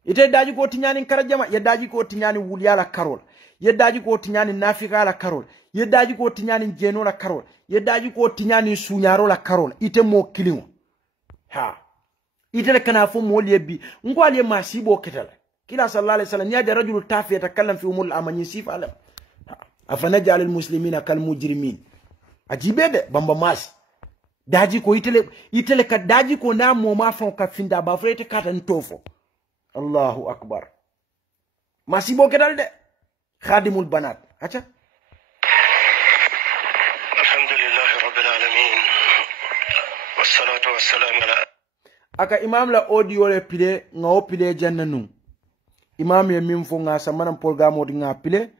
ite daji ko tinyani kara jama ya daji ko tinyani wuliya la karol ya daji ko tinyani nafika la karol ya daji ko tinyani jeno la karol ya daji ko tinyani sunyaro la karol ite mo kilimo ite le kana fo mo lebi ngo ale masibo ketala kila sallallahu alaihi wasallam ya da rajul tafi yatakallam fi umul amani sif alam afana ja'al al muslimina kal mujrimin ajibede bamba mas daji ko itele ka daji ko na mo ma fon ka finda ba frete kata ntofo Allahu akbar masibo kedal de khadimul banat acha alhamdulillah rabbil alamin wassalatu wassalamu ala aka imam la audio le pile nga pile jannanu imam ye min fo nga samana programme di nga pile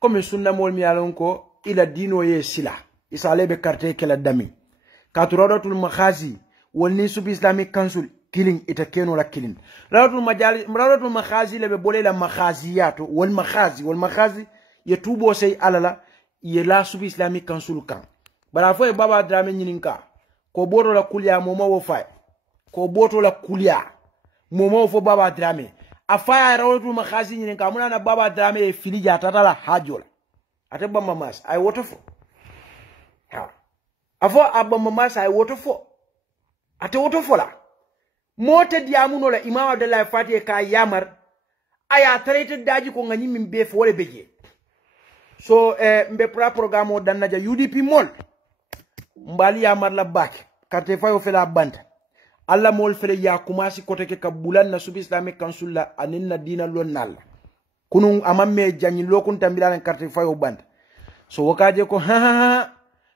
comme sunna mol mi alon ko ila dino ye sila isale be carte kala dami katuradatul makhazi woni sub islamic council killing ita keno la killing radatul makhazi le be bolela makhaziyatu wal makhazi ye tubo sey alala ye la sub islamic council kan bara fo e baba drame nyininka ko boto la kulia momo wo fay ko boto la kulia momo fo baba drame afaya radatul makhazi nyininka muna na baba drame e filija tatala hajola ate bamba mas ay woto fo ha afo abamba mas ay woto fo ate woto fo la mote diamuno la imam abdallah fati ka yamar aya traité daji ko ngani min be fo wala beje so mbe programme o dannaja UDP mol mbali yamar la bak carte fayo fela banta alla mol fele ya kumasi kote ke kabulan na subi islamic council la aninna dina lonnal kunun amamme janyi lokun tambilan carte fayo banta so wakaje ko ha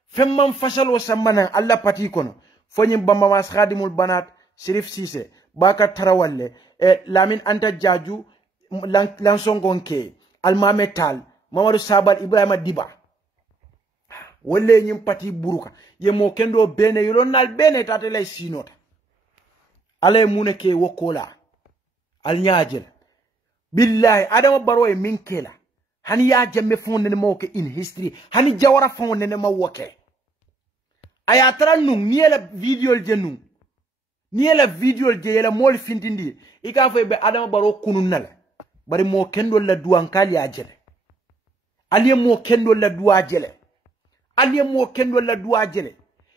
femman fasalo samana alla pati kono fonyi bamba mas khadimul banat Sirif Sise Baka Tarawalle Lamin Anta Jaju Lansongonke Almame Tal Mamadou Sabal Ibrahima Diba wole nyim pati buruka ye mo kendo bene yolon nal bene tatele sinota ale muneke wokola al nyaajel billahi adama baro e minkela hani ya jamme fonde ne mo ke in history hani jawara fonde ne ma woke aya tarannu niela video jennu niela video jeyela mol fintindi ika fo be adama baro kununnala bari mo kendo la duwankali ajele aliye mo kendo la duwa jele aliye mo kendo la duwa jele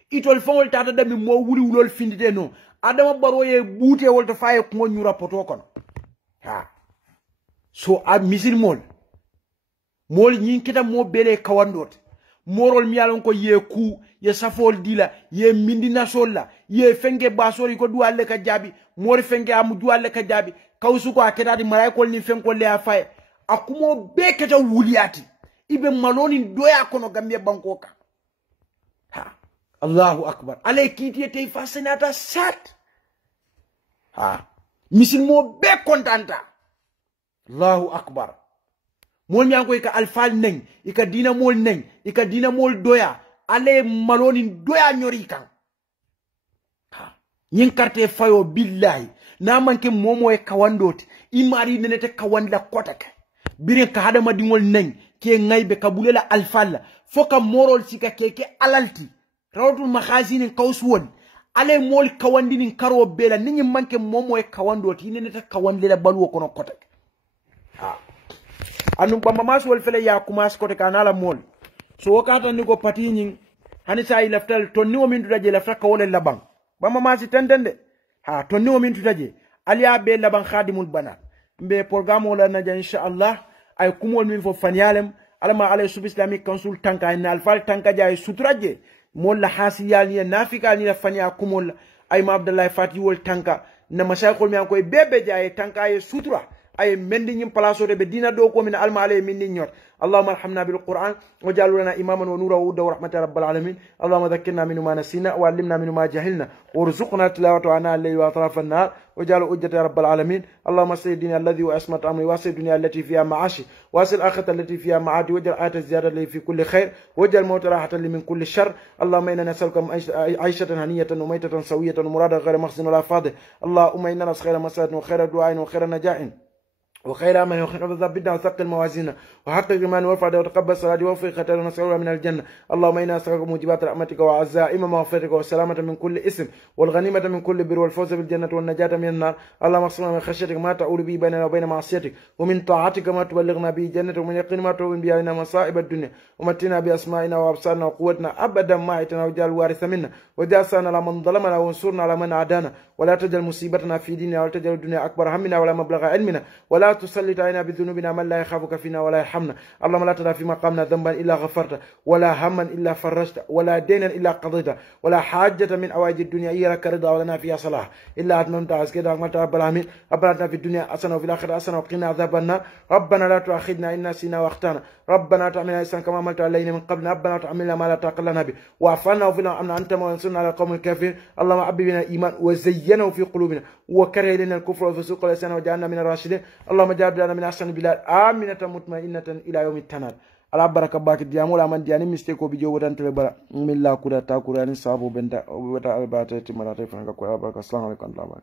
itol fawol tata dami mo wuli wulol findite no adama baro ye buute wolto faye ko nyura poto kon ha so a misil mol nyin kita mo bele kawandot morol miyalon ko ye ku ye safol dila ye mindina solla ye fenge basori ko duwalle ka jabi mori fenge amu duwalle ka jabi kawsu ko aketati malaikol ni fenko le afaye akumo beketa wuliyati ibe maloni doya kono gambia bankoka ha Allahu akbar ale kiti te fasenata sat ha misil mo be kontanta Allahu akbar mol nyango ika alfal neng ika dina mol neng ika dina mol doya ale maloni doya nyori kan ha nyin karte fayo billahi na manke momo e kawandoti imari nenete kawandla kotak birin ka hada madingol neng ke ngaybe kabulela alfal foka morol sika keke alalti rawdul makhazinin kawswon ale mol kawandinin karo bela ninyi manke momo e kawandoti nenete kawandlela balwo kono kotak ha anu bamba maswol fele ya kumas kote kanala mol so wakata niko pati nyin hani sa ila ftal tonni o min tutaje la faka wala labang bamba masi tendende ha tonni o min tutaje aliya be labang khadimul banat mbe programme wala naja inshallah ay kumol min fo fanyalem alama ala sub islamic council tanka en alfal tanka jay suturaje mol la hasiyal ni nafika ni la fanya kumol ay ma abdallah fati wol tanka na masaykhol mi an koy bebe jay tanka ay sutura ay mendi ñim place be dina do ko min alma alay min ñor اللهم ارحمنا بالقرآن وجعل لنا إماما ونورا وودا ورحمة رب العالمين اللهم ذكرنا منه ما نسينا وعلمنا منه ما جهلنا وارزقنا تلاوته عنا الليل وأطراف النهار وجعل أجة رب العالمين اللهم سيد الدنيا الذي وأسمت أمري واسع الدنيا التي فيها معاشي واسع الآخرة التي فيها معادي وجعل آية الزيادة لي في كل خير وجعل الموت راحة لي من كل شر اللهم إنا نسألك عيشة هنية وميتة سوية ومرادة غير مخزن ولا فاضح اللهم إنا نسأل خير مسألة وخير دعاء وخير نجاح وخير ما يخير بدنا وثقل موازيننا وحقق ما نرفع وتقبل صلاتي ووفق خير ونسألك من الجنة اللهم إنا نسألك موجبات رحمتك وعزائم مغفرتك والسلامة من كل اسم والغنيمة من كل بر والفوز بالجنة والنجاة من النار اللهم اغفر من خشيتك ما تعول به بيننا وبين معصيتك ومن طاعتك ما تبلغنا به جنة ومن يقين ما تهون به علينا مصائب الدنيا ومتنا بأسمائنا وأبصارنا وقوتنا أبدا ما أحييتنا واجعل الوارث منا واجعل ثأرنا على من ظلمنا وانصرنا على من عادانا ولا تجعل مصيبتنا في ديننا ولا تجعل الدنيا أكبر همنا ولا مبلغ علمنا ولا تسلط علينا بذنوبنا من لا يخافك فينا ولا يرحمنا اللهم لا تدع في مقامنا ذنبا إلا غفرته ولا هما إلا فرجته ولا دينا إلا قضيته ولا حاجة من أوائج الدنيا إيا لك رضا ولنا فيها صلاح إلا أتممتها أزكيتها أكملت رب العالمين ربنا آتنا في الدنيا حسنة وفي الآخرة حسنة وقنا عذاب النار ربنا لا تؤاخذنا إن نسينا واخطأنا ربنا تعملنا إحسانا كما عملت علينا من قبل ربنا تعملنا ما لا طاقة لنا به واعف عنا واغفر لنا أنت وانصرنا على القوم الكافرين اللهم حبب بنا الإيمان وزينه في قلوبنا وكره إلينا الكفر والفسوق والعصيان وجعلنا من الراشدين اللهم اجعل بلادنا من أحسن البلاد آمنة مطمئنة إلى يوم التناد ala baraka baki diamu la man diani mistake ko bijo wodan tele bara min la kuda ta kurani sabu benta wata albata timara te fanga ko baraka assalamu alaikum.